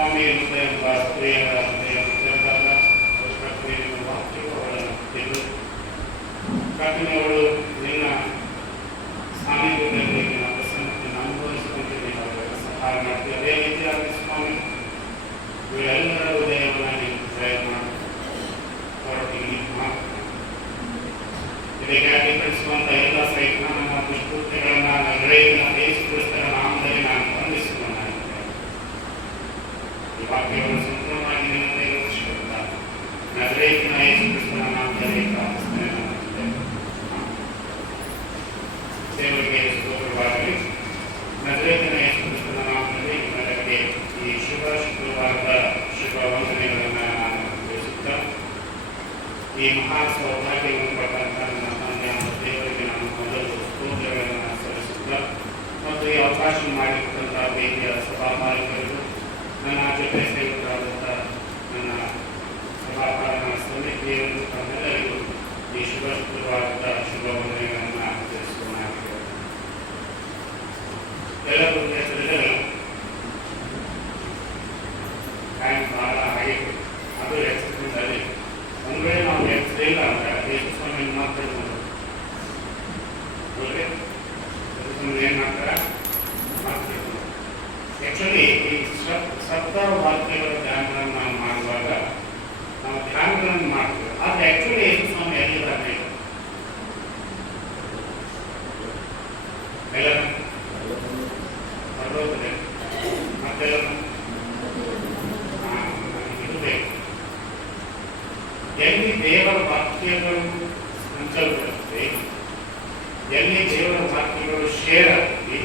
ಸ್ವಾಮಿ ಮುಂದೆ ಸ್ತ್ರೀಯರ ಸೇರಿದಾಗ ವಾಕ್ಯವು ಅವಳನ್ನು ಗೆದ್ದು ಕರ್ತನೆಯವಳು ನಿನ್ನ ಸಾನ್ನಿಧ್ಯದಲ್ಲಿ ನಿನ್ನ ಪ್ರಸನ್ನತೆಯನ್ನು ಅನುಭವಿಸುವಂತೆ ನೀನು ಅವರಿಗೆ ಸಹಾಯ ಮಾಡ್ತೀವಿ. ಅದೇ ರೀತಿಯಾಗಿ ಸ್ವಾಮಿ ಇವರೆಲ್ಲರ ಹೃದಯವನ್ನು ನೀನು ದಯ ಮಾಡಿ ಹೊರಟಿಗೆ ಇದಕ್ಕೆ ಅಡ್ಡಿಪಡಿಸುವಂಥ ಎಲ್ಲ ಸೈಟ್ನ ನನ್ನ ದುಷ್ಕೃತ್ಯಗಳನ್ನು ನಗರೆಯಿಂದ ಯೇಸುಕ್ರಿಸ್ತರ ನಾಮದಲ್ಲಿ ನಾನು ಬಂಧಿಸಿಕೊಂಡಾಗಿದ್ದೇನೆ. ಈ ವಾಕ್ಯವನ್ನು ಸಂಪೂರ್ಣವಾಗಿ ನಿಮ್ಮದೇ ಯೋಚಿಸುತ್ತಾ ನಗರೆಯಿಂದ ಯೇಸುಕ್ರಿಸ್ತರ ನಾಮದಲ್ಲಿ ಪ್ರಾರ್ಥಿಸ್ತೇನೆ. ದೇವರಿಗೆ ಸ್ತೋತ್ರವಾಗಲಿ. ನಜರೇತಿನ ಯೇಸುಕ್ರಿಸ್ತನ ನಾಮದಲ್ಲಿ ನಿಮ್ಮೆಲ್ಲರಿಗೆ ಈ ಶುಭ ಶುಕ್ರವಾರದ ಶುಭ ವಂದನೆಗಳನ್ನು ನಾನು ತಿಳಿಸುತ್ತಾ ಈ ಮಹಾ ಸೌಭಾಗ್ಯವನ್ನು ಪಟ್ಟಂತ ನನ್ನ ತಂದೆಯಾದ ದೇವರಿಗೆ ನಾನು ಮೊದಲು ಸ್ತೋತ್ರಗಳನ್ನು ಸಲ್ಲಿಸುತ್ತಾ ಮತ್ತು ಈ ಅವಕಾಶ ಮಾಡಿಕೊಟ್ಟಂಥ ವೇದಿಕೆಯ ಸಭಾಪಾಲಕರಿಗೂ ನನ್ನ ಜೊತೆ ಸೇವಕರಾದಂಥ ನನ್ನ ಸಭಾಪಾಲನ ಸಮಿತಿಯನ್ನು ತಮ್ಮೆಲ್ಲರಿಗೂ ಈ ಶುಭ ಶುಕ್ರವಾರದ ಶುಭ ವಂದನೆಗಳನ್ನು ತಿಳಿಸಿಕೊಂಡಾಗಿದೆ. ಎಲ್ಲರೂ ಹೆಸರಿಲ್ಲ ಟೈಮ್ ಭಾಳ ಆಗಿತ್ತು. ಅದು ಹೆಸರಿನಲ್ಲಿ ಒಂದು ವೇಳೆ ನಾವು ಹೆಸರಿಲ್ಲ ಅಂದರೆ ಯೇಸು ಸ್ವಾಮಿ ಮಾತಾಡ್ಬೋದು ಏನು ಮಾಡ್ತಾರೆ ಮಾತಾಡ್ಬೋದು. ಆ್ಯಕ್ಚುಲಿ ಈ ಸಪ್ತ ವಾಕ್ಯಗಳ ಧ್ಯಾನಗಳನ್ನು ನಾವು ಮಾಡುವಾಗ ನಾವು ಧ್ಯಾನಗಳನ್ನು ಮಾಡ್ತೀವಿ. ಆದರೆ ಆ್ಯಕ್ಚುಲಿ ಯೇಸು ಸ್ವಾಮಿ ಎಲ್ಲಿದ್ದಾರೆ ಎಲ್ಲ ಬರೋದ್ರೆ ಮತ್ತೆಲ್ಲ ಎಲ್ಲಿ ದೇವರ ವಾಕ್ಯಗಳು ಹಂಚಲ್ಪಡುತ್ತೆ, ಎಲ್ಲಿ ದೇವರ ವಾಕ್ಯಗಳು ಶೇರ್ ಆಗುತ್ತೆ,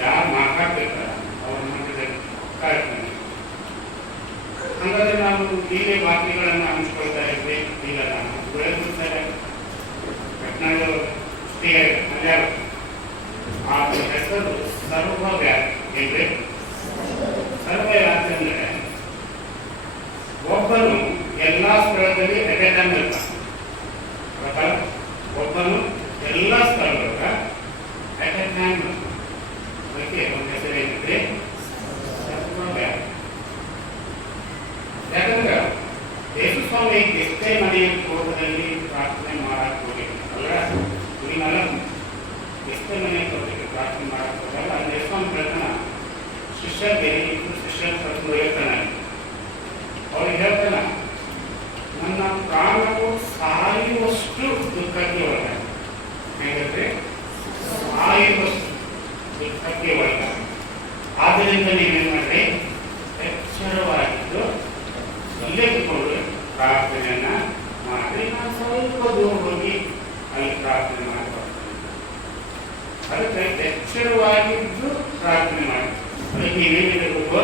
ಯಾರು ಮಾತಾಡ್ತಿರ್ತಾರೆ ಅವ್ರ ಮಧ್ಯದಲ್ಲಿ ಕಾಯ್ತಾನೆ. ಹಾಗಾದ್ರೆ ನಾವು ಹೀಗೆ ವಾಕ್ಯಗಳನ್ನು ಹಂಚ್ಕೊಳ್ತಾ ಇದ್ವಿ. ಈಗ ನಾನು ಬೆಳೆದಿರ್ತಾರೆ ಕಟ್ನಾಡು ಮಲ್ಯಾಳ ಆ ಹೆಸರು ಸರ್ವವ್ಯಾಪಿ. ಏನ್ರಿ ಸರ್ವವ್ಯಾಪಿ ಅಂದರೆ ಒಬ್ಬನು ಎಲ್ಲ ಸ್ಥಳದಲ್ಲಿ ಎಟ್ ಎ ಟೈಮ್ ಇರ್ತಾನೆ. ಒಬ್ಬನು ಎಲ್ಲ ಸ್ಥಳದೊಳಗ ಎಟ್ ಎ ಟೈಮ್. ಅದಕ್ಕೆ ಒಂದು ಹೆಸರು ಏನಿದ್ರೆ ಸರ್ವವ್ಯಾಪಿ. ಯಾಕಂದ್ರೆ ಯೇಸು ಸ್ವಾಮಿ ಎಷ್ಟೇ ಮನೆಯ ತೋಟದಲ್ಲಿ ಪ್ರಾರ್ಥನೆ ಮಾಡಕ್ ಹೋಗಿಲ್ಲ ನೀವೆಲ್ಲ ಎಷ್ಟೇ ಮನೆಯ ತೋಟಕ್ಕೆ ಪ್ರಾರ್ಥನೆ ಮಾಡಕ್ ಹೋಗಲ್ಲ. ಅಲ್ಲಿ ಯೇಸು ಸ್ವಾಮಿ ಹೇಳ್ತಾನ ಶಿಷ್ಯರಿಗೆ ಇಬ್ಬರು ಶಿಷ್ಯರ ಕರ್ಕೊಂಡು ಹೇಳ್ತಾನೆ. ಅವ್ರಿಗೆ ಹೇಳ್ತಾನ ನನ್ನ ಪ್ರಾಣವು ಸಾಯುವಷ್ಟು ದುಃಖಕ್ಕೆ ಒಳಗ. ಹೇಗಂದ್ರೆ ಸಾಯುವಷ್ಟು ದುಃಖಕ್ಕೆ ಒಳಗ. ಆದ್ದರಿಂದ ನೀವೇನು ಮಾಡ್ರಿ, ಎಚ್ಚರವಾಗಿದ್ದು ಅಲ್ಲೇ ಕೂತ್ಕೊಂಡು ಪ್ರಾರ್ಥನೆಯನ್ನ ಮಾಡಿ. ನಾನು ಸ್ವಲ್ಪ ದೂರ ಹೋಗಿ ಅಲ್ಲಿ ಪ್ರಾರ್ಥನೆ ಮಾಡ್ಕೊಳ್ತೇನೆ. ಅದಕ್ಕೆ ಎಚ್ಚರವಾಗಿದ್ದು ಪ್ರಾರ್ಥನೆ ಮಾಡಿ. ಅದಕ್ಕೆ ನೀವೇನಿರಬೇಕು,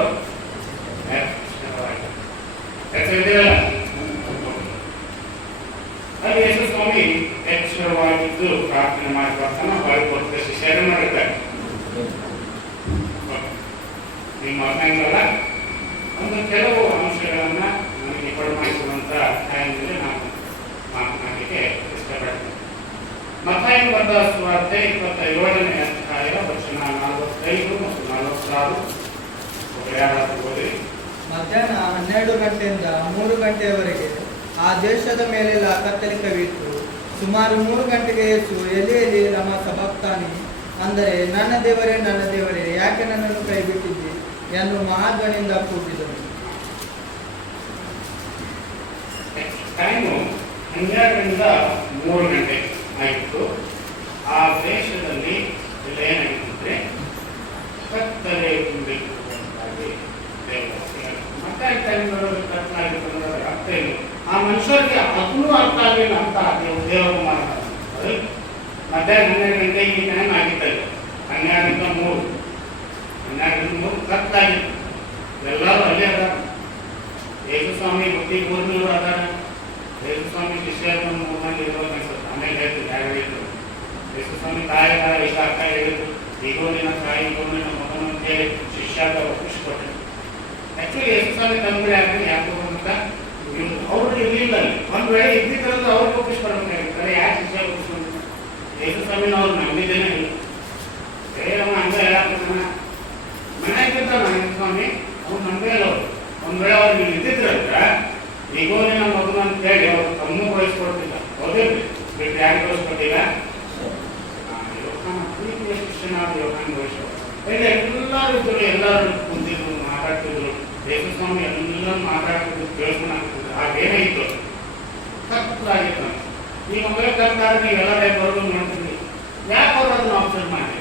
ಎಚ್ಚರವಾಗಿ. ಎಚ್ಚರಿದೆಯಲ್ಲ ಅಲ್ಲಿ ಯೇಸು ಸ್ವಾಮಿ ಎಚ್ಚರವಾಗಿದ್ದು ಪ್ರಾರ್ಥನೆ ಮಾಡಿ ಬರ್ತಾನ. ಹೊರಗೆ ಶಿಷ್ಯರು ಮಾಡಿರ್ತಾರೆ. ನಿಮ್ಮ ಅರ್ಥಲ್ಲ ಒಂದು ಕೆಲವು ಅಂಶಗಳನ್ನ ನನಗೆ ಪರಮಾಯಿಸುವಂತ ಟೈಮ್ನಲ್ಲಿ ನಾನು ಮಾತನಾಡಲಿಕ್ಕೆ ಇಷ್ಟಪಡ್ತೇನೆ. ಮತ್ತಾಯ ಬರೆದ ಸುವಾರ್ತೆ 27ನೇ ಅಧ್ಯಾಯ ವಚನ 45 ಮತ್ತು 46 ಯಾರಾದರೂ ಓದಿ. ಮಧ್ಯಾಹ್ನ 12 ಗಂಟೆಯಿಂದ 3 ಗಂಟೆಯವರೆಗೆ ಆ ದೇಶದ ಮೇಲೆಲ್ಲ ಕತ್ತಲಿಕವಿತ್ತು. ಸುಮಾರು 3 ಗಂಟೆಗೆ ಯೇಸು ಎಲಿ ಲಮ ಸಬಕ್ತಾನಿ ಅಂದರೆ ನನ್ನ ದೇವರೇ ಯಾಕೆ ನನ್ನನ್ನು ಕೈ ಬಿಟ್ಟಿದ್ದಿ ಎಂದು ಮಹಾಧ್ವನಿಯಿಂದ ಕೂಗಿದನು. ಟೈಮು 12ರಿಂದ 3 ಗಂಟೆ ಆಯಿತು. ಆ ದೇಶದಲ್ಲಿ ಎಲ್ಲ ಏನಾಗಿತ್ತಂದ್ರೆ ಕತ್ತಲೆ ತುಂಬಿರುವಂತಾಗಿ ಮತ್ತೆ ಟೈಮ್ ಬರೋದು ಕತ್ತಲಾಗಿತ್ತು ಅನ್ನೋದ್ರ ಅರ್ಥ ಏನು? ಆ ಮನುಷ್ಯರಿಗೆ ಅದನ್ನೂ ಅರ್ಥ ಆಗಲಿಲ್ಲ ಅಂತ ದೇವರು ಮಾಡ್ತಾರೆ. ಮಧ್ಯಾಹ್ನ 12 ಗಂಟೆಗೆ ಈ ಟೈಮ್ ಆಗಿತ್ತಲ್ಲ, 12ರಿಂದ 3 ಕತ್ತಾಗಿತ್ತು. ಎಲ್ಲರೂ ಅಲ್ಲೇ ಅದಾರ. ಯೇಸು ಸ್ವಾಮಿ ಬುದ್ಧಿ ಗೋರ್ಮಿಗಳು ಅದಾರ. ಯೇಸು ಸ್ವಾಮಿ ಶಿಷ್ಯರು 3 ಮಂದಿ ಇರೋದು ಅನ್ಸುತ್ತೆ. ಆಮೇಲೆ ಹೇಳ್ತೀವಿ ಯಾರು ಹೇಳಿದ್ರು. ಯೇಸು ಸ್ವಾಮಿ ತಾಯಿ ಇಷ್ಟ ಅರ್ಥ ಹೇಳಿದ್ರು. ಈಗೋ ನಿನ್ನ ತಾಯಿ ನಿನ್ನ ಮಗನ ಅಂತ ಹೇಳಿ ಶಿಷ್ಯಾಗ ಒಪ್ಪಿಸ್ಕೊಟ್ಟೆ. ಆಕ್ಚುಲಿ ಯೇಸು ಸ್ವಾಮಿ ತಂದ್ರೆ ಯಾಕೆ ಅಂತ ಅವ್ರು ಇರ್ಲಿಲ್ಲ. ಅಲ್ಲಿ ಒಂದು ವೇಳೆ ಇದ್ದಿದ್ರಂತ ಅವ್ರಿಗೆ ಒಪ್ಪಿಸ್ಕೊಡ್ಬೇಕಾಗಿರ್ತಾರೆ. ಯಾಕೆ ಶಿಷ್ಯ ಒಪ್ಪಿಸ್ಕೊಂಡು ಯೇಸು ಸ್ವಾಮಿನ ಅವ್ರು ನಂಬಿದ್ದೇನೆ ಇಲ್ಲ. ಅವ ಹಂಗ ಹೇಳಾಕ ಮನೆಯಾಗಿರ್ತಾನ ಯೇಸು ಸ್ವಾಮಿ ಅವ್ರು ನಂಬೇ ಯಾರಿಗೆ ತೋರಿಸ್ಕೊಟ್ಟಿಲ್ಲ? ಯೋಹಾನ ಪ್ರೀತಿಯ ಶಿಷ್ಯನಾದ ಯೋಹಾನ ಘೋಷ. ಎಲ್ಲರೂ ಇದ್ರು, ಎಲ್ಲರೂ ಕುಂತಿದ್ರು, ಮಾತಾಡ್ತಿದ್ರು. ಯೇಸು ಸ್ವಾಮಿ ಎಲ್ಲ ಮಾತಾಡ್ತಿದ್ರು, ಕೇಳಿಸ್ಕೊಂಡ್ತಿದ್ರು. ಹಾಗೇನಾಗಿತ್ತು? ಕತ್ತಲಾಗಿತ್ತು. ಈಗ ಮೊದಲೇ ಕತ್ತಾದ್ರೆ ನೀವೆಲ್ಲ ಬರೋದು ನೋಡ್ತಿದ್ರಿ. ಯಾಕೆ ಅವರು ಅದನ್ನು ಆಬ್ಸರ್ವ್ ಮಾಡಿ?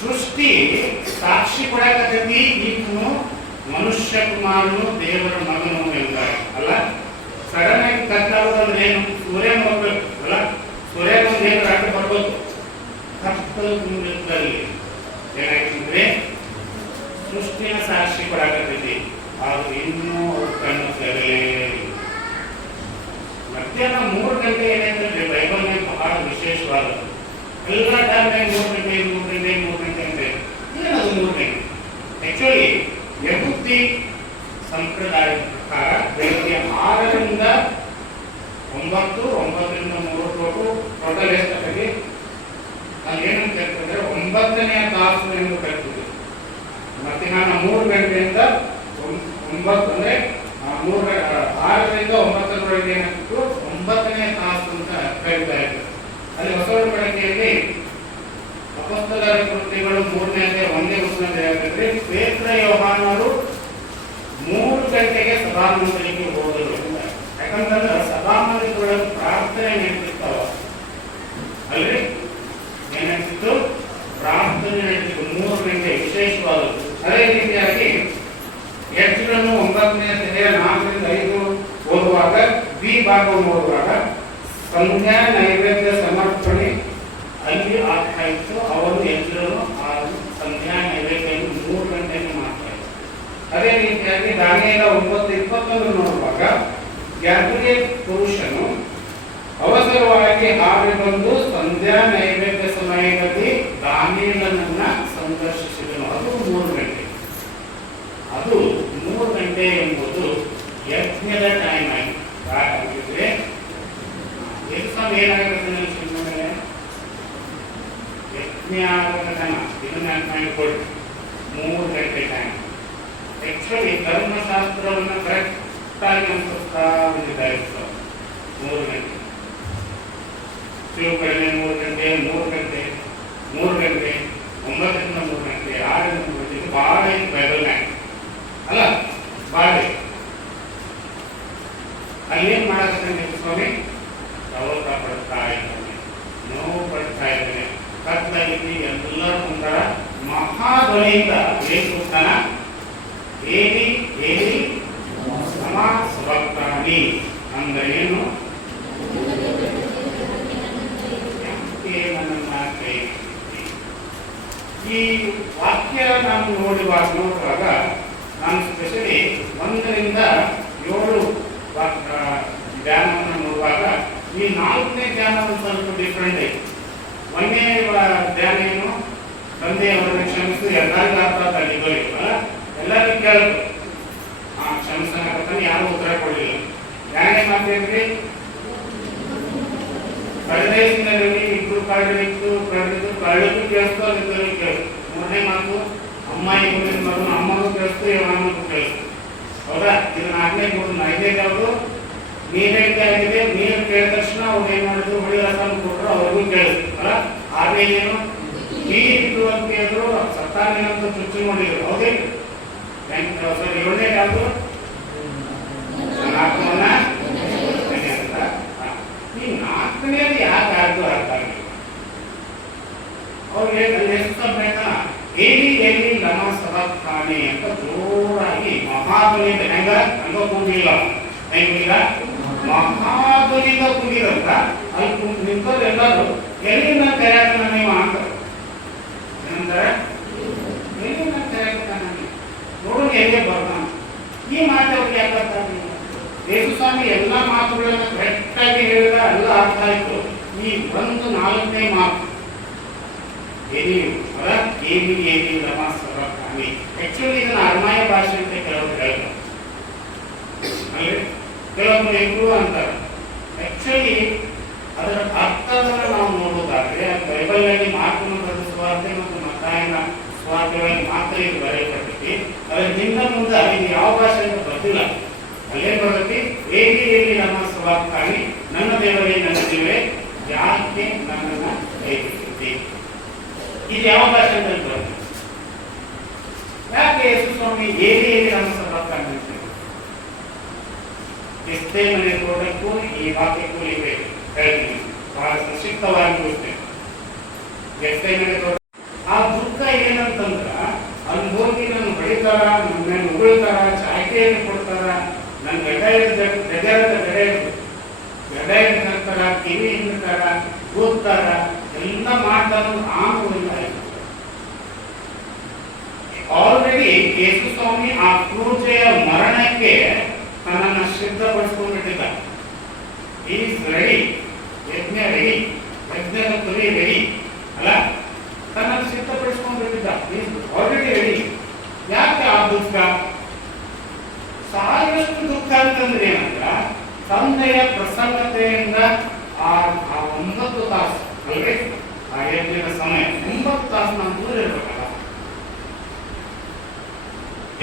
ಸೃಷ್ಟಿ ಸಾಕ್ಷಿ ಕೊಡಕತ್ತೈತಿ, ಈತನು ಮನುಷ್ಯ ಕುಮಾರನು ದೇವರ ಮಗನು ಎಂತಾರೆ ಅಲ್ಲ. ಸಡನ್ ಆಗಿ ಕತ್ತಾಗೋದಂದ್ರೆ ಏನು? ಸೂರ್ಯ ಹೋಗ್ಬೇಕು ಅಲ್ಲ, ಸೂರ್ಯ ಒಂದು ಏನು ರಾತ್ರಿ ಬರ್ಬೋದು. ಕತ್ತಲಲ್ಲಿ ಏನಾಯ್ತಂದ್ರೆ ಸೃಷ್ಟಿನ ಸಾಕ್ಷಿ ಕೊಡಕತ್ತೈತಿ, ಆದ್ರೆ ಇನ್ನೂ ಅವ್ರ ಕಣ್ಣು ತೆರಲೇ. ಮಧ್ಯಾಹ್ನ 3 ಗಂಟೆ ಏನಾಯ್ತಂದ್ರೆ ಬೈಬಲ್ನ ಬಹಳ ವಿಶೇಷವಾದದ್ದು. ಎಲ್ಲ ಟೈಮ್ನಾಗ 3 ಗಂಟೆ ಅಂದ್ರೆ ಏನದು 3 ಗಂಟೆ? ಆಕ್ಚುಲಿ ಯಹುದಿ ಸಂಪ್ರದಾಯದ ಪ್ರಕಾರ ಬೆಳಗ್ಗೆ 6ರಿಂದ 9, 9ರಿಂದ 3 ಟೋಟಲ್ ಎಷ್ಟಾಗಿ ಅಲ್ಲಿ ಏನಂತ ಹೇಳ್ತಂದ್ರೆ 9ನೇ ತಾಸು ಎಂದು ಕರಿತೀವಿ. ಮತ್ತೆ ನಾನು 3 ಗಂಟೆಯಿಂದ 9 ಅಂದ್ರೆ 6ರಿಂದ 9ರವರೆಗೆ ಏನಾಗ್ತಿತ್ತು 9ನೇ ತಾಸು ಅಂತ ಕರೀತಾ ಇದ್ರು. ಅಲ್ಲಿ ಹೊಸ ಒಡಂಬಡಿಕೆಯಲ್ಲಿ ಅಪೊಸ್ತಲರ ಕೃತ್ಯಗಳು 3ನೇ ಅಧ್ಯಾಯ 1ನೇ ವಚನದಲ್ಲಿ ಹೇಳ್ತಿದ್ರೆ ಪೇತ್ರ ಯೋಹಾನರು 3 ಗಂಟೆಗೆ ಸಭಾಮಂದಿರಕ್ಕೆ ಹೋದರು. ಯಾಕಂತಂದ್ರೆ ಸಭಾಮಂದಿರದೊಳಗೆ ಪ್ರಾರ್ಥನೆ ನಡೆದಿರ್ತಾವ ಅಲ್ರಿ. ಏನಾಗ್ತಿತ್ತು? ಪ್ರಾರ್ಥನೆ ನಡೆದಿತ್ತು 3 ಗಂಟೆ ವಿಶೇಷವಾದದ್ದು. ಅದೇ ರೀತಿಯಾಗಿ ಯಜ್ಞನು 9ನೇ ಅಧ್ಯಾಯ 4ರಿಂದ 5 ಓದುವಾಗ ಬಿ ಭಾಗವನ್ನು ಓದುವಾಗ ಸಂಧ್ಯಾ ನೈವೇದ್ಯ ಸಮರ್ಪಣೆ ಅಲ್ಲಿ ಆಗ್ತಾ ಇತ್ತು. ಅವರು ಯಜ್ಞನು ಆ ಸಂಧ್ಯಾ ನೈವೇದ್ಯ 3 ಗಂಟೆಗೆ ಮಾಡ್ತಾ ಇತ್ತು. ಅದೇ ರೀತಿಯಾಗಿ ದಾನಿಯೇಲ 9:21 ನೋಡುವಾಗ ಯಾತ್ರಿಯ ಪುರುಷನು ಅವಸರವಾಗಿ ಹಾರಿ ಬಂದು ಸಂಧ್ಯಾ ನೈವೇದ್ಯ ಸಮಯದಲ್ಲಿ ದಾನಿಯೇಲನನ್ನ ಸಂದರ್ಶಿಸಿದನು. ಅದು 3 ಗಂಟೆ. ಅದು 3 ಗಂಟೆ ಎಂಬುದು ಯಜ್ಞದ ಟೈಮ್ ಆಗಿದ್ರೆ ಎಕ್ಸಾಮ್ ಏನಾಗುತ್ತೆ ಯಜ್ಞ ಆಗತನ ಇದನ್ನ ಮಾಡಿಕೊಳ್ಳಿ 3 ಗಂಟೆ ಟೈಮ್. ಆಕ್ಚುಲಿ ಧರ್ಮಶಾಸ್ತ್ರವನ್ನು ಕರೆಕ್ಟ್ ಆಗಿ ಅನುಸರಿಸ್ತಾ ಬಂದಿದ್ದಾರೆ 3 ಗಂಟೆ. ಶಿವಕರಣೆ 3 ಗಂಟೆ, 3 ಗಂಟೆ, 3 ಗಂಟೆ, 9ರಿಂದ 3 ಗಂಟೆ, 6ರಿಂದ 3 ಗಂಟೆ. ಇದು ಭಾಳ ಬೈಬಲ್ ಅಲ್ಲ, ಭಾಳ ಅಲ್ಲೇನ್ ಮಾಡಕತ್ತಾನೆ ಸ್ವಾಮಿ? ಪ್ರವರ್ತ ಪಡ್ತಾ ಇದ್ದಾನೆ, ನೋವು ಪಡ್ತಾ ಇದ್ದಾನೆ, ಕತ್ತಾಗಿದ್ದಿ ಎಲ್ಲರೂ ಕುಂತಾರ. ಮಹಾಧ್ವನಿಯಿಂದ ಏನ್ ಕೂತಾನ? ಏನಿ ಏನಿ ಲಮಾ ಸಬಕ್ತಾನಿ ಅಂದ್ರೆ ಏನು? ಈ ವಾಕ್ಯ ನಾನು ನೋಡುವಾಗ ನಾನು ಸ್ಪೆಷಲಿ 1ರಿಂದ 7 ಧ್ಯಾನವನ್ನು ನೋಡುವಾಗ ಈ 4ನೇ ಧ್ಯಾನ ಸ್ವಲ್ಪ ಡಿಫ್ರೆಂಟ್ ಇದೆ. 1ನೇ ಧ್ಯಾನ ಏನು? ತಂದೆಯವರನ್ನು ಕ್ಷಮಿಸು, ಎಲ್ಲರಿಗೂ ಅರ್ಥ ಆಗ್ತದೆ, ಎಲ್ಲರಿಗೂ ಕೇಳಬೇಕು. ಕ್ಷಮಿಸೋಣ ಯಾರು ಉತ್ತರ ಕೊಡಲಿಲ್ಲ. ಧ್ಯಾನ ಮಾಡ್ತಿದ್ರಿ ಕಳೆದೇಶದಲ್ಲಿ ಇಬ್ರು ಕಳೆದು ಕೇಳಿಸ್ತು, ಅದಕ್ಕೆ ಕೇಳಿಸ್ತು. 3ನೇ ಮಾತು ಅಮ್ಮ ಇಬ್ಬರು ಮಗನು ಅಮ್ಮನೂ ಕೇಳಿಸ್ತು, ಇವನೂ ಕೇಳಿಸ್ತು. ಹೌದಾ? ಇದು 4ನೇ ಮೂರು 5ನೇ ಯಾವುದು? ನೀರೇಕೆ ಆಗಿದೆ, ನೀರು ಕೇಳಿದ ತಕ್ಷಣ ಅವ್ರು ಏನ್ ಮಾಡಿದ್ರು? ಹುಳಿ ರಸನ ಕೊಟ್ಟರು, ಅವ್ರಿಗೂ ಕೇಳಿಸ್ತು ಅಲ್ಲ. 6ನೇ ಏನು? ನೀರಿಟ್ಟು ಅಂತ ಹೇಳಿದ್ರು, ಸತ್ತಾನೇನಂತ ಚುಚ್ಚು ನೋಡಿದ್ರು. ಹೌದೇ? ಸರ್ 7ನೇ ಯಾವುದು? 4ನೇ ಅಂತ. ಈ 4ನೇದು ಯಾಕೆ ಆಯ್ತು ಅರ್ಥ ಆಗಿಲ್ಲ ಅವ್ರಿಗೆ. ಎಷ್ಟು ಬೇಕಾ ಏನಿ ಏನಿ ಲಮ ಸಬಕ್ತಾನಿ ಅಂತ ಜೋರಾಗಿ ಮಹಾಧ್ವನಿಯಿಂದ ಹಂಗ ಕೂಗಿಲ್ಲ, ಹೆಂಗಿಲ್ಲ ಮಹಾಧ್ವನಿಯಿಂದ ಕೂಗಿರಂತ. ಅಲ್ಲಿ ನಿಂತವ್ರು ಎಲ್ಲರೂ ಎಲ್ಲಿಂದ ತೆರೆಯಕ ನೀವು ಅಂತಾರೆ. ಏನಂತಾರೆ? ಎಲ್ಲಿಂದ ತೆರೆಯಕ ನೋಡೋಣ ಎಲ್ಲಿ ಬರ್ತಾನ. ಈ ಮಾತು ಅವ್ರಿಗೆ ಯಾಕೆ ಅರ್ಥ ಆಗಿಲ್ಲ? ಯೇಸು ಸ್ವಾಮಿ ಎಲ್ಲ ಮಾತುಗಳನ್ನ ಕರೆಕ್ಟಾಗಿ ಹೇಳಿದ, ಎಲ್ಲ ಅರ್ಥ ಆಯ್ತು. ಈ 4ನೇ ಮಾತು ಏನಿ ಲಮ ಸಬಕ್ತಾನಿ. ಆಕ್ಚುಲಿ ಇದನ್ನ ಅರ್ಮಾಯ ಭಾಷೆ ಅಂತ ಕೆಲವರು ಹೇಳ್ತಾರೆ, ಕೆಲವೊಬ್ರು ಇಬ್ರು ಅಂತಾರೆ. ಆಕ್ಚುಲಿ ಅದರ ಅರ್ಥವನ್ನು ನಾವು ನೋಡುವುದಾದ್ರೆ ಬೈಬಲ್ನಲ್ಲಿ ಮಾರ್ಕನ ಸ್ವಾರ್ಥ ಮತ್ತು ಮತ್ತಾಯನ ಸ್ವಾರ್ಥವಾಗಿ ಮಾತ್ರ ಇದು ಬರೆಯಲ್ಪಟ್ಟೈತಿ. ಅದರ ಹಿಂದೆ ಮುಂದೆ ಇದು ಯಾವ ಭಾಷೆ ಅಂತ ಗೊತ್ತಿಲ್ಲ. ಅಲ್ಲೇ ಬರ್ತೈತಿ ಏನಿ ನಮ್ಮ ಸ್ವಾರ್ಥಾನಿ ನನ್ನ ದೇವರೇ ನನ್ನ ದೇವರೇ ಯಾಕೆ ನನ್ನನ್ನು ಕೈ ಬಿಟ್ಟಿದ್ದೆ? ಇದು ಯಾವ ಭಾಷೆ ಅಂತ ಬರುತ್ತೆ? ಯಾಕೆ ಯೇಸು ಸ್ವಾಮಿ ಏನೇ ನಮ್ಮ ಸಭಾಕಾಂಡ ಎಷ್ಟೇ ಮನೆ ತೋಟಕ್ಕೂ ಈ ವಾಕ್ಯಕ್ಕೂ ಇವೆ ಹೇಳ್ತೀನಿ, ಬಹಳ ಸಂಕ್ಷಿಪ್ತವಾಗಿ ಮುಗಿಸ್ತೇನೆ. ಎಷ್ಟೇ ಮನೆ ತೋಟ ಆ ದುಃಖ ಏನಂತಂದ್ರ ಅಲ್ಲಿ ಹೋಗಿ ನನ್ನ ಹೊಡಿತಾರ, ನನ್ನ ಉಗುಳ್ತಾರ, ಚಾಟಿಯನ್ನು ಕೊಡ್ತಾರ, ನನ್ನ ಗಡೆ ಹಾಕ್ತಾರ, ಕಿವಿ ಹಿಂಡ್ತಾರ, ಕೂಗ್ತಾರ, ಎಲ್ಲ ಮಾಡ್ತಾರ. ಆಗುವುದಿಲ್ಲ. ಆಲ್ರೆಡಿ ಯೇಸು ಸ್ವಾಮಿ ಆ ಕ್ರೂಜೆಯ ಮರಣಕ್ಕೆ ತನ್ನನ್ನು ಸಿದ್ಧಪಡಿಸಿಕೊಂಡಿದ್ದ. ಈಸ್ ರೆಡಿ, ಯಜ್ಞ ರೆಡಿ, ಯಜ್ಞದ ಕುರಿ ರೆಡಿ ಅಲ್ಲ, ತನ್ನನ್ನು ಸಿದ್ಧಪಡಿಸಿಕೊಂಡಿದ್ದ. Is already ready. ಯಾಕೆ ಆ ದುಃಖ? ಸಾಕಷ್ಟು ದುಃಖ ಅಂತಂದ್ರೆ ಏನಂದ್ರ ತಂದೆಯ ಪ್ರಸನ್ನತೆಯಿಂದ ಆ 9 ತಾಸು ಅಲ್ವೇ, ಆ ಯಜ್ಞದ ಸಮಯ 9 ತಾಸು ನಾನು ದೂರ ಇರ್ಬೇಕಲ್ಲ.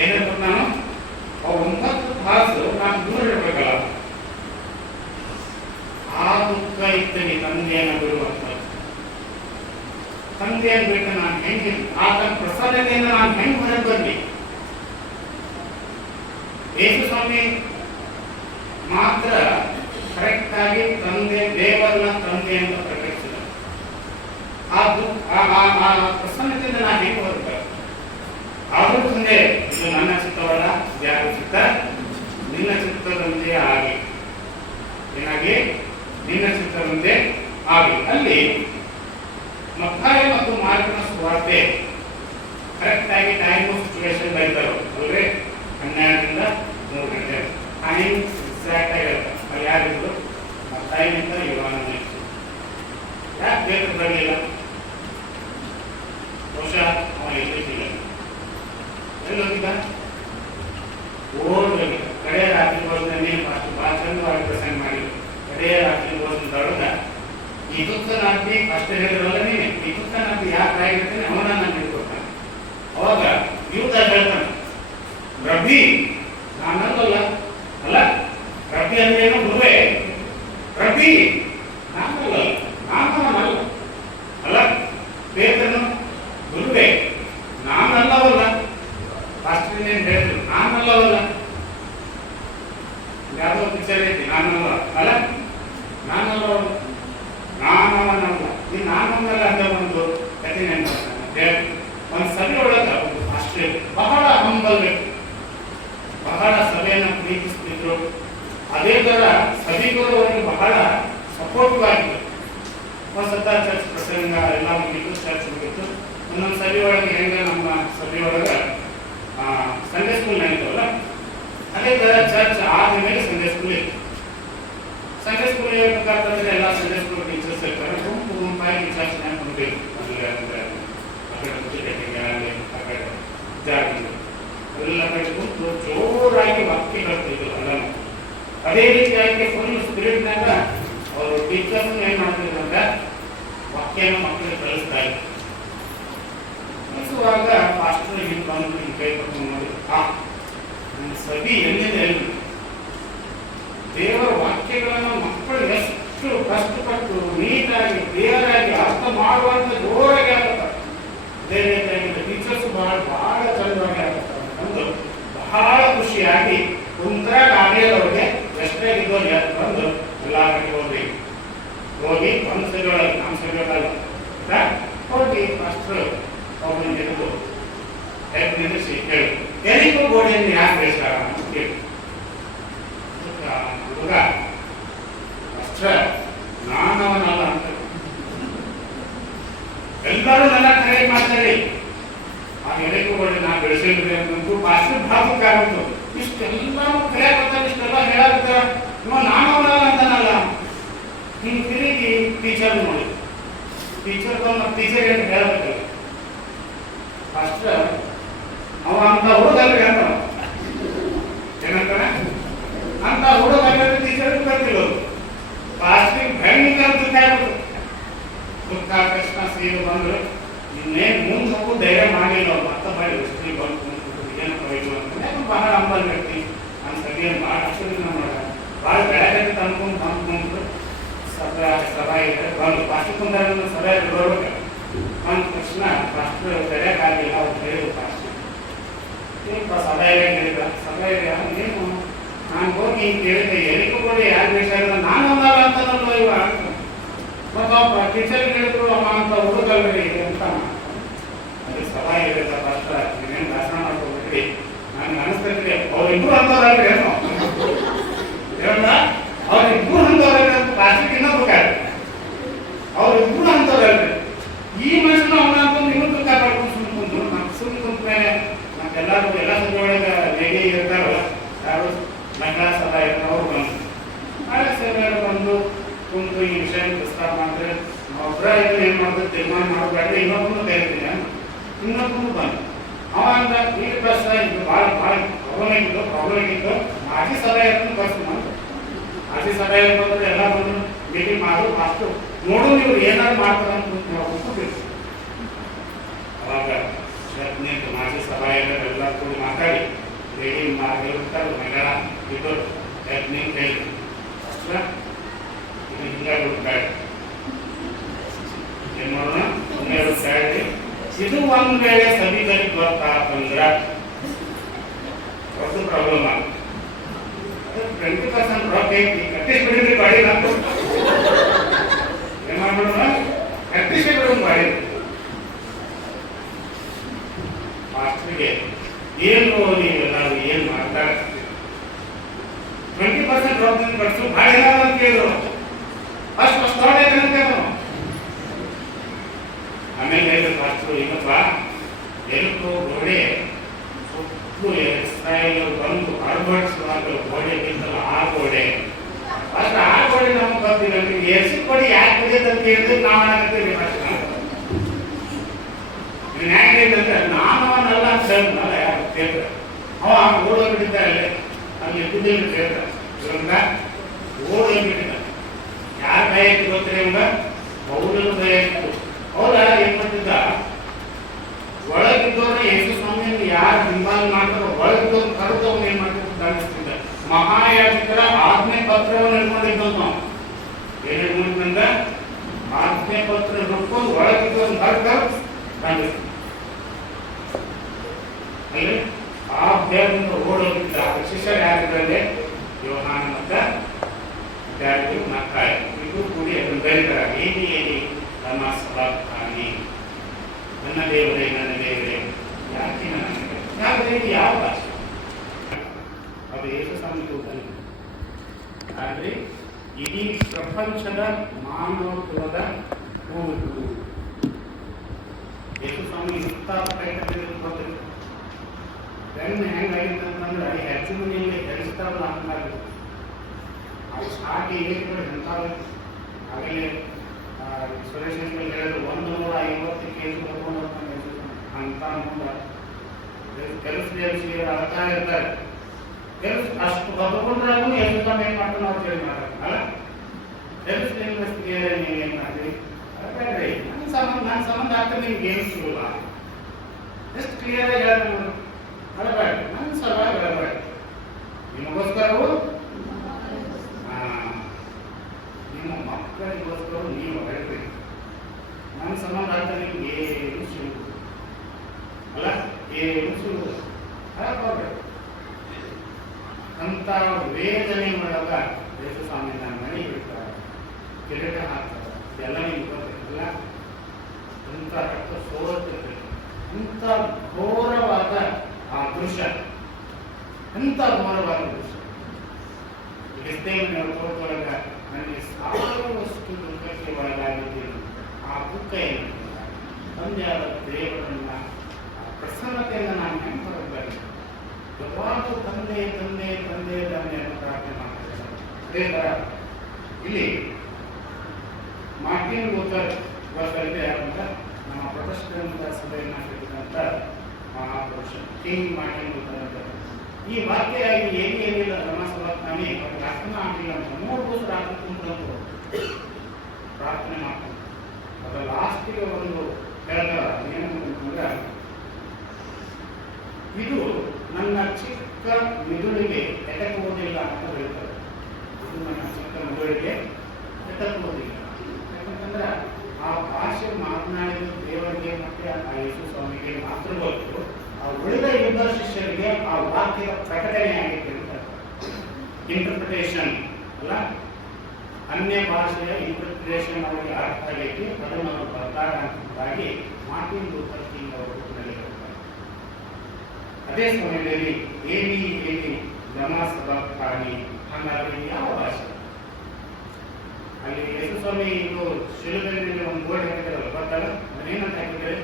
ಏನಿರ್ಬೇಕು ನಾನು? ಆ 9 ತಾಸು ನಾನು ದೂರ ಇರ್ಬೇಕಲ್ಲ. ಆ ದುಃಖ ಇದ್ದೀನಿ ತಂದೆಯನ್ನು ಬಿಡುವಂತ. ತಂದೆಯನ್ನು ಬಿಟ್ಟು ನಾನು ಹೆಂಗೆ ಆತನ ಪ್ರಸನ್ನತೆಯಿಂದ ನಾನು ಹೆಂಗೆ ಹೊರಗೆ ಬರಲಿ? ಯೇಸು ಸ್ವಾಮಿ ಮಾತ್ರ ಕರೆಕ್ಟ್ ಆಗಿ ತಂದೆ, ದೇವರನ್ನ ತಂದೆ ಅಂತ ಪ್ರಕಟಿಸಿದ. ಆ ಪ್ರಸನ್ನತೆಯಿಂದ ನಾನು ಹೆಂಗೆ ಹೊರಗೆ? ಆದರೂ ತಂದೆ, ಇದು ನನ್ನ ಚಿತ್ತವಲ್ಲ, ಯಾರ ಚಿತ್ತ? ನಿನ್ನ ಚಿತ್ತದಂತೆ ಆಗಿ. ಏನಾಗಿ? ನಿನ್ನ ಚಿತ್ತದಂತೆ ಆಗಿ. ಅಲ್ಲಿ ಮತ್ತಾಯ ಮತ್ತು ಮಾರ್ಗನ ಸುವಾರ್ತೆ ಕರೆಕ್ಟ್ ಆಗಿ ಟೈಮ್ ಸಿಚುವೇಶನ್ ಬರೀತಾರೋ ಅಲ್ವೇ? 12ರಿಂದ 3 ಗಂಟೆ ಟೈಮ್ ಎಕ್ಸಾಕ್ಟ್ ಆಗಿರುತ್ತೆ. ಅಲ್ಲಿ ಯಾರಿದ್ರು? ಮತ್ತಾಯನಿಂದ ಯೋಹಾನನ. ಯಾಕೆ ಬೇಕು ಬರಲಿಲ್ಲ? ಬಹುಶಃ ಅವ ಎಲ್ಲಿದ್ದಿಲ್ಲ. ಎಲ್ಲಿ ಹೋಗಿದ್ದ? ಓಡೋಗಿದ್ದ. ಕಡೆ ರಾತ್ರಿ ಭೋಜನ ಭಾಳ ಚಂದವಾಗಿ ಪ್ರೆಸೆಂಟ್ ಮಾಡಿದ್ರು. ಕಡೆ ರಾತ್ರಿ ಭೋಜನದೊಳಗ ಈ ದುಃಖನಾಥಿ ಅಷ್ಟೇ ಹೇಳಿದ್ರಲ್ಲ ನೀನೆ, ಈ ದುಃಖನಾಥಿ ಯಾಕೆ ಆಗಿರ್ತಾನೆ ಅವನ ನಾನು ಹಿಡ್ಕೊಡ್ತಾನೆ. ಅವಾಗ ಯೂತ ಹೇಳ್ತಾನೆ, ರಬ್ಬಿ ನಾನಲ್ಲ ಅಲ್ಲ, ರಬ್ಬಿ ಅಂದ್ರೆ ಏನು? ಗುರುವೇ. ರಬ್ಬಿ ನಾನಲ್ಲ, ನಾನಲ್ಲ ಅಲ್ಲ. ಪೇತ್ರನು ಗುರುವೇ ನಾನಲ್ಲವಲ್ಲ. ಫಾಸ್ಟ್ರಿ ಏನ್ ಹೇಳಿದ್ರು? ನಾನಲ್ಲವಲ್ಲ. ಯಾವುದೋ ಪಿಕ್ಚರ್ ಐತಿ, ನಾನಲ್ಲ ಅಲ್ಲ, ನಾನಲ್ಲವಲ್ಲ, ನಾನವನಲ್ಲ. ಈ ನಾನವನಲ್ಲ ಅಂತ ಒಂದು ಕಥೆ ನೆನಪಾಗ್ತಾನೆ. ಒಂದು ಸಭೆ ಒಳಗ ಒಂದು ಫಾಸ್ಟ್ರಿ ಬಹಳ ಹಂಬಲ್ ವ್ಯಕ್ತಿ, ಬಹಳ ಸಭೆಯನ್ನು ಪ್ರೀತಿಸ್ತಿದ್ರು. ಅದೇ ತರ ಸಭಿಕರು ಅವರಿಗೆ ಬಹಳ ಸಪೋರ್ಟಿವ್ ಆಗಿದ್ರು. ಹೊಸತ ಚರ್ಚ್ ಪ್ರಸಂಗ ಎಲ್ಲ ಮುಗಿತು, ಚರ್ಚ್ ಮುಗಿತು. ಒಂದೊಂದು ಸಭೆ ಒಳಗೆ ಹೆಂಗ ನಮ್ಮ ಸಭೆ ಒಳಗ ಸಂಡೇ ಸ್ಕೂಲ್ ನಡೀತವಲ್ಲ, ಅದೇ ತರ ಚರ್ಚ್ ಆದ್ಮೇಲೆ ಸಂಡೇ ಸ್ಕೂಲ್ ಇತ್ತು. ಸಂಡೇ ಸ್ಕೂಲ್ ಹೇಳ್ಬೇಕಾದ್ರೆ ಎಲ್ಲ ಸಂಡೇ ಸ್ಕೂಲ್ ಟೀಚರ್ಸ್ ಇರ್ತಾರೆ. ಗುಂಪಾಗಿ ಟೀಚರ್ಸ್ ನೆನಪಬೇಕು. ಆ ಕಡೆ ಜಾಗ ಎಲ್ಲ ಕಡೆ ಕೂತು ಜೋರಾಗಿ ವಾಕ್ಯ ಬರ್ತಿದ್ರು ಎಲ್ಲ. ಅದೇ ರೀತಿಯಾಗಿ ಫುಲ್ ಸ್ಪಿರಿಟ್ನಾಗ ಅವರು ಟೀಚರ್ಸ್ ಏನ್ ಮಾಡ್ತಿದ್ರು ಅಂದ್ರೆ ವಾಕ್ಯನ ಮಕ್ಕಳಿಗೆ ಕಲಿಸ್ತಾ ಇದ್ರು. ಕಲಿಸುವಾಗ ಪಾಸ್ಟರ್ ಹಿಂಗೆ ಬಂದು ಹಿಂಗೆ ಕೈ ಕೊಟ್ಟು ನೋಡಿ, ನನ್ನ ಸಭೆ ಎಲ್ಲಿದೆ ಎಲ್ಲಿ ದೇವರ ವಾಕ್ಯಗಳನ್ನು ಮಕ್ಕಳು ಎಷ್ಟು ಕಷ್ಟಪಟ್ಟು ನೀಟಾಗಿ ಕ್ಲಿಯರಾಗಿ ಅರ್ಥ ಮಾಡುವಂತ ಜೋರಾಗಿ ಆಗುತ್ತಾರೆ. ಅದೇ ರೀತಿಯಾಗಿ ಟೀಚರ್ಸ್ ಬಹಳ ಚಂದವಾಗಿ ಆಗುತ್ತಾರೆ ಅಂದು ಬಹಳ ಖುಷಿಯಾಗಿ ಕುಂತ್ರ ಗಾಡಿಯದವ್ರಿಗೆ ಎಷ್ಟೇ ಇದ್ದವ್ರು ಬಂದು ಎಲ್ಲ ಕಡೆ ಹೋಗಿ ಒಂದು ಸರಿಯೊಳಗೆ ನಮ್ಮ ಸರಿಯೊಳಗಲ್ಲ ಹೋಗಿ ಅಷ್ಟು ಅವ್ರನ್ನ ಹಿಡಿದು ನಿಲ್ಲಿಸಿ ಕೇಳಿ, ಎಲ್ಲಿಗೂ ಗೋಡೆಯನ್ನು ಯಾಕೆ ಬೇಯಿಸ್ತಾರ ಅಂತ ಕೇಳಿ. ಹುಡುಗ ಅಷ್ಟ ನಾನವನಲ್ಲ ಅಂತ ಎಲ್ಲರೂ ನನ್ನ ಕರೆ ಮಾಡ್ತಾರೆ. ಆ ಎಲೆಗೂ ಗೋಡೆ ನಾ ಬೆಳೆಸಿದ್ರೆ ಅಂತಂದು ಅಷ್ಟು ಭಾವುಕಾಗುತ್ತು. ಇಷ್ಟೆಲ್ಲರೂ ಕರೆ ಬರ್ತಾರೆ, ಇಷ್ಟೆಲ್ಲ ಹೇಳಾಗ್ತಾರ, ನಾನವನಲ್ಲ ಅಂತಾನಲ್ಲ. ಹಿಂಗೆ ತಿರುಗಿ ಟೀಚರ್ ನೋಡಿ, ಟೀಚರ್ ಟೀಚರ್ ಏನು ಹೇಳಬೇಕಲ್ಲ. ಅಷ್ಟ ಅವ ಅಂತ ಹುಡುಗಲ್ರಿ ಅಂತ ಏನಂತಾನೆ ಅಂತ ಹುಡುಗ ಟೀಚರ್ ಬರ್ತಿಲ್ಲ. ಪಾಸ್ಟಿಗೆ ಭಯಂಕರ ದುಃಖ ಆಗ್ಬಿಟ್ಟು ದುಃಖ ಕೃಷ್ಣ ಸೀರು ಬಂದ್ರು. ಇನ್ನೇನು ಮುಂದೆ ಹೋಗು ಧೈರ್ಯ ಮಾಡಿಲ್ಲ. ಅವ್ರು ಮತ್ತೆ ಮಾಡಿ ವಸ್ತಿ ಬಂದು ಕುಂತ್ಬಿಟ್ಟು ಏನಪ್ಪ ಇದು ಅಂತ ಬಹಳ ಅಂಬಲ್ ವ್ಯಕ್ತಿ. ನನ್ನ ಸರಿಯನ್ನು ಭಾಳ ಅಕ್ಷರ ಮಾಡ ಭಾಳ ಬೆಳಗ್ಗೆ ತಂದ್ಕೊಂಡು ಸಭಾ ಇದೆ ಬಂದು ಫಸ್ಟ್ ಕುಂತಾರ ಸಭೆ ಬರ್ಬೇಕು ಅಂದ ತಕ್ಷಣ ಫಸ್ಟ್ ಕರೆಯಕ್ಕಾಗಲಿಲ್ಲ ಅವ್ರು ಹೇಳಿದ್ರು ಫಸ್ಟ್ ಏನಪ್ಪ ಸಭೆ ಹೇಳಿದ್ರ ಸಭೆ ಏನು ನಾನು ಹೋಗಿ ಹಿಂಗೆ ಕೇಳಿದೆ ಎಲ್ಲಿಗೂ ಕೂಡ ಯಾರು ಬೇಕಾಗಿಲ್ಲ ನಾನು ಒಂದಲ್ಲ ಅಂತನಲ್ಲ ಇವ ಮತ್ತು ಟೀಚರ್ ಹೇಳಿದ್ರು ಅಮ್ಮ ಅಂತ ಹುಡುಗಲ್ರಿ ಅಂತ ಅದು ಸಭಾ ಹೇಳಿದ ಫಸ್ಟ್ ನೀವೇನು ಭಾಷಣ ಮಾಡ್ಕೊಬೇಕ್ರಿ ನನಗೆ ಅನಿಸ್ತೈತ್ರಿ ಅವ್ರಿಬ್ರು ಅಂತವ್ರಲ್ರಿ ಏನು ಹೇಳ ಅವ್ರಿಬ್ರು ಅಂತವ್ರಲ್ರಿ ಅಂತ ಕ್ಲಾಸಿಗೆ ಇನ್ನೊಂದು ಬೇಕಾದ್ರೆ ಅವ್ರಿಬ್ರು ಅಂತವ್ರಲ್ರಿ ಈ ಮನುಷ್ಯನ ಅವನ ಅಂತ ಇನ್ನೊಂದು ಕಾಪಾಡ್ಕೊಂಡು ಸುಮ್ಮನೆ ಕುಂತು ನಮ್ಗೆ ಸುಮ್ಮನೆ ಕುಂತ ಮೇಲೆ ನಮ್ಗೆಲ್ಲರೂ ಎಲ್ಲ ಸಂಜೆ ಒಳಗೆ ಲೇಡಿ ಇರ್ತಾರಲ್ಲ ಯಾರು ಮಹಿಳಾ ಸಭಾ ಇರ್ತಾವ್ರು ಬಂದು ನಾಳೆ ಸೇವೆಯವರು ಬಂದು ಕುಂತು ಈ ವಿಷಯ ಪ್ರಸ್ತಾಪ ಮಾಡಿದ್ರೆ ಒಬ್ಬರ ಇದನ್ನು ಏನು ಮಾಡಿದ್ರೆ ತೀರ್ಮಾನ ಮಾಡಬೇಡ್ರಿ ಇನ್ನೊಬ್ಬನು ಕರಿತೀನಿ ಇನ್ನೊಬ್ಬನು ಬಂದು ಅವ ಅಂತ ಈ ಬಸ್ ಇದು ಭಾಳ ಪ್ರಾಬ್ಲಮ್ ಇತ್ತು ಮಾಜಿ ಸಭೆಯನ್ನು ಬಸ್ ಮಾಡಿ ಮಾಜಿ ಸಭೆ ಬಂದ್ರೆ ಎಲ್ಲ ಬಂದು ಮೀಟಿಂಗ್ ಮಾಡು ಅಷ್ಟು ನೋಡು ನೀವು ಏನಾದ್ರು ಮಾಡ್ತಾರೆ ಅಂತ ನಾವು ಒಪ್ಪಿಬೇಕು ಅವಾಗ ನಿಂತು ಮಾಜಿ ಸಭೆಯಲ್ಲ ಕೂಡ ಮಾತಾಡಿ ಲೇಡಿ ಮಾಡಿರ್ತಾರೆ ಮಹಿಳಾ ಇಬ್ಬರು ನಿಂಗೆ ಹೇಳಿ ಅಷ್ಟ ಇದು ಹಿಂಗಾಗಿ ಬ್ಯಾಡ್ ಏನು ಮಾಡೋಣ ಸುಮ್ಮನೆ ಬ್ಯಾಡ್ರಿ ಇದು ಒಂದು ವೇಳೆ ಸಭೆಗಳಿಗೆ ಗೊತ್ತಾತಂದ್ರೆ ಹೊಸ ಪ್ರಾಬ್ಲಮ್ ಆಗುತ್ತೆ 20% ರೊಕ್ಕ ಐತಿ ಕಟ್ಟಿಸ್ಬಿಡಿದ್ರಿ ಗಾಡಿ ನಾವು ಏನು ಮಾಡೋಣ ಕಟ್ಟಿಸ್ಬಿಡೋಣ ಗಾಡಿ ಮಾಸ್ಟರ್ಗೆ ಏನು ನೀವೆಲ್ಲರೂ ಏನು ಮಾಡ್ತಾ 20% ರೊಕ್ಕ ಕಟ್ಸು ಭಾಳ ಏನಾದ್ರು ಅಂತ ಹೇಳಿದ್ರು ಅಷ್ಟು ಸ್ಟಾರ್ಟ್ ಆಯ್ತು ಅಂತ ಆಮೇಲೆ ಹೇಳಿದ್ರು ಮಾಸ್ಟರು ಏನಪ್ಪ ಎಲ್ಕು ಗೋಡೆ ಸುತ್ತಲೂ ಎಕ್ಸ್ಟ್ರಾಯಿಲ್ ಬಂದು ಅಳವಡಿಸುವಾಗ ಗೋಡೆ ಬಿದ್ದಲ್ಲ ಆ ಗೋಡೆ ಅಷ್ಟು ಆ ಗೋಡೆ ನಮ್ಗೆ ಗೊತ್ತಿಲ್ಲ ನೀವು ಎಸಿ ಕೊಡಿ ಯಾಕೆ ಬಿದ್ದಿದೆ ಅಂತ ಹೇಳಿದ್ರೆ ನಾವು ಹಾಕತ್ತೀವಿ ಮಾಸ್ಟರ್ ನೀನು ಯಾಕೆ ಹೇಳಿದ್ರೆ ನಾನು ಅವನಲ್ಲ ಅಂತ ಹೇಳಿದ್ನಲ್ಲ ಯಾರು ಕೇಳ್ತಾರೆ ಅವ ಓಡೋಗ್ಬಿಟ್ಟಿದ್ದಾರೆ ಅಲ್ಲಿ ಬಿದ್ದಿಲ್ಲ ಕೇಳ್ತಾರೆ ಇವಂಗ ಓಡೋಗ್ಬಿಟ್ಟಿದ್ದಾರೆ ಯಾರ ಭಯ ಇತ್ತು ಗೊತ್ತಿಲ್ಲ ಇವಂಗ ಅವ್ರಿಗೂ ಭಯ ಇತ್ತು ಅವರ ಏನ್ ಮಾಡ್ತಿದ್ದ ಒಳಗಿದ್ದವ್ರನ್ನ ಯೇಸು ಸ್ವಾಮಿಯನ್ನು ಯಾರು ಹಿಂಬಾಲ ಮಾಡ್ತಾರೋ ಒಳಗಿದ್ದವ್ರನ್ನ ಕರೆದವ್ರನ್ನ ಏನ್ ಮಾಡ್ತಿದ್ದ ದಂಡಿಸ್ತಿದ್ದ ಮಹಾಯಾಜಕರ ಆಜ್ಞೆ ಪತ್ರವನ್ನು ಇಟ್ಕೊಂಡಿದ್ದ ನಾವು ಏನ್ ಇಟ್ಕೊಂಡಿದ್ದಂದ ಆಜ್ಞೆ ಪತ್ರ ಹಿಡ್ಕೊಂಡು ಒಳಗಿದ್ದವ್ರನ್ನ ಕರೆದು ದಂಡಿಸ್ತಿದ್ದ ಅಲ್ಲಿ ಆ ಭಯದಿಂದ ಓಡೋಗಿದ್ದ ಶಿಷ್ಯರು ಯಾರಿದ್ದಾರೆ ಯೋಹಾನ ಮತ್ತ ವಿದ್ಯಾರ್ಥಿ ಮತ್ತಾಯ ಇದು ಕೂಡಿ ಅದನ್ನು ಬರೀತಾರೆ ಏನಿ ನಮ್ಮ ಸಭಾನಿ ನನ್ನ ದೇವರೇ ಯಾಕೆ ನನಗೆ ಯಾವ ಭಾಷೆ ಅದು ಯೇಸು ಸ್ವಾಮಿ ಕೂಗಲ್ಲ ಆದರೆ ಇಡೀ ಪ್ರಪಂಚದ ಮಾನವ ಕುಲದ ಕೂಗು ಯೇಸು ಸ್ವಾಮಿ ಇಂಥ ಪ್ರಯತ್ನ ಬೆನ್ನು ಹೆಂಗಾಗಿತ್ತಂತಂದ್ರೆ ಹೆಚ್ಚು ಮನೆಯಲ್ಲಿ ಧರಿಸ್ತಾವಲ್ಲ ಹಂಗಾಗುತ್ತೆ ಅದು ಸ್ಟಾರ್ಟ್ ಏನಿದ್ರು ಎಂಥವು ಆಗಲೇ ಸುರೇಶ್ ಹೇಳಿದ್ರು 150 kg ತಗೊಂಡು ಅಂತ ಮುಂದೆ ಕೆಲಸ ಅಳ್ತಾ ಇರ್ತಾರೆ ಕೆಲಸ ಅಷ್ಟು ಬದುಕೊಂಡ್ರಾಗೂ ಎಷ್ಟು ಕಮ್ಮಿ ಏನು ಮಾಡ್ತಾರೆ ನಾವು ಕೇಳಿ ಮಾಡಲ್ಲ ಕೆಲಸ ನೀವೇನು ಮಾಡಿರಿ ಬೇಡ್ರಿ ನನ್ನ ಸಂಬಂಧ ಆಗ್ತದೆ ನಿಮ್ಗೆ ಏನು ಸಿಗಲ್ಲ ಎಷ್ಟು ಕ್ಲಿಯರ್ ಆಗಿ ಹೇಳ್ತಾರೆ ಅಳಬೇಡ ನನ್ನ ಸಲುವಾಗಿ ಹೇಳಬೇಡ ನಿಮಗೋಸ್ಕರವು ನಿಮ್ಮ ಮಕ್ಕಳಿಗೋಸ್ಕರ ನೀವು ಹೇಳ್ರಿ ನನ್ನ ಸಂಬಂಧ ಆಗ್ತದೆ ನಿಮ್ಗೆ ಏನು ಸಿಗುವುದು ಅಲ್ಲ ಏನು ಸಿಗುವುದು ಹೇಳಬೇಡ ಅಂತ ವೇದನೆ ಒಳಗ ಯೇಸು ಸ್ವಾಮಿ ನನ್ನ ಮನೆ ಬಿಡ್ತಾರೆ ಕಿರೀಟ ಹಾಕ್ತಾರೆ ಎಲ್ಲ ನಿಮ್ಗೆ ಗೊತ್ತಿಲ್ಲ ಇಂಥ ರಕ್ತ ಸೋತಿರ್ತದೆ ಇಂಥ ಘೋರವಾದ ಆ ದೃಶ್ಯ ಎಂಥ ಘೋರವಾದ ದೃಶ್ಯ ಕ್ರಿಸ್ತೇವನ ತೋಟದೊಳಗ ನನಗೆ ಸಾಕಷ್ಟು ದುಃಖಕ್ಕೆ ಒಳಗಾಗಿದ್ದೀನಿ ಆ ದುಃಖ ಏನು ತಂದೆಯಾದ ದೇವರನ್ನ ಪ್ರಸನ್ನತೆಯಿಂದ ನಾನು ಹೆಂಗೆ ಹೊರಬೇಕು ಯಾವಾಗಲೂ ತಂದೆ ತಂದೆ ತಂದೆ ತಂದೆ ಅಂತ ಪ್ರಾರ್ಥನೆ ಮಾಡ್ತಾರೆ ಅದೇ ಥರ ಇಲ್ಲಿ ಮಾರ್ಟಿನ್ ಲೂಥರ್ ಇವತ್ತಲ್ಲಿ ಯಾರಂತ ನಮ್ಮ ಪ್ರೊಟೆಸ್ಟೆಂಟ್ ಸಭೆಯನ್ನು ಹಾಕಿದಂಥ ಮಹಾಪುರುಷ ಕಿಂಗ್ ಮಾರ್ಟಿನ್ ಲೂಥರ್ ಅಂತ ಈ ವಾಕ್ಯ ಏನಿಲ್ಲ ಧರ್ಮಸಭಾಜ್ಞಾನಿ ಅವ್ರಿಗೆ ಅರ್ಥನ ಆಗಲಿಲ್ಲ ಅಂತ 3 ದಿವಸ ರಾತ್ರಿ ಕುಂತು ಪ್ರಾರ್ಥನೆ ಮಾಡ್ತಾರೆ ಅದರ ಲಾಸ್ಟಿಗೆ ಒಂದು ಹೇಳ್ತಾರೆ ಏನಂತಂದ್ರೆ ಇದು ನನ್ನ ಚಿಕ್ಕ ಮಿದುಳಿಗೆ ಎಟಕುವುದಿಲ್ಲ ಅಂತ ಹೇಳ್ತಾರೆ ಇದು ನನ್ನ ಚಿಕ್ಕ ಮಿದುಳಿಗೆ ಎತ್ತಕ್ಕೋದಿಲ್ಲ. ಯಾಕಂತಂದ್ರೆ ಆ ಭಾಷೆ ಮಾತನಾಡಿದ ದೇವರಿಗೆ ಮತ್ತೆ ಆ ಯೇಸು ಸ್ವಾಮಿಗೆ ಮಾತ್ರ ಗೊತ್ತು. ಆ ಉಳಿದ ಯುದ್ಧ ಶಿಷ್ಯರಿಗೆ ಆ ವಾಕ್ಯದ ಪ್ರಕಟಣೆ ಆಗಿತ್ತು ಅಂತ ಇಂಟರ್ಪ್ರಿಟೇಷನ್ ಅಲ್ಲ, ಅನ್ಯ ಭಾಷೆಯ ಇಂಟರ್ಪ್ರಿಟೇಷನ್ ಅವರಿಗೆ ಅರ್ಥ ಆಗೈತಿ, ಅದನ್ನು ಅವರು ಬರ್ತಾಗಿ ಮಾರ್ಟಿನ್ ಲೂಥರ್ ಕಿಂಗ್ ಅವರು ಹೇಳಿರ್ತಾರೆ. ಅದೇ ಸಮಯದಲ್ಲಿ ಏನಿ ಏನಿ ಲಮಾ ಸಬಕ್ತಾನಿ ಹಾಗಾದ್ರೆ ಯಾವ ಭಾಷೆ? ಅಲ್ಲಿ ಯೇಸು ಸ್ವಾಮಿ ಇದು ಶಿಲುಬೆಯಲ್ಲಿ ಒಂದು ಬೋರ್ಡ್ ಹಾಕಿದಾರಲ್ಲ, ಗೊತ್ತಲ್ಲ, ಅದೇನಂತ ಹಾಕಿದ್ದಾರೆ?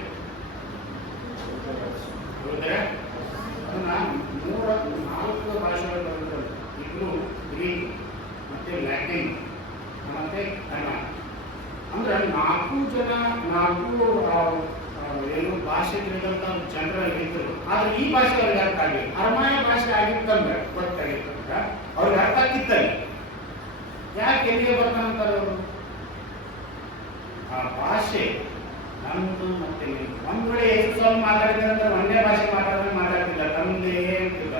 ಹೌದ್ರೆ ಅದನ್ನ 4 ಭಾಷೆಗಳು ಬರುತ್ತಲ್ಲ, ಇಬ್ರು ಗ್ರೀಕ್ ಮತ್ತೆ ಲ್ಯಾಟಿನ್ ಮತ್ತೆ ಕನ್ನಡ. ಅಂದ್ರೆ 4 ಏನು ಭಾಷೆ ತಿಳಿದಂತ ಜನರಲ್ಲಿ ಇದ್ರು. ಆದ್ರೆ ಈ ಭಾಷೆ ಅವ್ರಿಗೆ ಅರ್ಥ ಆಗಲಿಲ್ಲ. ಅರಮಾಯ ಭಾಷೆ ಆಗಿತ್ತಂದ್ರೆ ಗೊತ್ತಾಗಿತ್ತಂದ್ರೆ ಅವ್ರಿಗೆ ಅರ್ಥ ಆಗಿತ್ತಲ್ಲ. ಯಾಕೆ ಎಲ್ಲಿಗೆ ಬರ್ತಾನಂತಾರೆ ಅವರು? ಆ ಭಾಷೆ ನಮ್ದು ಮತ್ತೆ ನಿಮ್ದು. ಒಂದ್ ವೇಳೆ ಯೇಸು ಸ್ವಾಮಿ ಮಾತಾಡಿದ್ರೆ ಒಂದೇ ಭಾಷೆ ಮಾತಾಡ್ತಿಲ್ಲ, ತಂದೆ ಅಂತಿದ್ದ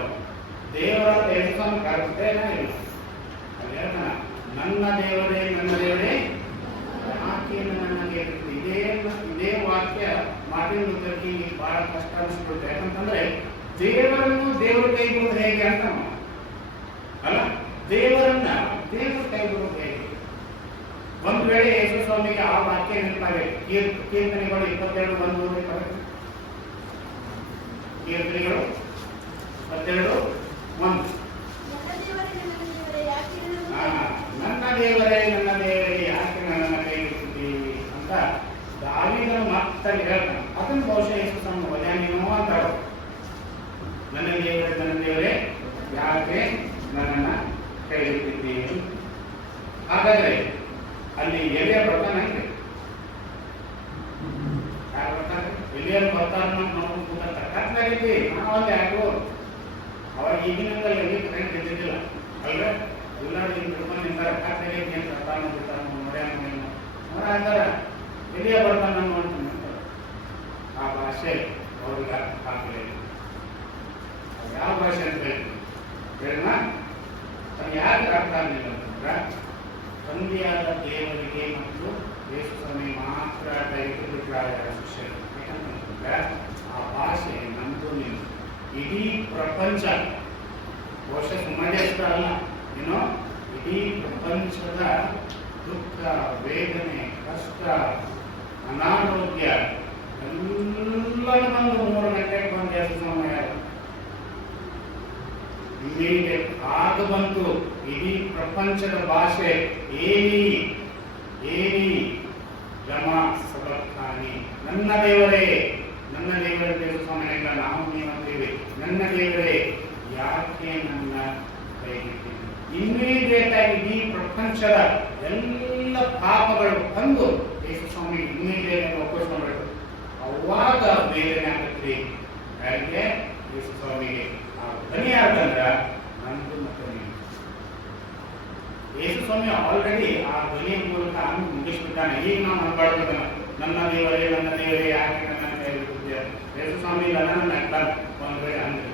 ದೇವರ ಯೇಸು ಸ್ವಾಮಿ ಕರೆಸ್ತೇನೆ ಇಲ್ಲ. ಅಲ್ಲಿ ಹೇಳ್ತಾನ, ನನ್ನ ದೇವರೇ ಯಾಕೆ ನನಗೆ ಇದೇ ವಾಕ್ಯ ಮಾರ್ಟಿನ್ ಲೂಥರ್ ಕಿಂಗ್ ಬಹಳ ಕಷ್ಟ ಅನಿಸ್ಬಿಡುತ್ತೆ. ಯಾಕಂತಂದ್ರೆ ದೇವರನ್ನು ದೇವರ ಕೈ ಬಿಡೋದು ಹೇಗೆ ಅಂತ ಅಲ್ಲ, ದೇವರನ್ನ ದೇವರ ಕೈ ಬಿಡೋದು ಹೇಗೆ? ಒಂದು ವೇಳೆ ಯೇಸು ಸ್ವಾಮಿಗೆ ಆ ವಾಕ್ಯ ನೆನಪಾಗಿದೆ. ಕೀರ್ತನೆಗಳು 22:1 ಕೀರ್ತನೆಗಳು 22:1 ನನ್ನ ದೇವರೇ ಯಾಕೆ ನನ್ನನ್ನು ಕೈ ಬಿಟ್ಟಿದ್ದೀವಿ ಅಂತ ದಾವೀದನು ಮಾತಾಡಿ ಹೇಳ್ತಾನೆ. ಅದನ್ನು ಬಹುಶಃ ಯೇಸು ಸ್ವಾಮಿ ವಚನೇನೋ ಅಂತಾರೆ, ನನ್ನ ದೇವರೇ ಯಾಕೆ ನನ್ನನ್ನ ಕೈ ಬಿಟ್ಟಿದ್ದೀವಿ. ಹಾಗಾದ್ರೆ ಅಲ್ಲಿ ಎಲಿಯ ಬರ್ತಾನಂದ್ರೆ ಯಾರು ಬರ್ತಾರೆ? ಎಲಿಯರು ಬರ್ತಾರ ನಾವು ಕತ್ಲಾಗಿದ್ವಿ. ನಾವಲ್ಲಿ ಯಾಕೋ ಅವಾಗ ಈಗಿನಿಂದ ಎಲ್ಲಿ ಕರೆಂಟ್ ಇದ್ದಿದ್ದಿಲ್ಲ ಅಲ್ವೇ? ಎಲ್ಲರೂ ಹಿಂಗೆ ಹಿಡ್ಕೊಂಡು ನಿಂತಾರೆ, ಕತ್ಲಾಗಿ ಏನು ಬರ್ತಾನೋ ಬಿಡ್ತಾನೋ ನೋಡ ಅಂತಾರ, ಎಲಿಯ ಬರ್ತಾನ ನೋಡ್ತೀನಿ ಅಂತಾರೆ. ಆ ಭಾಷೆ ಅವ್ರಿಗೆ ಆಗ್ಲಿಲ್ಲ. ಯಾವ ಭಾಷೆ ಅಂತ ಹೇಳಿನ ಅದು ಯಾಕೆ ಅರ್ಥ ಆಗಲಿಲ್ಲ ಅಂತಂದ್ರೆ ತಂದೆಯಾದ ದೇವರಿಗೆ ಮತ್ತು ಯೇಸು ಸ್ವಾಮಿ ಮಾತ್ರ ತೆಗೆದುಬಿಟ್ಟಾರ ಶಿಷ್ಯರು. ಯಾಕಂತಂದ್ರೆ ಆ ಭಾಷೆ ನಮ್ದು ನಿಮ್ದು. ಇಡೀ ಪ್ರಪಂಚ ಬಹುಶಃ ಸುಮ್ಮನೆ ಅಲ್ಲ, ಏನೋ ಇಡೀ ಪ್ರಪಂಚದ ದುಃಖ, ವೇದನೆ, ಕಷ್ಟ, ಅನಾರೋಗ್ಯ ಎಲ್ಲರೂ ಬಂದು 3 ಗಂಟೆಗೆ ಬಂದು ಯೇಸು ಸ್ವಾಮಿ ಇಮಿಡಿಯೇಟ್ ಆಗ ಬಂತು. ಇಡೀ ಪ್ರಪಂಚದ ಭಾಷೆ ಏನಿ ಲಮಾ ಸಬಕ್ತಾನಿ, ನನ್ನ ದೇವರೇ ಯೇಸು ಸ್ವಾಮಿಯಿಂದ ನಾವು ನೀವಂತೀವಿ, ನನ್ನ ದೇವರೇ ಯಾಕೆ ನನ್ನ ಕೈ ಬಿಟ್ಟಿದ್ದೀರಿ? ಇಮಿಡಿಯೇಟ್ ಆಗಿ ಇಡೀ ಪ್ರಪಂಚದ ಎಲ್ಲ ಪಾಪಗಳು ಬಂದು ಯೇಸು ಸ್ವಾಮಿ ಇಮಿಡಿಯೇಟ್ ಒಪ್ಪಿಸ್ಕೊಂಡ್ಬಿಟ್ಟು ಅವಾಗ ಬೇರೆ ಆಗುತ್ತೆ. ಯಾರಿಗೆ? ಯೇಸು ಸ್ವಾಮಿಗೆ. ಧ್ವನಿ ಯಾಕಂದ್ರೆ ನಂದು ಮತ್ತು ನೀವು. ಯೇಸು ಸ್ವಾಮಿ ಆಲ್ರೆಡಿ ಆ ಧ್ವನಿಯ ಮೂಲಕ ಮುಗಿಸ್ಬಿಟ್ಟಾನೆ. ಈಗ ನಾವು ಅನ್ಬಾರ್ದು, ನನ್ನ ದೇವರೇ ಯಾಕೆ ನನ್ನ ಕೈ ಬಿಟ್ಟಿದ್ದೀಯ? ಯೇಸು ಸ್ವಾಮಿ ಇಲ್ಲ ನನ್ನ ಒಂದು ವೇಳೆ ಅಂದ್ರೆ,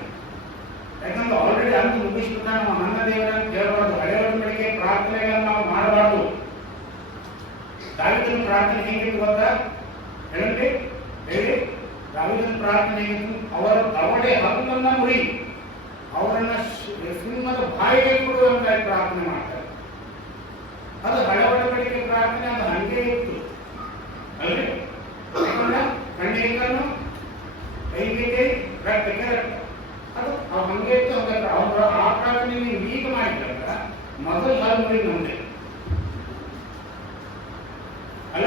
ಯಾಕಂದ್ರೆ ಆಲ್ರೆಡಿ ಅಂದು ಮುಗಿಸ್ಬಿಟ್ಟಾನ. ನಾವು ನನ್ನ ದೇವರನ್ನು ಕೇಳಬಾರ್ದು. ಹಳೆಯ ಒಡಂಬಡಿಕೆ ಪ್ರಾರ್ಥನೆಗಳನ್ನು ನಾವು ಮಾಡಬಾರ್ದು. ದಾವೀದನ ಪ್ರಾರ್ಥನೆ ಹೇಗಿತ್ತು ಗೊತ್ತಾ? ಹೇಳಿ ದಾವೀದನ ಪ್ರಾರ್ಥನೆ ಹೇಗಿತ್ತು? ಅವರೇ ಹಕ್ಕನ್ನ ಮುರಿ, ಅವರನ್ನ ಸಿಂಹದ ಬಾಯಿಗೆ ಕೊಡುವಂತ ಪ್ರಾರ್ಥನೆ ಮಾಡ್ತಾರೆ. ಅದು ಹಳೆ ಒಡಂಬಡಿಕೆ ಪ್ರಾರ್ಥನೆ, ಅದು ಹಂಗೆ ಇತ್ತು ಅಲ್ರಿ? ಕಣ್ಣಿಗೆ ಕಣ್ಣು, ಕೈಗೆ ಕೈ, ರಕ್ತಕ್ಕೆ ರಕ್ತ, ಅದು ಹಂಗೆ ಇತ್ತು. ಹಂಗ ಅವ್ರ ಆ ಪ್ರಾರ್ಥನೆ ನೀವು ಈಗ ಮಾಡಿದ್ರಲ್ಲ, ಮೊದಲು ಹಲ್ಮುರಿ ನಮ್ದೆ ಅಲ್ಲ,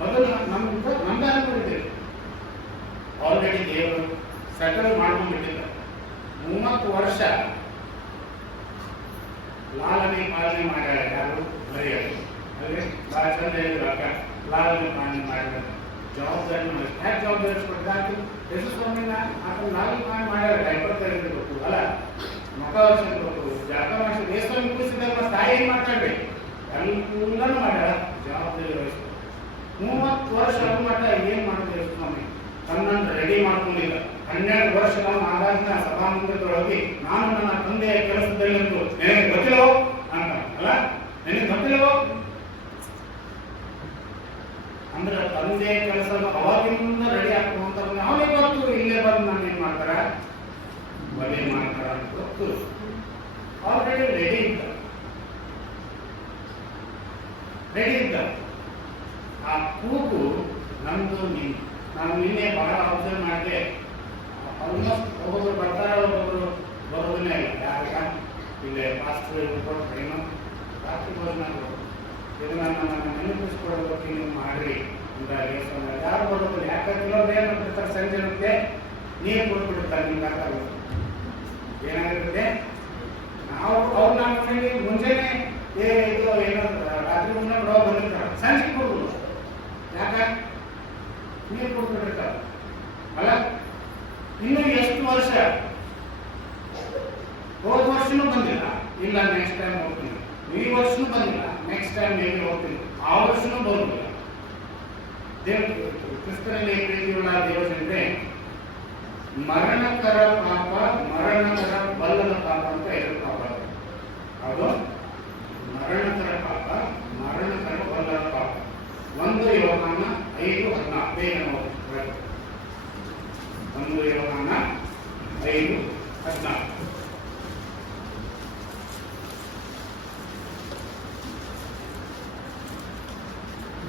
ಮೊದಲು ನಮ್ದೇ ಹಲ್ಮುರಿದೆ. ಆಲ್ರೆಡಿ ದೇವರು ಸೆಟಲ್ ಮಾಡ್ಕೊಂಡ್ಬಿಟ್ಟಿದ್ದಾರೆ. 30 ವರ್ಷ ಲಾಲನೆ ಪಾಲನೆ ಮಾಡ್ಯಾರ. ಯಾರು? ಮರಿಯಾರು ಅಲ್ರಿ? ಬಹಳ ಚಂದ ಹೇಳಿದ್ರು ಅಕ್ಕ, ಲಾಲನೆ ಪಾಲನೆ ಮಾಡಿದ್ರೆ ಜವಾಬ್ದಾರಿ ಹ್ಯಾಕ್ ಜವಾಬ್ದಾರಿ ಕೊಟ್ಟಿದ್ದಾಗಿ ಯೇಸು ಸ್ವಾಮಿನ ಆತ ಲಾಲನೆ ಪಾಲನೆ ಮಾಡ್ಯಾರ. ಡೈಪರ್ ತೆಗೆದಿರ್ಬೇಕು ಅಲ್ಲ, ಮಕ ವರ್ಷಿರ್ಬೇಕು, ಜಾತ ವರ್ಷ ಯೇಸು ಸ್ವಾಮಿ ಕೂರಿಸಿದಾಗ ತಾಯಿ ಏನ್ ಮಾತಾಡ್ರಿ ಎಲ್ಲನೂ ಮಾಡ್ಯಾರ. ಜವಾಬ್ದಾರಿ ವಹಿಸ್ಬೇಕು. 30 ವರ್ಷ ಮಟ್ಟ ಏನ್ ಮಾಡಿದ್ರು ಯೇಸು ಸ್ವಾಮಿ? ತನ್ನನ್ನು ರೆಡಿ ಮಾಡ್ಕೊಂಡಿದ್ದ. 12 ವರ್ಷ ನಾವು ಆಗಾಗಿನ ಸಭಾಮಂದಿರದೊಳಗೆ ನಾನು ನನ್ನ ತಂದೆಯ ಕೆಲಸದಲ್ಲಿ ನಿನಗೆ ಗೊತ್ತಿಲ್ಲವೋ ಅಂತ ಅಲ್ಲ, ನಿನಗೆ ಗೊತ್ತಿಲ್ಲವೋ ಅಂದ್ರೆ ತಂದೆ ಕೆಲಸ ಅವಾಗಿಂದ ರೆಡಿ ಹಾಕುವಂತ ಅವನೇ ಗೊತ್ತು, ಇಲ್ಲೇ ಬಂದು ನಾನು ಏನ್ ಮಾಡ್ತಾರ ಬಲೆ ಮಾಡ್ತಾರ ಅಂತ ಗೊತ್ತು, ಆಲ್ರೆಡಿ ರೆಡಿ ಇದ್ದ. ಆ ಕೂಗು ನಮ್ದು ನಾವು ನಿನ್ನೆ ಬಹಳ ಅಬ್ಸರ್ವ್ ಮಾಡಿದೆ. ಆಲ್ಮೋಸ್ಟ್ ಒಬ್ಬೊಬ್ರು ಬರ್ತಾರ, ಒಬ್ಬೊಬ್ರು ಬರೋದನ್ನೇ ಇಲ್ಲ. ಯಾವಾಗ ಇಲ್ಲೇ ಪಾಸ್ಟರ್ ಏನೋ ರಾತ್ರಿ ಭೋಜನ ಇದು ನನ್ನ ನೆನಪಿಸ್ಕೊಡ್ಬೇಕು, ನೀವು ಮಾಡ್ರಿ ಯಾರು ಬರೋದಿಲ್ಲ. ಯಾಕಂದ್ರೆ ಏನು ಮಾಡ್ಬಿಡ್ತಾರೆ, ಸಂಜೆ ಇರುತ್ತೆ ನೀರು ಕೊಟ್ಬಿಡ್ತಾರೆ, ನಿಮ್ಗೆ ಹಾಕೋದು ಏನಾಗಿರುತ್ತೆ. ನಾವು ಅವ್ರು ನಮ್ಮ ಮನೆಗೆ ಮುಂಜಾನೆ ಇದು ಏನೋ ರಾತ್ರಿ ಮುಂದೆ ಬಿಡೋ ಬಂದಿರ್ತಾರೆ, ಸಂಜೆ ಕೊಡ್ಬೋದು. ಯಾಕ ನೀರು ಕೊಟ್ಬಿಟ್ಟಿರ್ತಾರೆ ಅಲ್ಲ. ಇನ್ನು ಎಷ್ಟು ವರ್ಷ, ಹೋದ ವರ್ಷನೂ ಬಂದಿಲ್ಲ, ಇಲ್ಲ ನೆಕ್ಸ್ಟ್ ಟೈಮ್ ಹೋಗ್ತೀನಿ, ಈ ವರ್ಷನೂ ಬಂದಿಲ್ಲ, ನೆಕ್ಸ್ಟ್ ಟೈಮ್ ಹೇಗೆ ಹೋಗ್ತೀನಿ, ಆ ವರ್ಷನೂ ಬರೋದಿಲ್ಲ. ಕ್ರಿಸ್ತನಲ್ಲಿ ಪ್ರೀತಿಯುಳ್ಳ ದೇವಜನರೇ, ಮರಣಕರ ಪಾಪ, ಮರಣಕರ ಬಲ್ಲದ ಪಾಪ ಅಂತ ಎರಡು ಪಾಪ. ಅದು ಮರಣಕರ ಪಾಪ, ಮರಣಕರ ಬಲ್ಲದ ಪಾಪ. 1 ಯೋಹಾನ 5:14 ಬೇಗ ನೋಡಿ. 1 ಯೋಹಾನ 5:14.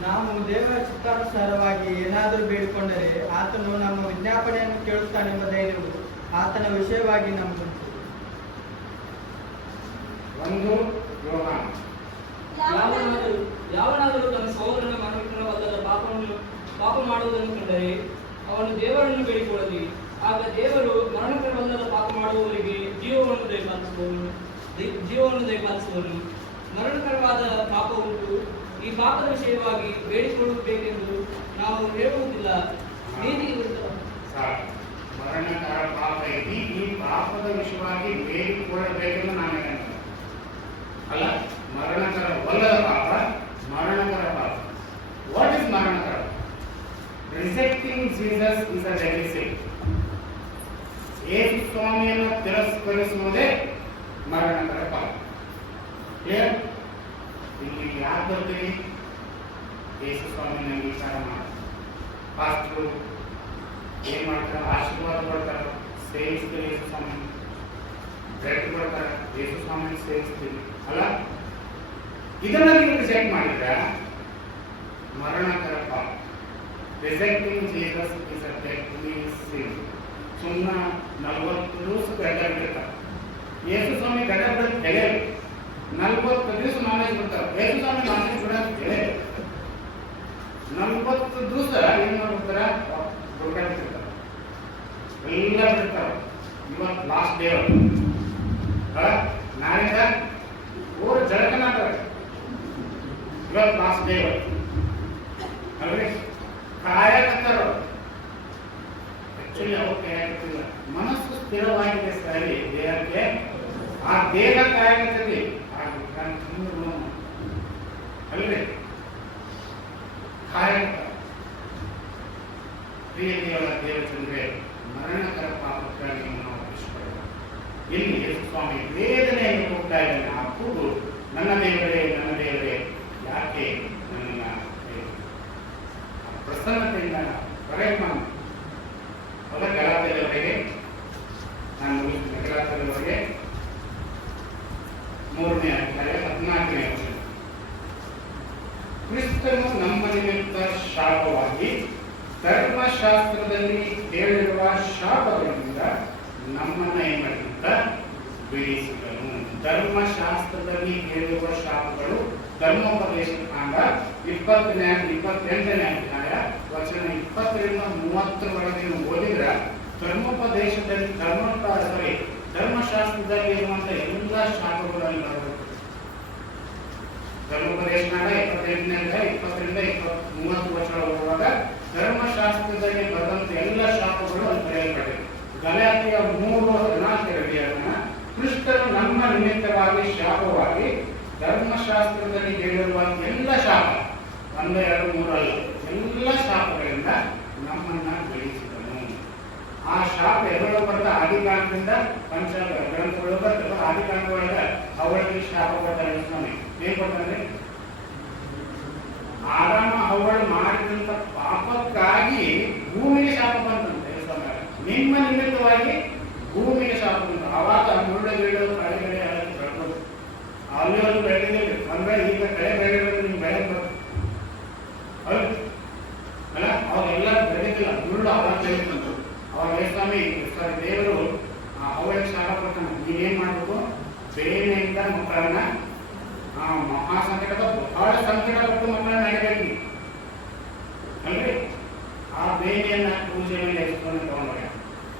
ನಾವು ದೇವರ ಚಿತ್ತಾನುಸಾರವಾಗಿ ಏನಾದರೂ ಬೇಡಿಕೊಂಡರೆ ಆತನು ನಮ್ಮ ವಿಜ್ಞಾಪನೆಯನ್ನು ಕೇಳುತ್ತಾನೆಂಬ ಧೈರ್ಯವು ಆತನ ವಿಷಯವಾಗಿ ನಮಗುಂಟು. 1 ಯೋಹಾನ. ಯಾವನಾದರೂ ತನ್ನ ಸಹೋದರನ ಮರಣಕರವಲ್ಲದ ಪಾಪ ಮಾಡುವುದನ್ನು ಕಂಡರೆ ಅವನು ದೇವರನ್ನು ಬೇಡಿಕೊಳ್ಳಲಿ. ಆಗ ದೇವರು ಮರಣಕರವಲ್ಲದ ಪಾಪ ಮಾಡುವವರಿಗೆ ಜೀವವನ್ನು ದಯಪಾಲಿಸುವನು. ಮರಣಕರವಾದ ಪಾಪ ಉಂಟು. ಈ ಪಾಪದ ವಿಷಯವಾಗಿ ಬೇಡಿಕೊಳ್ಳಬೇಕೆಂದು ನಾವು ಹೇಳುವುದಿಲ್ಲ. ನೀತಿಗೆ ಮರಣಕರ ಪಾಪ ಐತಿ, ಈ ಪಾಪದ ವಿಷಯವಾಗಿ ಬೇಡಿಕೊಳ್ಳಬೇಕೆಂದು ನಾನು ಹೇಳ್ತೇನೆ ಅಲ್ಲ. ಮರಣಕರ ಒಲ್ಲದ ಪಾಪ, ಮರಣಕರ ಪಾಪ. ವಾಟ್ ಇಸ್ ಮರಣಕರ? Rejecting Jesus is a deadly sin. Yesu ಸ್ವಾಮಿಯನ್ನು ತಿರಸ್ಕರಿಸುವುದೇ ಮರಣಕರ ಪಾಪ. ಕ್ಲಿಯರ್? ಇಲ್ಲಿ ಯಾರು ಬರ್ತೀವಿ? ಯೇಸು ಸ್ವಾಮಿನ ವಿಚಾರ ಮಾಡಿ ಪಾಸ್ಟ್ರು ಏನ್ ಮಾಡ್ತಾರೆ? ಆಶೀರ್ವಾದ ಕೊಡ್ತಾರೆ, ಸೇವಿಸ್ತೀವಿ ಯೇಸು ಸ್ವಾಮಿ. ಬ್ರೆಡ್ ಕೊಡ್ತಾರೆ, ಯೇಸು ಸ್ವಾಮಿ ಸೇವಿಸ್ತೀವಿ ಅಲ್ಲ. ಇದನ್ನ ನೀವು ರಿಜೆಕ್ಟ್ ಮಾಡಿದ್ರೆ ಮರಣಕರ ಪಾಪ. Rejecting Jesus is a deadly sin. ಸುಮ್ಮನೆ 40 ದಿವಸ ಗಡ್ಡ ಬಿಟ್ಟಿರ್ತಾರೆ. ಯೇಸು ಸ್ವಾಮಿ ಗಡ್ಡ ಬಿಡೋದು ಬೆಳೆಯಲ್ಲ. 40 ದಿವಸ ನಾಲೆಜ್ ಬಿಡ್ತಾರೆ. ಯೇಸು ಸ್ವಾಮಿ ನಾಲೆಜ್ ಬಿಡೋದು ಬೆಳೆಯಲ್ಲ. 40 ದಿವಸ ಏನ್ ಮಾಡ್ಬಿಡ್ತಾರೆ? ಬಿಡ್ಕೊಂಡಿರ್ತಾರೆ, ಎಲ್ಲ ಬಿಡ್ತಾರೆ. ಇವತ್ತು ಲಾಸ್ಟ್ ಡೇ ನಾಳೆ ಊರು ಜಳಕನಾಟ, ಇವತ್ತು ಲಾಸ್ಟ್ ಡೇ ಅಲ್ರಿ. ಕಾಯಕತ್ತಾರ ಆಕ್ಚುಲಿ ಅವ್ರು ಕಾಯಕತ್ತಿಲ್ಲ, ಮನಸ್ಸು ಸ್ಥಿರವಾಗಿದೆ ಸರಿ ದೇಹಕ್ಕೆ. ಆ ದೇಹ ಕಾಯಕತ್ತದೆ ಅಲ್ರಿ, ಕಾಯಕ. ಪ್ರಿಯತೆಯ ದೇವಚಂದ್ರೆ ಮರಣಕರ ಪಾಪಕ್ಕಾಗಿ ನಾವು ಇಷ್ಟಪಡೋಣ. ಇಲ್ಲಿ ಯೇಸು ಸ್ವಾಮಿ ವೇದನೆಯನ್ನು ಹೋಗ್ತಾ ಇದ್ದಾನೆ. ಆ ಕೂಗು, ನನ್ನ ದೇವರೇ, ನನ್ನ ದೇವರೇ, ಯಾಕೆ ನನ್ನ ಪ್ರಸನ್ನತೆಯಿಂದ ಪ್ರಯತ್ನ ಹೊಲ ಗಲಾತೆಯವರೆಗೆ ನಾನು ಮುಗಿಸಿದ ಗಲಾತೆಯವರೆಗೆ 3ನೇ ಅಧ್ಯಾಯ 14ನೇ ವಚನ. ಕ್ರಿಸ್ತನು ನಮ್ಮ ನಿಮಿತ್ತ ಶಾಪವಾಗಿ ಧರ್ಮಶಾಸ್ತ್ರದಲ್ಲಿ ಹೇಳಿರುವ ಶಾಪಗಳಿಂದ ನಮ್ಮನ್ನ ಏನ್ ಮಾಡಿದಂತ ಬಿಡಿಸಿದನು. ಧರ್ಮಶಾಸ್ತ್ರದಲ್ಲಿ ಹೇಳಿರುವ ಶಾಪಗಳು ಧರ್ಮೋಪದೇಶ ಕಾಂಡ 28ನೇ ಅಧ್ಯಾಯ ವಚನ 20-30 ಓದಿದ್ರ ಧರ್ಮೋಪದೇಶದಲ್ಲಿ ಧರ್ಮಶಾಸ್ತ್ರದಲ್ಲಿ ಇರುವಂತ ಎಲ್ಲ ಶಾಪಗಳಲ್ಲಿ ಬರಬೇಕು. ಧರ್ಮೋಪದೇಶ ಕಾಂಡ 28ನೇ ಅಧ್ಯಾಯ 20-30 ವಚನ ಓದುವಾಗ ಧರ್ಮಶಾಸ್ತ್ರದಲ್ಲಿ ಬರೆದಂತ ಎಲ್ಲ ಶಾಪಗಳು ಅಂತ ಹೇಳಲ್ಪಟ್ಟಿದೆ. ಗಲಾತ್ಯ 3:14 ಕ್ರಿಸ್ತನು ನಮ್ಮ ನಿಮಿತ್ತವಾಗಿ ಶಾಪವಾಗಿ ಧರ್ಮಶಾಸ್ತ್ರದಲ್ಲಿ ಹೇಳಿರುವ ಎಲ್ಲ ಶಾಪ, 1, 2, 3 ಅಲ್ಲ, ಎಲ್ಲ ಶಾಪಗಳಿಂದ ನಮ್ಮನ್ನ ಬೆಳೆಸಿದನು. ಆ ಶಾಪ ಎದುರು ಬರ್ತ ಆದಿಕಾಂಡದಿಂದ ಪಂಚ ಗ್ರಂಥಗಳು ಬರ್ತದೆ. ಆದಿಕಾಂಡ ಒಳಗ ಅವಳಿಗೆ ಶಾಪ ಕೊಡ್ತಾರೆ. ಸ್ವಾಮಿ ಏನ್ ಕೊಡ್ತಾನೆ? ಆದಾಮ ಹವ್ವಳು ಮಾಡಿದಂತ ಪಾಪಕ್ಕಾಗಿ ಭೂಮಿಗೆ ಶಾಪ ಬಂತಂತೆ. ನಿಮ್ಮ ನಿಮಿತ್ತವಾಗಿ ಭೂಮಿಗೆ ಶಾಪ ಬಂತು. ಆವಾಗ ಮುರುಳ ಬೀಳೋದು ಕಳೆಗಡೆ ಅದಕ್ಕೆ ಬೆಳ್ಬೋದು. ಅಲ್ಲಿವರೆಗೂ ಬೆಳೆದಿಲ್ಲ ಅಂದ್ರೆ ಈಗ ಕಳೆ ಬೆಳೆಯೋದು ನಿಮ್ಗೆ ಬೆಳೆ ಬರ್ತದೆ ಅಲ್ಲ. ಅವಾಗೆಲ್ಲ ಬೆಳೆದಿಲ್ಲ, ಮುರುಳು ಅವಾಗ ಬೆಳೀತಂತು. ಅವಾಗ ಸ್ವಾಮಿ ದೇವರು ಅವಳಿಗೆ ಶಾಪ ಕೊಡ್ತಾನೆ. ನೀವೇನ್ ಮಾಡ್ಬೇಕು, ಬೇನೆಯಿಂದ ಮಕ್ಕಳನ್ನ ಮಹಾ ಸಂಕಟದ ಬಹಳ ಸಂಕಟ ಕೊಟ್ಟು ಮಕ್ಕಳನ್ನ ನಡೀಬೇಕು ಅಲ್ರಿ. ಆ ಬೇನೆಯನ್ನ ಪೂಜೆ ಮೇಲೆ ಎಸ್ಕೊಂಡು ತಗೊಂಡಾಗ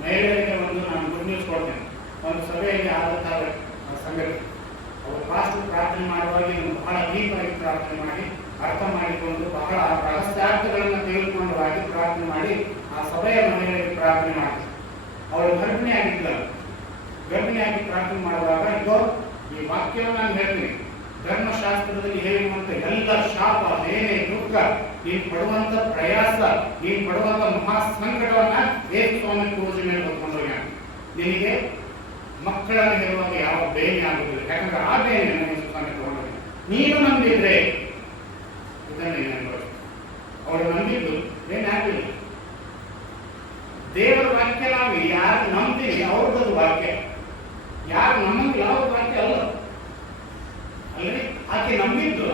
ಮಹಿಳೆಯರಿಗೆ ಒಂದು ನಾನು ಗುಡ್ ನ್ಯೂಸ್ ಕೊಡ್ತೇನೆ. ಒಂದು ಸಭೆಯಲ್ಲಿ ಆದಂತಹ ಸಂಗತಿ, ಅವರು ಫಾಸ್ಟ್ ಪ್ರಾರ್ಥನೆ ಮಾಡುವಾಗ ಬಹಳ ಡೀಪಾಗಿ ಪ್ರಾರ್ಥನೆ ಮಾಡಿ ಅರ್ಥ ಮಾಡಿಕೊಂಡು ಬಹಳ ರಹಸ್ಯಾರ್ಥಗಳನ್ನು ತೆಗೆದುಕೊಂಡವಾಗಿ ಪ್ರಾರ್ಥನೆ ಮಾಡಿ ಆ ಸಭೆಯ ಮಹಿಳೆಯರಿಗೆ ಪ್ರಾರ್ಥನೆ ಮಾಡಿ ಅವಳು ಗರ್ಭಿಣಿ ಆಗಿದ್ದಳು. ಗರ್ಭಿಣಿಯಾಗಿ ಪ್ರಾರ್ಥನೆ ಮಾಡುವಾಗ ಇದೋ ಈ ವಾಕ್ಯವನ್ನು ನಾನು ಹೇಳ್ತೀನಿ. ಧರ್ಮಶಾಸ್ತ್ರದಲ್ಲಿ ಹೇಳುವಂತ ಎಲ್ಲ ಶಾಪ, ಬೇನೆ, ದುಃಖ, ನೀನು ಪಡುವಂತ ಪ್ರಯಾಸ, ನೀನು ಪಡುವಂತ ಮಹಾ ಸಂಕಟವನ್ನ ಯೇಸು ಸ್ವಾಮಿ ಪೂಜೆ ಮೇಲೆ ಹೊತ್ಕೊಂಡೋಗ. ನಿನಗೆ ಮಕ್ಕಳನ್ನು ಹೇಳುವಾಗ ಯಾವ ಬೇನೆ ಆಗುದಿಲ್ಲ. ಯಾಕಂದ್ರೆ ಆ ಬೇನೆ ಯೇಸು ಸ್ವಾಮಿ ತಗೊಂಡೋಗ. ನೀನು ನಂಬಿದ್ರೆ ಇದನ್ನು ಅನುಭವಿಸ. ಅವಳು ನಂಬಿದ್ದು ಏನಾಗಲಿಲ್ಲ. ದೇವರ ವಾಕ್ಯ ನಾವು ಯಾರು ನಂಬ್ತೀವಿ ಅವ್ರದ್ದು ವಾಕ್ಯ, ಯಾರು ನಮ್ಮಂಗಿಲ್ಲ ಅವ್ರ ವಾಕ್ಯ ಅಲ್ಲ ಅಲ್ರಿ. ಆಕೆ ನಂಬಿದ್ದು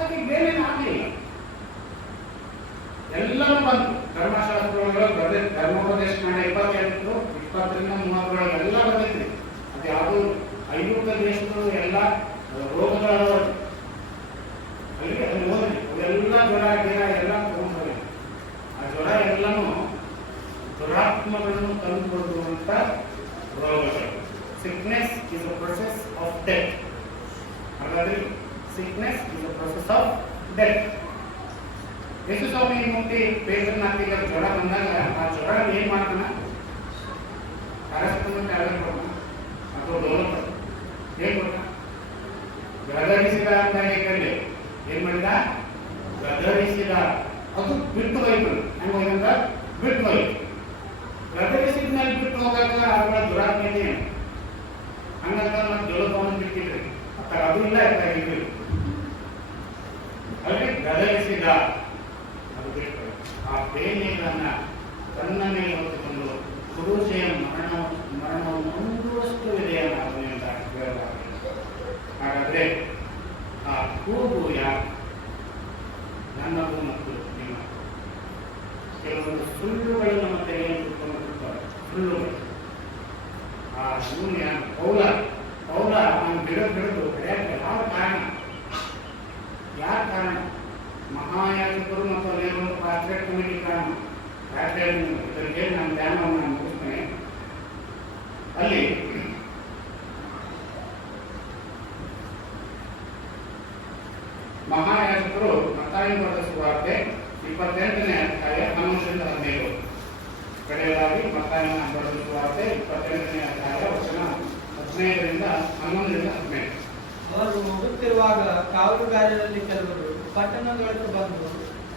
ಆಕೆ ಬೇರೆ ಆಗಲಿಲ್ಲ. ಎಲ್ಲರೂ ಬಂತು ಧರ್ಮಶಾಸ್ತ್ರಗಳು ಧರ್ಮೋಪದೇಶ ಮಾಡಿ 28, 20-30 ಎಲ್ಲ ಬಂದಿದ್ರಿ. ಅದು ಯಾವುದು ಐರೋಪ ದೇಶಗಳು ಎಲ್ಲ ರೋಗಗಳ ಅಲ್ಲಿ ಅಲ್ಲಿ ಹೋದ್ರಿ. ಅವೆಲ್ಲ ಜ್ವರ ಗಿರ ಎಲ್ಲ ತಗೊಂಡ್ರಿ. ಆ ಜ್ವರ ಎಲ್ಲನೂ ದುರಾತ್ಮಗಳನ್ನು ತಂದುಕೊಡುವಂತ ರೋಗಗಳು. Sickness is a process of death. ಹಾಗಾದ್ರೆ sickness is a process of death. Yesu ಸ್ವಾಮಿ ಮುಟ್ಟಿ ಪೇತ್ರನ ಹಾಕಿದ ಜ್ವರ ಬಂದಾಗ ಆ ಜ್ವರ ಏನ್ ಮಾಡ್ತಾನ, ಕಾರ್ಯಕ್ರಮ ಟ್ಯಾಬ್ಲೆಟ್ ಕೊಡ್ತಾನ ಅಥವಾ ಡೋಲೋ ಕೊಡ್ತಾನ. ಏನ್ ಕೊಡ್ತಾನ? ಗದರಿಸಿದ ಅಂತ ಹೇಳಿ ಏನ್ ಮಾಡಿದ? ಗದರಿಸಿದ. ಅದು ಬಿಟ್ಟು ಹೋಯ್ತು. ಹೆಂಗ್ ಹೋಯ್ತಂದ್ರ ಬಿಟ್ಟು ಹೋಯ್ತು. ಗದರಿಸಿದ ಮೇಲೆ ಬಿಟ್ಟು ಹೋಗಾಗ ಅವಳ ದುರಾತ್ಮತೆ ಹಂಗಂತ ಮತ್ತೆ ಜೋಲೋಪವನ್ನು ಬಿಟ್ಟಿದ್ರಿ. ಅದು ಇಲ್ಲ ಇದ್ರಿ ಅಲ್ಲಿ ಗದರಿಸಿದ. ಅದು ಬಿಟ್ಟು ಆ ಬೇನೆಗಳನ್ನ ತನ್ನ ಮೇಲೆ ಹೊತ್ತುಕೊಂಡು ಪುರುಷೆಯ ಮರಣವನ್ನು ಮುಂದುವಷ್ಟು ವಿಧೇಯನಾದನು ಅಂತ ಹೇಳಲಾಗಿದೆ. ಹಾಗಾದ್ರೆ ಆ ಕೂಗು ಯಾರು? ನನ್ನದು ಮತ್ತು ನಿಮ್ಮ ಕೆಲವೊಂದು ಸುಳ್ಳುಗಳು ನಮ್ಮ ತೆಗೆಯನ್ನು ಇಟ್ಕೊಂಡಿರ್ತಾರೆ. ಸುಳ್ಳುಗಳು. ಆ ಶೂನ್ಯ ಪೌಲ ನಾನು ಬಿಡದು ಬೆಳೆಯಕ್ಕೆ ಯಾರ ಕಾರಣ? ಮಹಾಯಾಜಕರು ಮತ್ತು ಅಲ್ಲಿರುವಂತಹ ಪಾಸ್ಟ್ರೇಟ್ ಕಮಿಟಿ ಕಾರಣ. ಇದರಿಗೆ ನನ್ನ ಧ್ಯಾನವನ್ನು ನಾನು ಮುಗಿಸ್ತೇನೆ. ಅಲ್ಲಿ ಮಹಾಯಾಜಕರು ಮತ್ತಾಯಿ ಬರೆದ ಸುವಾರ್ತೆ 28ನೇ ಅಧ್ಯಾಯ 11-15 ಕಡೆಯದಾಗಿ ಮತ್ತಾಯಿ ಬರೆದ ಸುವಾರ್ತೆ 28ನೇ ಅಧ್ಯಾಯ ವಚನ 15-11. ಅವರು ಹೋಗುತ್ತಿರುವಾಗ ಕಾವಲುಗಾರರಲ್ಲಿ ಕೆಲವರು ಪಟ್ಟಣದೊಳಗೆ ಬಂದು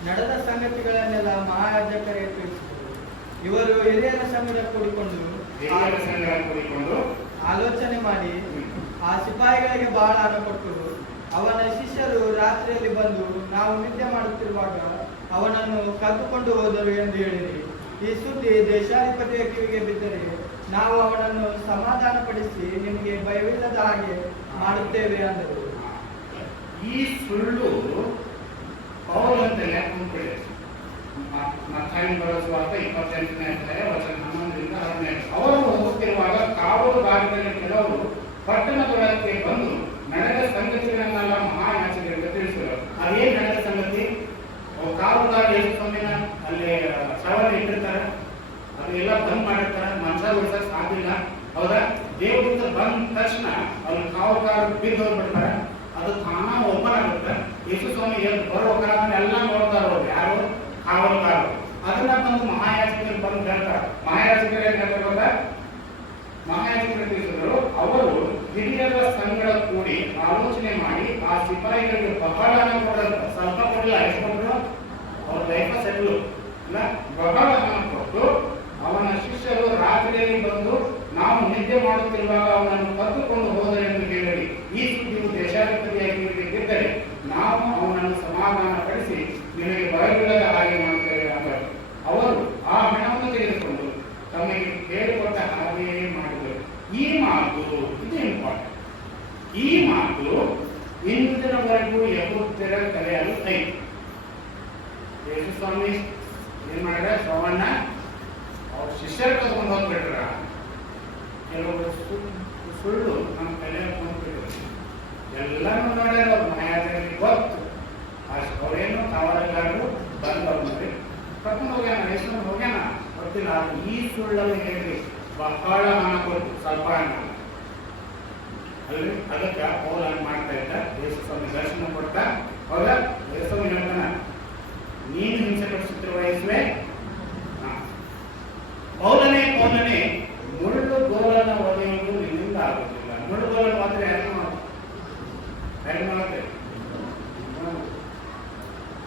ನಡೆದ ಸಂಗತಿಗಳನ್ನೆಲ್ಲ ಮಹಾಯಾಜಕರಿಗೆ ತಿಳಿಸಿದರು. ಇವರು ಹಿರಿಯರ ಸಂಗಡ ಕೂಡಿಕೊಂಡು ಆಲೋಚನೆ ಮಾಡಿ ಆ ಸಿಪಾಯಿಗಳಿಗೆ ಬಹಳ ಹಣ ಕೊಟ್ಟು ಅವನ ಶಿಷ್ಯರು ರಾತ್ರಿಯಲ್ಲಿ ಬಂದು ನಾವು ನಿದ್ದೆ ಮಾಡುತ್ತಿರುವಾಗ ಅವನನ್ನು ಕದ್ದುಕೊಂಡು ಹೋದರು ಎಂದು ಹೇಳಿರಿ. ಈ ಸುದ್ದಿ ದೇಶಾಧಿಪತಿಯ ಕಿವಿಗೆ ಬಿದ್ದರೆ ನಾವು ಅವನನ್ನು ಸಮಾಧಾನಪಡಿಸಿ ನಿಮಗೆ ಭಯವಿಲ್ಲದ ಹಾಗೆ ಮಾಡುತ್ತೇವೆ ಅಂದರು. ಈ ಸುಳ್ಳು ಪೌಲಂತೆಲ್ಲ ಕೂತ್ಕೊಳ್ಳಿ. ಮತ್ತಾಯಿ ಬರೆದ ಸುವಾರ್ತೆ 28ನೇ ಅಧ್ಯಾಯ ವಚನ 11-15. ಅವರು ಹೋಗುತ್ತಿರುವಾಗ ಕಾವಲುಗಾರರಲ್ಲಿ ಕೆಲವರು ಪಟ್ಟಣದೊಳಗೆ ಬಂದು ನಡೆದ ಸಂಗತಿಗಳನ್ನೆಲ್ಲ ಮಹಾಯಾಜಕರಿಗೆ ತಿಳಿಸಿದರು. ಅದೇನ್ ನಡೆದ ಸಂಗತಿ? ಕಾವಲುಗಾರ ಯೇಸು ಸ್ವಾಮಿನ ಅಲ್ಲಿ ಸವಾರಿ ಇಟ್ಟಿರ್ತಾರೆ, ಅದೆಲ್ಲ ಬಂದ್ ಮಾಡಿರ್ತಾರೆ. ಮನುಷ್ಯ ಉಳಿಸಕ್ ಸಾಧ್ಯವಿಲ್ಲ, ಹೌದಾ? ದೇವರಿಂದ ಬಂದ ತಕ್ಷಣ ಅಲ್ಲಿ ಕಾವಲುಗಾರ ಬಿದ್ದು ಹೋಗ್ಬಿಡ್ತಾರೆ. ಅದು ತಾನ ಓಪನ್ ಆಗುತ್ತೆ. ಯೇಸು ಸ್ವಾಮಿ ಬರೋಕರಾದ್ರೆ ಎಲ್ಲ ನೋಡ್ತಾರೆ ಅವ್ರು, ಯಾರು? ಕಾವಲುಗಾರರು. ಅದನ್ನ ಬಂದು ಮಹಾಯಾಜಕರಿಗೆ ಬಂದು ಹೇಳ್ತಾರೆ. ಮಹಾಯಾಜಕರು ಏನ್ ಹೇಳ್ತಾರೆ ಗೊತ್ತಾ? ಮಹಾಯಾಜಕರು ತಿಳಿಸಿದ್ರು, ಅವರು ಹಿರಿಯರ ಸಂಗಡ ಕೂಡಿ ಆಲೋಚನೆ ಮಾಡಿ ಆ ಸಿಪಾಯಿಗಳಿಗೆ ಬಹಳ ಹಣ ಕೊಡಂತ. ಸ್ವಲ್ಪ ಕೊಡಲಿಲ್ಲ, ಎಷ್ಟು ಕೊಟ್ಟರು? ಅವ್ರ ಲೈಫ್ ಸೆಟ್ಲು ಇಲ್ಲ, ಬಹಳ ಹಣ ಕೊಟ್ಟು ಅವನ ಶಿಷ್ಯರು ರಾತ್ರಿಯಲ್ಲಿ ಬಂದು ನಾವು ನಿದ್ದೆ ಮಾಡುತ್ತಿರುವಾಗ ಅವನನ್ನು ಕದ್ದುಕೊಂಡು ಹೋದರು ಎಂದು ಕೇಳಿ ಈ ಸುದ್ದಿಯು ದೇಶಾಧಿಪತಿಯಾಗಿ ಬಿದ್ದರೆ ನಾವು ಅವನನ್ನು ಸಮಾಧಾನಪಡಿಸಿ ಈ ಮಾತು ಇದು ಇಂಪಾರ್ಟೆಂಟ್. ಈ ಮಾತು ಇಂದಿನವರೆಗೂ ಯಹೂದ್ಯರ ತಲೆಯಲ್ಲಿ ಐತಿ. ಯೇಸು ಸ್ವಾಮಿ ಏನ್ ಮಾಡ್ಯಾರ? ಶ್ರವಣ ಅವ್ರ ಶಿಷ್ಯರ ಕರ್ಕೊಂಡು ಹೋಗ್ಬಿಟ್ರ. ಕೆಲವರು ಸುಳ್ಳು ನಮ್ಮ ತಲೆಯಲ್ಲಿ ಬಂದ್ಬಿಟ್ರು. ಎಲ್ಲಾನು ನೋಡ್ಯಾರ. ಅವ್ರ ಮನೆಯಾದಲ್ಲಿ ಗೊತ್ತು. ಅವ್ರೇನು ಕಾವಲುಗಾರರು ಬಂದು ಅವ್ರಿಗೆ ಕರ್ಕೊಂಡು ಹೋಗ್ಯಾನ, ಯೇಸು ಹೋಗ್ಯಾನ ಗೊತ್ತಿಲ್ಲ. ಈ ಸುಳ್ಳನ್ನು ಹೇಳಿ ಬಹಳ ಹಣ ಕೊಟ್ಟು ಸ್ವಲ್ಪ ಹಣ ಅಲ್ರಿ. ಅದಕ್ಕೆ ಪೌಲನ್ನು ಮಾಡ್ತಾ ಇದ್ದ. ಯೇಸು ಸ್ವಾಮಿ ದರ್ಶನ ಕೊಡ್ತಾ ಹೌದಾ? ಯೇಸು ಸ್ವಾಮಿ ಹೇಳ್ತಾನ, ನೀನು ಹಿಂಸೆ ಪಡಿಸುತ್ತಿರುವ ಯೇಸುವೆ, ಪೌಲನೇ ಪೌಲನೇ, ಮುಳ್ಳು ಗೋಲನ ಒಡೆಯುವುದು ನಿನ್ನಿಂದ ಆಗುತ್ತಿಲ್ಲ. ಮುಳ್ಳು ಗೋಲನ್ನು ಮಾತ್ರ ಯಾರು ಮಾಡುತ್ತೆ?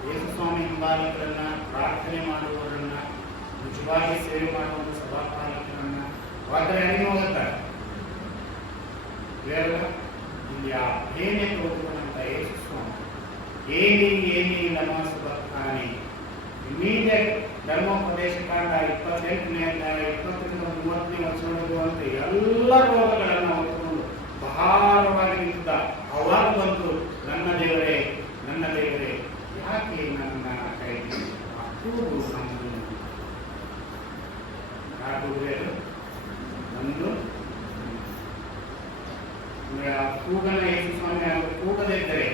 ಯೇಸು ಸ್ವಾಮಿ ಹಿಂಬಾಲಕರನ್ನ, ಪ್ರಾರ್ಥನೆ ಮಾಡುವವರನ್ನ, ನಿಜವಾಗಿ ಸೇವೆ ಮಾಡುವಂತ ಸಭಾಪಾಲಕರನ್ನ ಮಾತ್ರ ಯಾರಿಗೂ ಹೋಗುತ್ತಾರೆ. ಇಲ್ಲಿ ಆ ಏನೇ ತೋರುವಂತ ಯೇಸು ಸ್ವಾಮಿ ಏನಿ ನಮ್ಮ ಸಭಾನಿ ಇಮಿಡಿಯೇಟ್ ಧರ್ಮೋಪದೇಶ ಕಾಂಡ 28ನೇ ಅಧ್ಯಾಯ 20ರಿಂದ 30ನೇ ವಚನವಿರುವಂತೆ ಎಲ್ಲ ರೋಗಗಳನ್ನು ಹೊತ್ತುಕೊಂಡು ಭಾರವಾಗಿ ನಿಂತಿದ್ದ. ಅವಾಗ ಬಂತು, ನನ್ನ ದೇವರೇ ಯಾಕೆ ನನ್ನ ಕೈ ಕೂಗು ನಮ್ಮದು ನಮ್ದು ಕೂಗನ ಯೇಸು ಸ್ವಾಮಿ ಅವರು ಕೂಗದೇ ಇದ್ದರೆ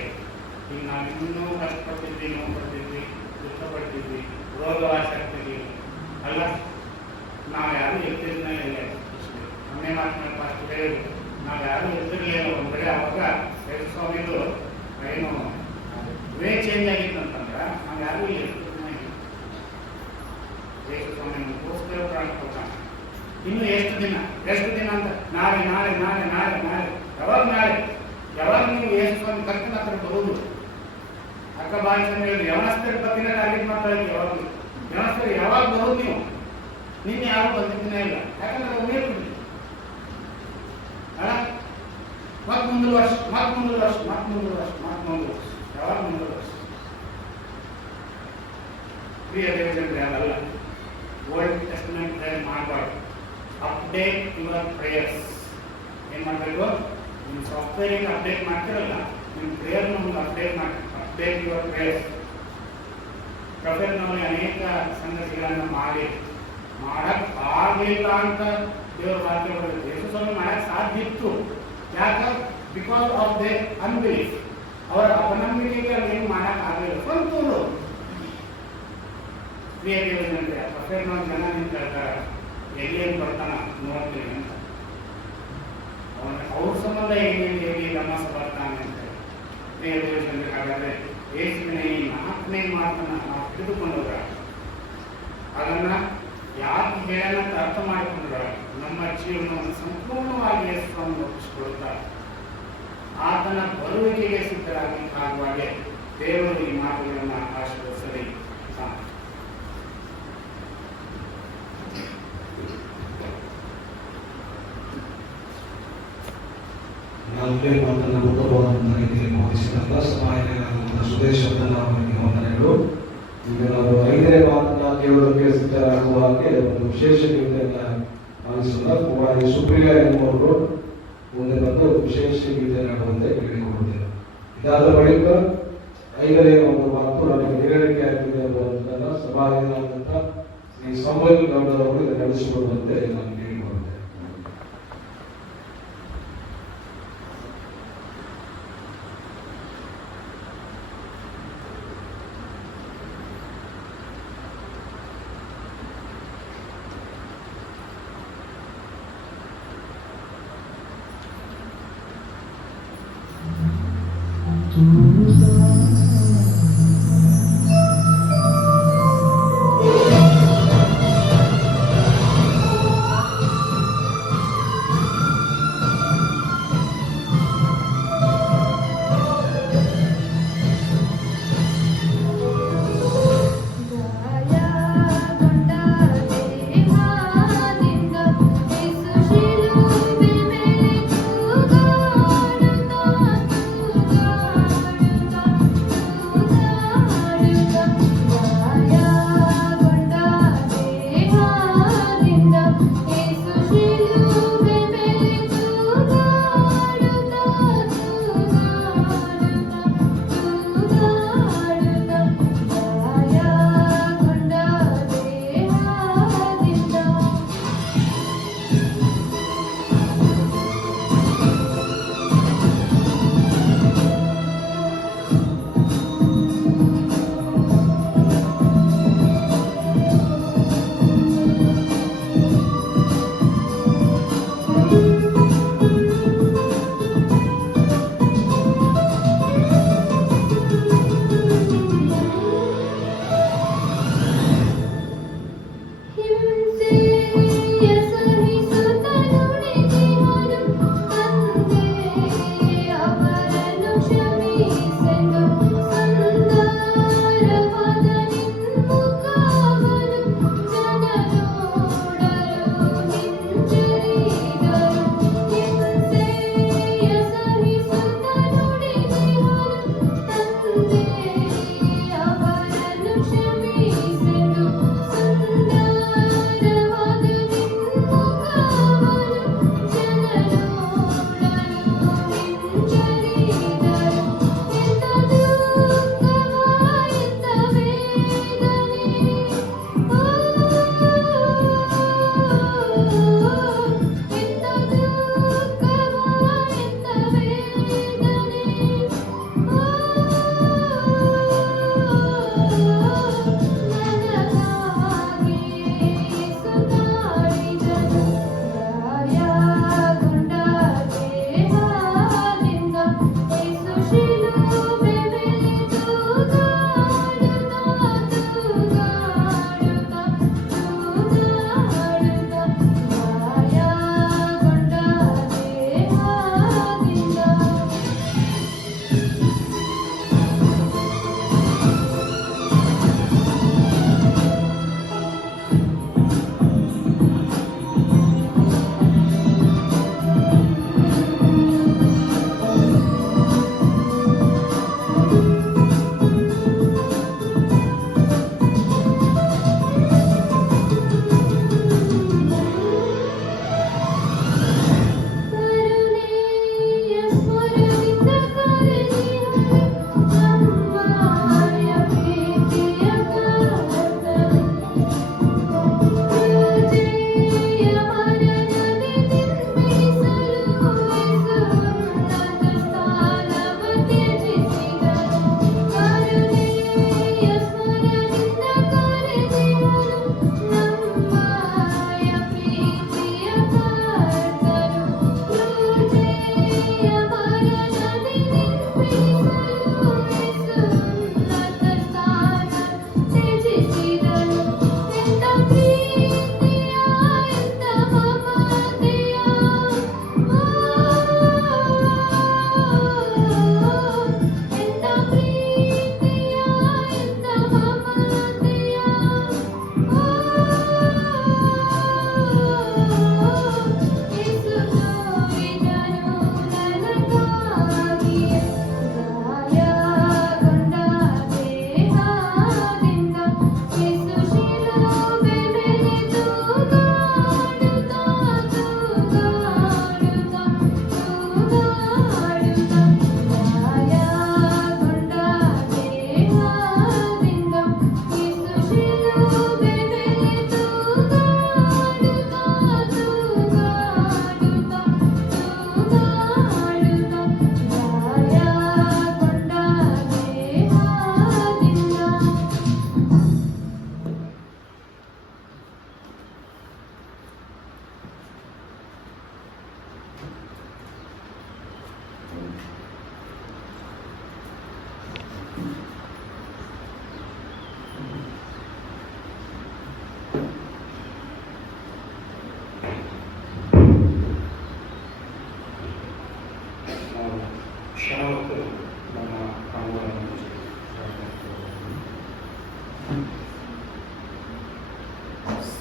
ಈಗ ನಾವು ಇನ್ನೂ ಕಷ್ಟಪಟ್ಟಿದ್ವಿ, ನೋವು ಪಡ್ತಿದ್ವಿ, ದುಃಖಪಡ್ತಿದ್ವಿ, ರೋಗವಾಸಾಗ್ತಿದ್ವಿ ಅಲ್ಲ. ನಾವು ಯಾರು ಎತ್ತಿರಲಿಲ್ಲ. ಮೊನ್ನೆ ಮಾತನಾಡಿ ಫಸ್ಟ್ ಹೇಳಿದ್ರು, ನಾವು ಯಾರು ಎತ್ತಿರಲಿಲ್ಲ. ಒಂದು ಕಡೆ ಅವಾಗ ಯೇಸು ಸ್ವಾಮಿದು ಏನು ವೇ ಚೇಂಜ್ ಆಗಿತ್ತು ಅಂತಂದ್ರೆ ನಾವು ಯಾರು ಎತ್ತಿರಲಿಲ್ಲ. ಯೇಸು ಸ್ವಾಮಿ ನಮಗೋಸ್ಕರ ಪ್ರಾಣ ಕೊಟ್ಟಾನ. ಇನ್ನು ಎಷ್ಟು ದಿನ ಅಂತ ನಾಳೆ ಯಾವಾಗ ನೀವು ಯೇಸು ಸ್ವಾಮಿ ಕರ್ಕೊಂಡು ಹತ್ರ ಬರುವುದು? ಅಕ್ಕ ಬಾಯಿ ಸ್ವಾಮಿ ಹೇಳಿದ್ರು, ಯವನಸ್ಥರ ಪತ್ತಿನ ಟಾರ್ಗೆಟ್ ಮಾಡ್ತಾ ಇದ್ದೀವಿ. ಯವನಸ್ಥರು ಯಾವಾಗ ಬರೋದು ನೀವು? ನಿನ್ನೆ ಯಾರು ಬಂದಿದ್ದೀನೇ ಇಲ್ಲ. ಯಾಕಂದ್ರೆ ಅವ್ರು ಹೇಳ್ಬಿಡಿ ಮತ್ ಮುಂದಿನ ವರ್ಷ ಯಾವಾಗ ಮುಂದಿನ ವರ್ಷ ಪ್ರಿಯ ದೇವಜನರೇ, ಅದಲ್ಲ. ಓಲ್ಡ್ ಟೆಸ್ಟಮೆಂಟ್ ಮಾಡಬಾರ್ದು. Update your prayers. ಏನ್ ಮಾಡಬೇಕು? ನಿಮ್ಮ ಸಾಫ್ಟ್ವೇರಿಗೆ ಅಪ್ಡೇಟ್ ಮಾಡ್ತಿರಲ್ಲ, ನಿಮ್ಮ ಪ್ರೇಯರ್ ನಮ್ಗೆ ಅಪ್ಡೇಟ್ ಯುವರ್ ಪ್ರೇಯರ್ಸ್. ಪ್ರೊಫೆಟ್ನಲ್ಲಿ ಅನೇಕ ಸಂಗತಿಗಳನ್ನು ಮಾಡಕ್ ಆಗಲಿಲ್ಲ ಅಂತ ದೇವರ ವಾಕ್ಯ ಬರುತ್ತೆ. ಯೇಸು ಸ್ವಾಮಿ ಮಾಡಕ್ ಸಾಧ್ಯ ಇತ್ತು. ಯಾಕೆ? Because of their unbelief. ಅವರ ಅಪನಂಬಿಕೆಗೆ ಅದೇನು ಮಾಡಕ್ ಆಗಲಿಲ್ಲ. ಸ್ವಂತೂರು ಪ್ರಿಯ ದೇವಜನರೇ, ಪ್ರೊಫೆಟ್ನಲ್ಲಿ ಜನ ನಿಂತಿರ್ತಾರೆ, ಎಲ್ಲಿಯೇನು ಬರ್ತಾನ ನೋಡ್ತೀನಿ ಅಂತ. ಅವ್ರ ಸಂಬಂಧ ಹೇಗೆ ಗಮನ ಬರ್ತಾನೆ ಅಂತ ಪ್ರಿಯ ದೇವಜನರೇ. ಹಾಗಾದ್ರೆ ಯೇಸುವಿನ ಈ 4ನೇ ಮಾತನ್ನ ನಾವು ತಿಳಿದುಕೊಂಡಾಗ, ಅದನ್ನ ಯಾಕೆ ಹೇಳೋಣ ಅಂತ ಅರ್ಥ ಮಾಡಿಕೊಂಡ್ರ ನಮ್ಮ ಜೀವನವನ್ನು ಸಂಪೂರ್ಣವಾಗಿ ಯೇಸುವನ್ನು ಒಪ್ಪಿಸಿಕೊಡುತ್ತಾರೆ. ಆತನ ಬರುವಿಕೆಗೆ ಸಿದ್ಧರಾಗಬೇಕಾಗುವಾಗೆ ದೇವರು ಈ ಮಾತುಗಳನ್ನು ಆಶೀರ್ವದಿಸಲಿ. ನಾಲ್ಕೇ ಮಾತನ್ನು ಉತ್ತಮವಾದ ರೀತಿಯಲ್ಲಿ ಬೋಧಿಸಿದಂಥ ಸಮಾಜದ ಸುದೇಶವನ್ನು ಅವರಿಗೆ ವಂದನೆಗಳು. ಈಗ ನಾವು 5ನೇ ಮಾತನ್ನ ಕೇಳೋದಕ್ಕೆ ಸಿದ್ಧರಾಗುವ ಹಾಗೆ ಒಂದು ವಿಶೇಷ ಗೀತೆಯನ್ನು ಆಲಿಸೋಣ. ಕುಮಾರಿ ಸುಪ್ರಿಯಾ ಎನ್ನುವರು ಮುಂದೆ ಬಂದು ವಿಶೇಷ ಗೀತೆ ಹಾಡುವಂತೆ ಕೇಳಿಕೊಳ್ಳುತ್ತೇವೆ. ಇದಾದ ಬಳಿಕ 5ನೇ ಒಂದು ಮಾತು ನಮಗೆ ನೀರಡಿಕೆ ಆಗಿದೆ ಎಂಬುದನ್ನು ಸಭಾಧಿನಾದಂಥ ಶ್ರೀ ಸಂಬಲ್ ಗೌಡರವರು ಇದನ್ನು ನಡೆಸಿಕೊಡುವಂತೆ ನಾನು ಕೇಳಿಕೊಳ್ಳುತ್ತೇನೆ. ಶಿಲುಬೆ ಮೇಲೆ ತೂಗಾಡುತ್ತಾ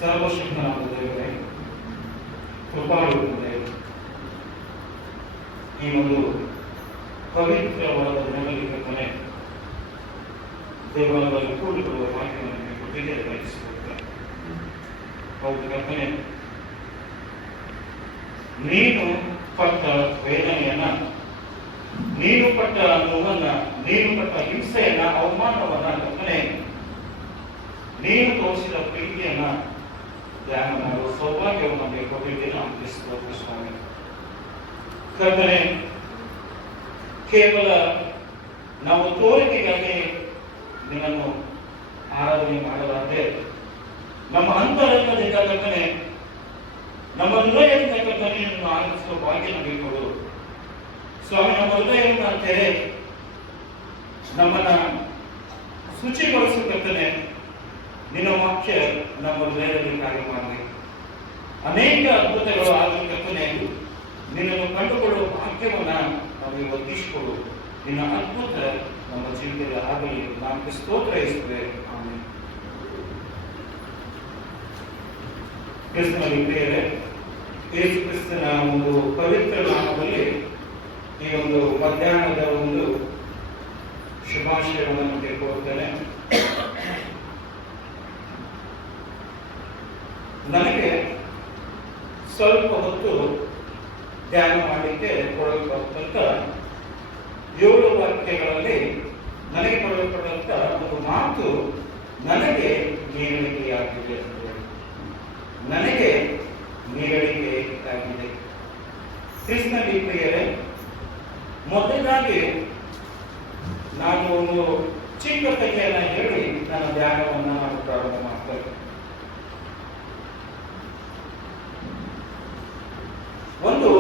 ಸರ್ವಶಕ್ತನಾದ ದೇವರೇ, ಕೃಪಾಳು ದೇವರೇ, ಈ ಒಂದು ಪವಿತ್ರವಾದ ದಿನದಲ್ಲಿ ಕರ್ತನೆ ದೇವಾಲಯದಲ್ಲಿ ಕೂಡಿಕೊಳ್ಳುವ ಭಾಗ್ಯವನ್ನು ಕೊಟ್ಟಿಗೆ ಬಯಸುತ್ತಾರೆ. ಹೌದು ಕರ್ತನೆ, ನೀನು ಪಟ್ಟ ವೇದನೆಯನ್ನ, ನೀನು ಪಟ್ಟ ನೋವನ್ನ, ನೀನು ಪಟ್ಟ ಹಿಂಸೆಯನ್ನ, ಅವಮಾನವನ್ನ ಕರ್ತನೆ, ನೀನು ತೋರಿಸಿದ ಪ್ರೀತಿಯನ್ನ ಧ್ಯಾನ ಮಾಡುವ ಸೌಭಾಗ್ಯವನ್ನು ನಮಗೆ ಕೊಟ್ಟಿದ್ದೇನೆ. ನಾವು ಸ್ವಾಮಿ ಕರ್ತನೆ, ಕೇವಲ ನಾವು ತೋರಿಕೆಗಾಗಿ ನಿನ್ನನ್ನು ಆರಾಧನೆ ಮಾಡಲಾರದೆ ನಮ್ಮ ಅಂತರಂಗದಿಂದ ಕರ್ತನೆ, ನಮ್ಮ ಹೃದಯದಿಂದ ಕರ್ತನೆ ನಿನ್ನನ್ನು ಆರಾಧಿಸುವ ಭಾಗ್ಯ ನಮಗೆ ಕೊಡು ಸ್ವಾಮಿ. ನಮ್ಮ ಹೃದಯವನ್ನು ತೆರೆ, ನಮ್ಮನ್ನ ಶುಚಿಗೊಳಿಸಬೇಕಂತಾನೆ ನಿನ್ನ ವಾಕ್ಯ ನಮ್ಮ ಹೃದಯದಲ್ಲಿ ಕಾರ್ಯ ಮಾಡಲಿ. ಅನೇಕ ಅದ್ಭುತಗಳು ಆಗಬೇಕಂತಾನೆ ನಿನ್ನನ್ನು ಕಂಡುಕೊಳ್ಳುವ ಭಾಗ್ಯವನ್ನ ನಮಗೆ ಒದಗಿಸಿಕೊಡು. ನಿನ್ನ ಅದ್ಭುತ ನಮ್ಮ ಜೀವಿತದಲ್ಲಿ ಆಗಲಿ. ನಾವು ಸ್ತೋತ್ರ ಇಸುತ್ತೇವೆ. ಆಮೇಲೆ ಕ್ರಿಸ್ತನ ಪ್ರಿಯರೇ, ಯೇಸು ಕ್ರಿಸ್ತನ ಒಂದು ಪವಿತ್ರ ನಾಮದಲ್ಲಿ ಈ ಒಂದು ಮಧ್ಯಾಹ್ನದ ಒಂದು ಶುಭಾಶಯವನ್ನು ತಿಳ್ಕೊಳ್ತೇನೆ. ನನಗೆ ಸ್ವಲ್ಪ ಹೊತ್ತು ಧ್ಯಾನ ಮಾಡಲಿಕ್ಕೆ ಕೊಡಲ್ಪಟ್ಟಂತ 7 ವಾಕ್ಯಗಳಲ್ಲಿ ನನಗೆ ಕೊಡಲ್ಪಟ್ಟಂತ ಒಂದು ಮಾತು ನನಗೆ ನೀರಡಿಕೆಯಾಗಿದೆ. ನನಗೆ ನೀರಡಿಕೆಯಾಗಿದೆ. ಕ್ರಿಸ್ತನ ಪ್ರಿಯರೇ, ಮೊದಲಾಗಿ ನಾನು ಒಂದು ಚಿಕ್ಕ ಕಥೆಯನ್ನ ಹೇಳಿ ನನ್ನ ಧ್ಯಾನವನ್ನ ನಾನು ಪ್ರಾರಂಭ ಮಾಡ್ತೇನೆ. ಒಂದು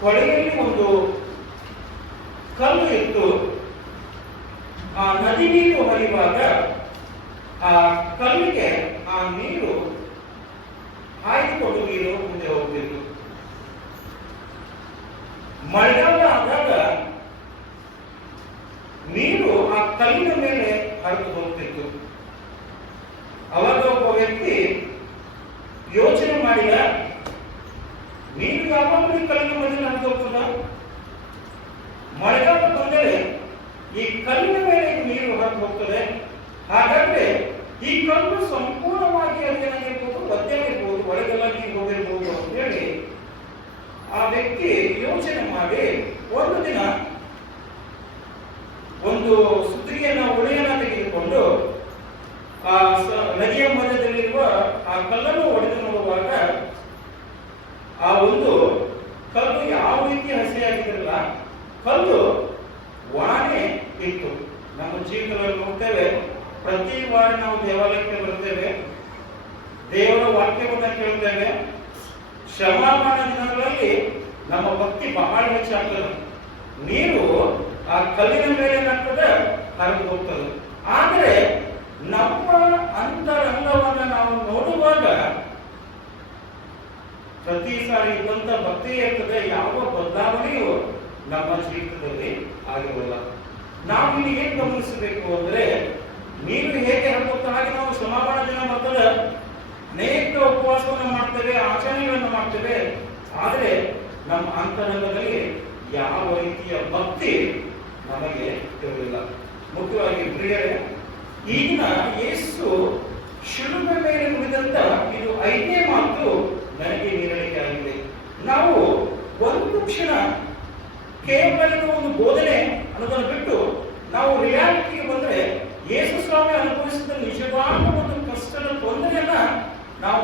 ಹೊಳೆಯಲ್ಲಿ ಒಂದು ಕಲ್ಲು ಇತ್ತು. ಆ ನದಿ ನೀರು ಹರಿಯುವಾಗ ಆ ಕಲ್ಲಿಗೆ ಆ ನೀರು ಹಾಯಿಕೊಂಡು ನೀರು ಮುಂದೆ ಹೋಗ್ತಿತ್ತು. ಮಳೆಗಾಲ ಆದಾಗ ನೀರು ಆ ಕಲ್ಲಿನ ಮೇಲೆ ಹರಿದು ಹೋಗ್ತಿತ್ತು. ಅವಾಗ ಒಬ್ಬ ವ್ಯಕ್ತಿ ಯೋಚನೆ ಮಾಡಿದ, ನೀರು ಯಾವಾಗಲೂ ಈ ಕಲ್ಲಿನ ಮೇಲೆ ಹರಿದು ಹೋಗ್ತದ, ಮಳೆಗಾಲ ಬಂದರೆ ಈ ಕಲ್ಲಿನ ಮೇಲೆ ನೀರು ಹರಿದು ಹೋಗ್ತದೆ, ಹಾಗಾದ್ರೆ ಈ ಕಲ್ಲು ಸಂಪೂರ್ಣವಾಗಿ ಅದೇನಾಗಿರ್ಬೋದು, ಒದ್ದೆಯಾಗಿರ್ಬೋದು, ಒಳಗೆಲ್ಲ ನೀರು ಹೋಗಿರ್ಬೋದು ಅಂತ ಹೇಳಿ ಆ ವ್ಯಕ್ತಿ ಯೋಚನೆ ಮಾಡಿ ಒಂದು ದಿನ ಒಂದು ಸುತ್ತಿಗೆಯನ್ನ ಒಡೆಯನ್ನ ತೆಗೆದುಕೊಂಡು ಆ ನದಿಯ ಮಧ್ಯದಲ್ಲಿರುವ ಆ ಕಲ್ಲನ್ನು ಒಡೆದು ನೋಡುವಾಗ ಆ ಒಂದು ಕಲ್ಲು ಯಾವ ರೀತಿ ಹಸಿಯಾಗಿದ್ರಲ್ಲ, ಕಲ್ಲು ಒಣನೆ ಇತ್ತು. ನಮ್ಮ ಜೀವನದಲ್ಲಿ ನೋಡ್ತೇವೆ, ಪ್ರತಿ ವಾರ ನಾವು ದೇವಾಲಯಕ್ಕೆ ಬರ್ತೇವೆ, ದೇವರ ವಾಕ್ಯವನ್ನ ಕೇಳ್ತೇವೆ. ಶ್ರಮಾಪಣ ದಿನಗಳಲ್ಲಿ ನಮ್ಮ ಭಕ್ತಿ ಬಹಳ ಹೆಚ್ಚಾಗ್ತದೆ. ನೀರು ಆ ಕಲ್ಲಿನ ಮೇಲೆ ಏನಾಗ್ತದೆ, ಹರಿದು ಹೋಗ್ತದೆ. ಆದರೆ ನಮ್ಮ ಅಂತರಂಗವನ್ನ ನಾವು ನೋಡುವಾಗ ಪ್ರತಿ ಸಾರಿ ಇದ್ದಂತ ಭಕ್ತಿ ಇರ್ತದೆ, ಯಾವ ಬದಲಾವಣೆಯು ನಮ್ಮ ಜೀವಿತದಲ್ಲಿ ಆಗಿರಲ್ಲ. ನಾವು ಇಲ್ಲಿ ಏನ್ ಗಮನಿಸಬೇಕು ಅಂದ್ರೆ, ನೀರು ಹೇಗೆ ಹರಿಯುತ್ತಾ ಹಾಗೆ ನಾವು ಸಮಾಪನ ದಿನ ಬರ್ತದೆ, ಅನೇಕ ಉಪವಾಸವನ್ನು ಮಾಡ್ತೇವೆ, ಆಚರಣೆಗಳನ್ನು ಮಾಡ್ತೇವೆ. ಆದರೆ ನಮ್ಮ ಅಂತರಂಗದಲ್ಲಿ ಯಾವ ರೀತಿಯ ಭಕ್ತಿ ನಮಗೆ ಇರಲಿಲ್ಲ. ಮುಖ್ಯವಾಗಿ ಪ್ರಿಯರೇ, ಈಗಿನ ಯೇಸು ಶಿಲುಬೆ ಮೇಲೆ ನುಡಿದಂತ ಇದು 5ನೇ ಮಾತು ನನಗೆ ನೀರಡಿಕೆ ಆಗಿದೆ. ನಾವು ಒಂದು ಕ್ಷಣ ಕೇವಲ ಒಂದು ಬೋಧನೆ ಅನ್ನೋದನ್ನು ಬಿಟ್ಟು ನಾವು ರಿಯಾಲಿಟಿಗೆ ಬಂದ್ರೆ, ಯೇಸು ಸ್ವಾಮಿ ಅನುಭವಿಸಿದ ನಿಜವಾದ ಒಂದು ಕಷ್ಟದ ತೊಂದರೆಯನ್ನ ನಾವು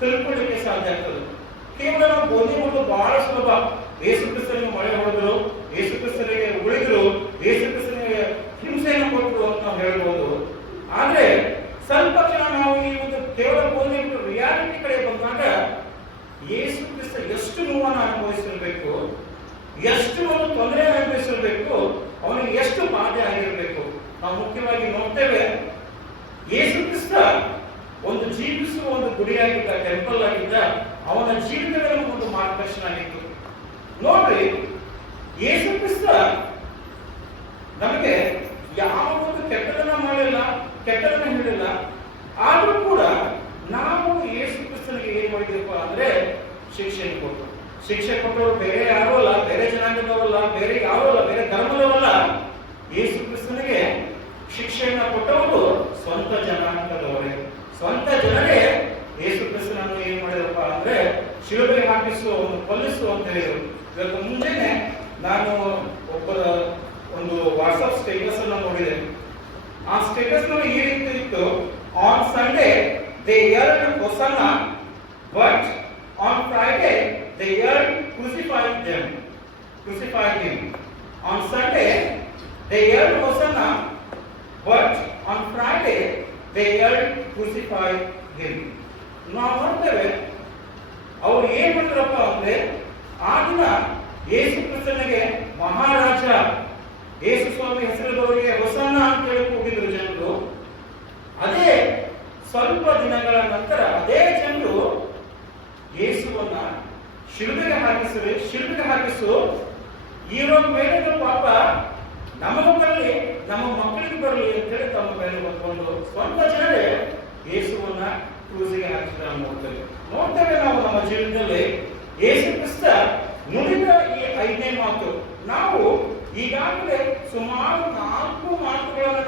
ತಿಳ್ಕೊಳ್ಳಿಕ್ಕೆ ಸಾಧ್ಯ ಆಗ್ತದೆ. ಕೇವಲ ನಾವು ಬೋಧನೆ ಮಾಡೋದು ಬಹಳ ಸುಲಭ. ಯೇಸು ಕ್ರಿಸ್ತನಿಗೆ ಮಳೆ ಹೊಡೆದ್ರು, ಯೇಸು ಕ್ರಿಸ್ತನಿಗೆ ಉಳಿದ್ರು, ಯೇಸು ಕ್ರಿಸ್ತನಿಗೆ ಹಿಂಸೆಯನ್ನು ಕೊಟ್ಟರು ಅಂತ ನಾವು ಹೇಳ್ಬೋದು. ಆದ್ರೆ ಸ್ವಲ್ಪ ಜನ ನಾವು ಈ ಒಂದು ಕೇವಲ ಬೋಧನೆ ರಿಯಾಲಿಟಿ ಕಡೆ ಬಂದಾಗ ಯೇಸು ಕ್ರಿಸ್ತ ಎಷ್ಟು ನೋವನ್ನು ಅನುಭವಿಸಿರ್ಬೇಕು, ಎಷ್ಟು ಒಂದು ತೊಂದರೆ ಅನುಭವಿಸಿರ್ಬೇಕು, ಅವನಿಗೆ ಎಷ್ಟು ಬಾಧೆ ಆಗಿರಬೇಕು. ನಾವು ಮುಖ್ಯವಾಗಿ ನೋಡ್ತೇವೆ, ಯೇಸು ಕ್ರಿಸ್ತ ಒಂದು ಜೀವಿಸುವ ಒಂದು ಗುಡಿಯಾಗಿದ್ದ, ಟೆಂಪಲ್ ಆಗಿದ್ದ. ಅವನ ಜೀವಿತದಲ್ಲಿ ಒಂದು ಮಾರ್ಗದರ್ಶನ ಆಗಿತ್ತು. ನೋಡ್ರಿ, ಯೇಸು ಕ್ರಿಸ್ತ ನಮಗೆ ಯಾವ ಒಂದು ಕೆಟ್ಟದನ್ನ ಮಾಡಿಲ್ಲ, ಕೆಟ್ಟದನ್ನ ಹೇಳಿಲ್ಲ. ಆದ್ರೂ ಕೂಡ ನಾವು ಶಿಕ್ಷೆಯನ್ನು ಕೊಟ್ಟರು. ಶಿಕ್ಷೆ ಕೊಟ್ಟವರು ಬೇರೆ ಯಾರೂ ಅಲ್ಲ, ಬೇರೆ ಜನಾಂಗದವರಲ್ಲ, ಬೇರೆ ಯಾರೂ ಅಲ್ಲ, ಬೇರೆ ಧರ್ಮದವರಲ್ಲ. ಯೇಸು ಕ್ರಿಸ್ತನಿಗೆ ಶಿಕ್ಷೆಯನ್ನ ಕೊಟ್ಟವರು ಸ್ವಂತ ಜನಾಂಗದವರೇ. ಸ್ವಂತ ಜನರೇ ಯೇಸು ಕ್ರಿಸ್ತನನ್ನು ಏನ್ ಮಾಡಿದರಪ್ಪ ಅಂದ್ರೆ ಶಿಲುಬೆಗೆ ಹಾಕಿಸುವ, ಒಂದು ಕೊಲ್ಲಿಸು ಅಂತ ಹೇಳಿದ್ರು. ಇವತ್ತು ಮುಂಜಾನೆ ನಾನು ಒಬ್ಬರ ಒಂದು ವಾಟ್ಸ್ಆಪ್ ಸ್ಟೇಟಸ್ ಅನ್ನು ನೋಡಿದೆ. ಆ ಸ್ಟೇಟಸ್ ನಲ್ಲಿ ಈ ರೀತಿ ಇತ್ತು: on Sunday they yelled hosanna, but on Friday they yelled crucified them, crucified him. On Sunday they yelled hosanna, but on Friday they yelled crucified him. ನಾವು ನೋಡ್ತೇವೆ ಅವ್ರು ಏನ್ ಮಾಡ್ತಾರಪ್ಪ ಅಂದ್ರೆ, ಆ ದಿನ ಯೇಸು ಕ್ರಿಸ್ತನಿಗೆ ಮಹಾರಾಜ ಯೇಸು ಸ್ವಾಮಿ ಹೆಸರಿದವರಿಗೆ ಹೊಸನ್ನ ಅಂತ ಹೇಳಿ ಕೂಗಿದ್ರು ಜನರು. ಅದೇ ಸ್ವಲ್ಪ ದಿನಗಳ ನಂತರ ಅದೇ ಜನರು ಯೇಸುವನ್ನ ಶಿಲುಬೆಗೆ ಹಾಕಿಸು, ಇರೋ ಮೇಲೆ ಪಾಪ ನಮಗೂ ಬರಲಿ, ನಮ್ಮ ಮಕ್ಕಳಿಗೆ ಬರಲಿ ಅಂತ ಹೇಳಿ ತಮ್ಮ ಮೇಲೆ ಬಂದು ಸ್ವಂತ ಜನರೇ ಯೇಸುವನ್ನ ಕ್ರೂಸಿಗೆ ಹಾಕಿದ ನೋಡ್ತೇವೆ ನಾವು ನಮ್ಮ ಜೀವನದಲ್ಲಿ. ಯೇಸು ಕ್ರಿಸ್ತ ನುಡಿದ ಈ 5ನೇ ಮಾತು ನಾವು ಈಗಾಗಲೇ ಸುಮಾರು 4 ಮಾತುಗಳನ್ನು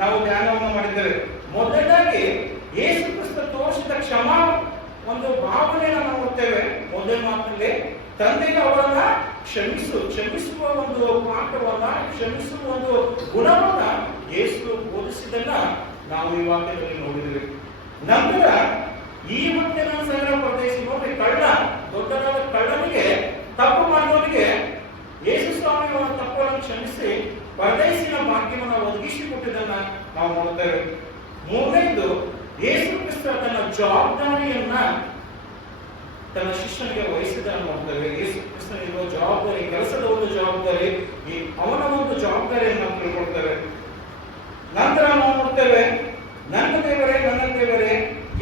ನಾವು ಧ್ಯಾನವನ್ನು ಮಾಡಿದ್ದೇವೆ. ಮೊದಲಾಗಿ ಯೇಸು ಕ್ರಿಸ್ತ ತೋರಿಸಿದ ಕ್ಷಮಾ ಒಂದು ಭಾವನೆಯನ್ನು ನಾವು ನೋಡ್ತೇವೆ. ಮೊದಲ ಮಾತಿನಲ್ಲಿ ತಂದೆಗೆ ಅವರನ್ನ ಕ್ಷಮಿಸುವ ಒಂದು ಪಾಠವನ್ನ, ಕ್ಷಮಿಸುವ ಒಂದು ಗುಣವನ್ನ ಯೇಸು ಬೋಧಿಸಿದನ್ನ ನಾವು ಈ ವಾಕ್ಯದಲ್ಲಿ ನೋಡಿದ್ದೇವೆ. ನಂತರ ಈ ವಾಕ್ಯನ ಸಂಗ್ರಹ ಪ್ರದೇಶಿ ನೋಡಿ, ದೊಡ್ಡದಾದ ಕಳ್ಳನಿಗೆ, ತಪ್ಪು ಮಾಡುವವನಿಗೆ ಯೇಸು ಸ್ವಾಮಿ ಅವರ ತಪ್ಪನ್ನು ಕ್ಷಮಿಸಿ ಪರದೇಶಿನ ಭಾಗ್ಯವನ್ನು ಒದಗಿಸಿಕೊಟ್ಟಿದ್ದನ್ನ ನಾವು ನೋಡ್ತೇವೆ. ಮೂರನೇದು, ಯೇಸು ಕ್ರಿಸ್ತ ತನ್ನ ಜವಾಬ್ದಾರಿಯನ್ನ ತನ್ನ ಶಿಷ್ಯನಿಗೆ ವಹಿಸಿದ್ದನ್ನು ನೋಡ್ತೇವೆ. ಯೇಸು ಕ್ರಿಸ್ತನಿರುವ ಜವಾಬ್ದಾರಿ, ಕೆಲಸದ ಒಂದು ಜವಾಬ್ದಾರಿ, ಅವನ ಒಂದು ಜವಾಬ್ದಾರಿಯನ್ನು ನಾವು ತಿಳ್ಕೊಳ್ತೇವೆ. ನಂತರ ನಾವು ನೋಡ್ತೇವೆ, ನನ್ನ ದೇವರೇ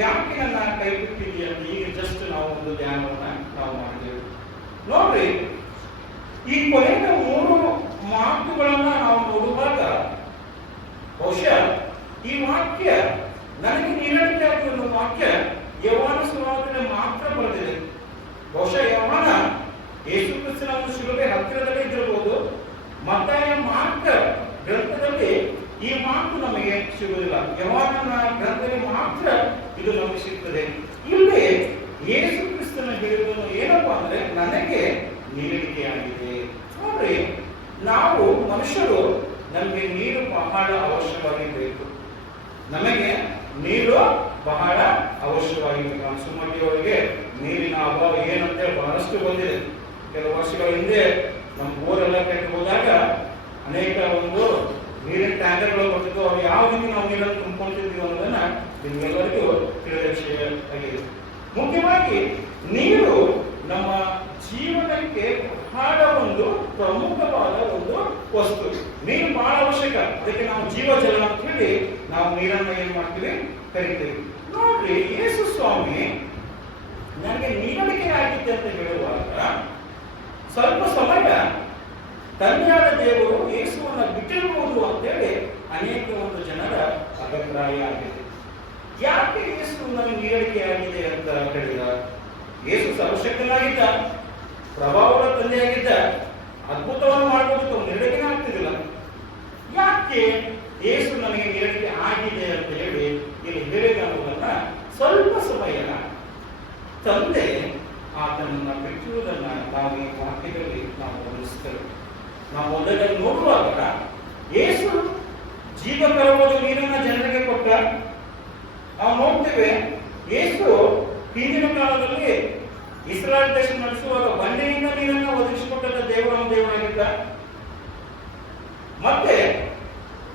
ಯಾಕೆ ನನ್ನ ಕೈ ಬಿಟ್ಟಿದೆಯಾ ಅಂತ. ಈಗ ಜಸ್ಟ್ ನಾವು ಒಂದು ಧ್ಯಾನವನ್ನ ನಾವು ಮಾಡಿದ್ದೇವೆ. ನೋಡ್ರಿ, ಈ ಕೊನೆಯ 3 ಮಾತುಗಳನ್ನ ನಾವು ನೋಡುವಾಗ ಬಹುಶಃ ಈ ವಾಕ್ಯ ನನಗೆ ನೀರಡಿಕೆ ಆಗಿರುವ ವಾಕ್ಯ ಯೋಹಾನ ಸುವಾರ್ತೆಯಲ್ಲಿ ಮಾತ್ರ ಬರೆದಿದೆ. ಬಹುಶಃ ಯೋಹಾನ ಯೇಸು ಕ್ರಿಸ್ತನ ಒಂದು ಶಿಲುಬೆ ಹತ್ತಿರದಲ್ಲೇ ಇದ್ದಿರಬಹುದು. ಮತ್ತಾಯ ಮಾರ್ಕ ಗ್ರಂಥದಲ್ಲಿ ಈ ಮಾತು ನಮಗೆ ಸಿಗುವುದಿಲ್ಲ. ಯೋಹಾನನ ಗ್ರಂಥದಲ್ಲಿ ಮಾತ್ರ ಇದು ನಮಗೆ ಸಿಗ್ತದೆ. ಇಲ್ಲಿ ಯೇಸು ಕ್ರಿಸ್ತನ ಹೇಳಿರುವುದು ಏನಪ್ಪಾ ಅಂದ್ರೆ, ನನಗೆ ನೀರಡಿಕೆಯಾಗಿದೆ. ನೋಡ್ರಿ, ನಾವು ಮನುಷ್ಯರು, ನಮಗೆ ನೀರು ಬಹಳ ಅವಶ್ಯವಾಗಿ ಬೇಕು. ನಮಗೆ ನೀರು ಬಹಳ ಅವಶ್ಯವಾಗಿ ಬೇಕು. ಸುಮ್ಮನಿಯವರಿಗೆ ನೀರಿನ ಅಭಾವ ಏನಂತ ಬಹಳಷ್ಟು ಬಂದಿದೆ. ಕೆಲವು ವರ್ಷಗಳ ಹಿಂದೆ ನಮ್ಮ ಬೋರೆಲ್ಲ ಕೆಟ್ಟು ಹೋದಾಗ ಅನೇಕ ಒಂದು ನೀರಿನ ಟ್ಯಾಂಕರ್ಗಳು ಬರ್ತಿದ್ವು. ಅವ್ರು ಯಾವ ರೀತಿ ನಾವು ನೀರನ್ನು ತುಂಬಿಕೊಂಡಿದ್ದೀವಿ ಅನ್ನೋದನ್ನ ನಿಮ್ಗೆಲ್ಲರಿಗೂ ತಿಳಿದ ವಿಷಯ ಆಗಿದೆ. ಮುಖ್ಯವಾಗಿ ನೀರು ನಮ್ಮ ಜೀವನಕ್ಕೆ ಬಹಳ ಒಂದು ಪ್ರಮುಖವಾದ ಒಂದು ವಸ್ತು. ನೀರು ಬಹಳ ಅವಶ್ಯಕ. ಅದಕ್ಕೆ ನಾವು ಜೀವಜಲ ಅಂತ ಹೇಳಿ ನಾವು ನೀರನ್ನು ಏನ್ ಮಾಡ್ತೀವಿ, ಕರಿತೀವಿ. ನೋಡ್ರಿ, ಯೇಸು ಸ್ವಾಮಿ ನನಗೆ ನೀರಡಿಕೆ ಆಗಿದ್ದೆ ಅಂತ ಹೇಳುವಾಗ ಸ್ವಲ್ಪ ಸಮಯ ತಂದೆಯಾದ ದೇವರು ಯೇಸುವನ್ನ ಬಿಟ್ಟಿರಬಹುದು ಅಂತೇಳಿ ಅನೇಕ ಒಂದು ಜನರ ಅಭಿಪ್ರಾಯ ಆಗಿದೆ. ಯಾಕೆ ಯೇಸು ನನಗೆ ನೀರಡಿಕೆ ಆಗಿದೆ ಅಂತ ಹೇಳಿದ? ಯೇಸು ಸರ್ವಶಕ್ತನಾಗಿದ್ದ, ಪ್ರಭಾವದ ತಂದೆಯಾಗಿದ್ದ, ಅದ್ಭುತವನ್ನು ಮಾಡಬಹುದು, ನೀರಡಿಕೆ ಆಗ್ತಿದ್ದಿಲ್ಲ. ಯಾಕೆ ಯೇಸು ನನಗೆ ನೀರಡಿಕೆ ಆಗಿದೆ ಅಂತ ಹೇಳಿ ಇಲ್ಲಿ ಹೇಳಿದ ಅನ್ನೋದನ್ನ ಸ್ವಲ್ಪ ಸಮಯ ತಂದೆ ಆತನನ್ನ ಬಿಟ್ಟಿರುವುದನ್ನ ನಾವು ಈ ವಾಕ್ಯದಲ್ಲಿ ನಾವು ಗಮನಿಸ್ತೇವೆ. ನಾವು ಮೊದಲಲ್ಲಿ ನೋಡುವಾಗ ಯೇಸು ಜೀವಕರವಾದ ನೀರನ್ನ ಜನರಿಗೆ ಕೊಟ್ಟ. ನಾವು ನೋಡ್ತೇವೆ, ಯೇಸು ಹಿಂದಿನ ಕಾಲದಲ್ಲಿ ಇಸ್ರಾಯೇಲ್ ದೇಶ ನಡೆಸುವಾಗ ಬಂಡೆಯಿಂದ ನೀರನ್ನು ಒದಗಿಸಿಕೊಟ್ಟ ದೇವರಾಗಿದ್ದ. ಮತ್ತೆ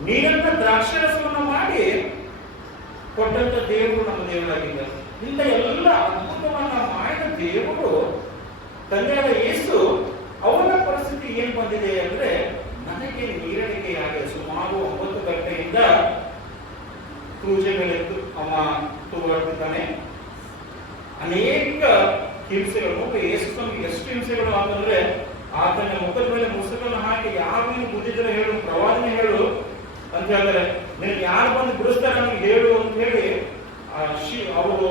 ನೀರನ್ನ ದ್ರಾಕ್ಷರಸವನ್ನು ಮಾಡಿ ಕೊಟ್ಟಂತ ದೇವರು ನಮ್ಮ ದೇವರಾಗಿದ್ದ. ಇಂಥ ಎಲ್ಲ ಅದ್ಭುತವನ್ನ ಮಾಡಿದ ದೇವರು ತಂದೆಯಾದ ಯೇಸು, ಅವನ ಪರಿಸ್ಥಿತಿ ಏನ್ ಬಂದಿದೆ ಅಂದ್ರೆ, ನನಗೆ ನೀರಡಿಕೆಯಾಗಿದೆ. ಸುಮಾರು 9 ಗಂಟೆಯಿಂದ ಕ್ರೂಜೆಗಳೆದ್ದು ಅವ ತೂಗಾಡ್ತಿದ್ದಾನೆ. ಅನೇಕ ಹಿಂಸೆಗಳು. ಯೇಸು ಸ್ವಾಮಿಗೆ ಎಷ್ಟು ಹಿಂಸೆಗಳು ಅಂತಂದ್ರೆ, ಆತನ ಮುಖದ ಮೇಲೆ ಮುಸುಕನ್ನು ಹಾಕಿ ಯಾರು ಬುದ್ಧಿದ್ರೆ ಹೇಳು, ಪ್ರವಾದನೆ ಹೇಳು ಅಂತ ಹೇಳ್ತಾರೆ. ನಿನಗೆ ಯಾರು ಬಂದು ಬಿಡಿಸ್ತಾರೆ ನಮ್ಗೆ ಹೇಳು ಅಂತ ಹೇಳಿ ಅವರು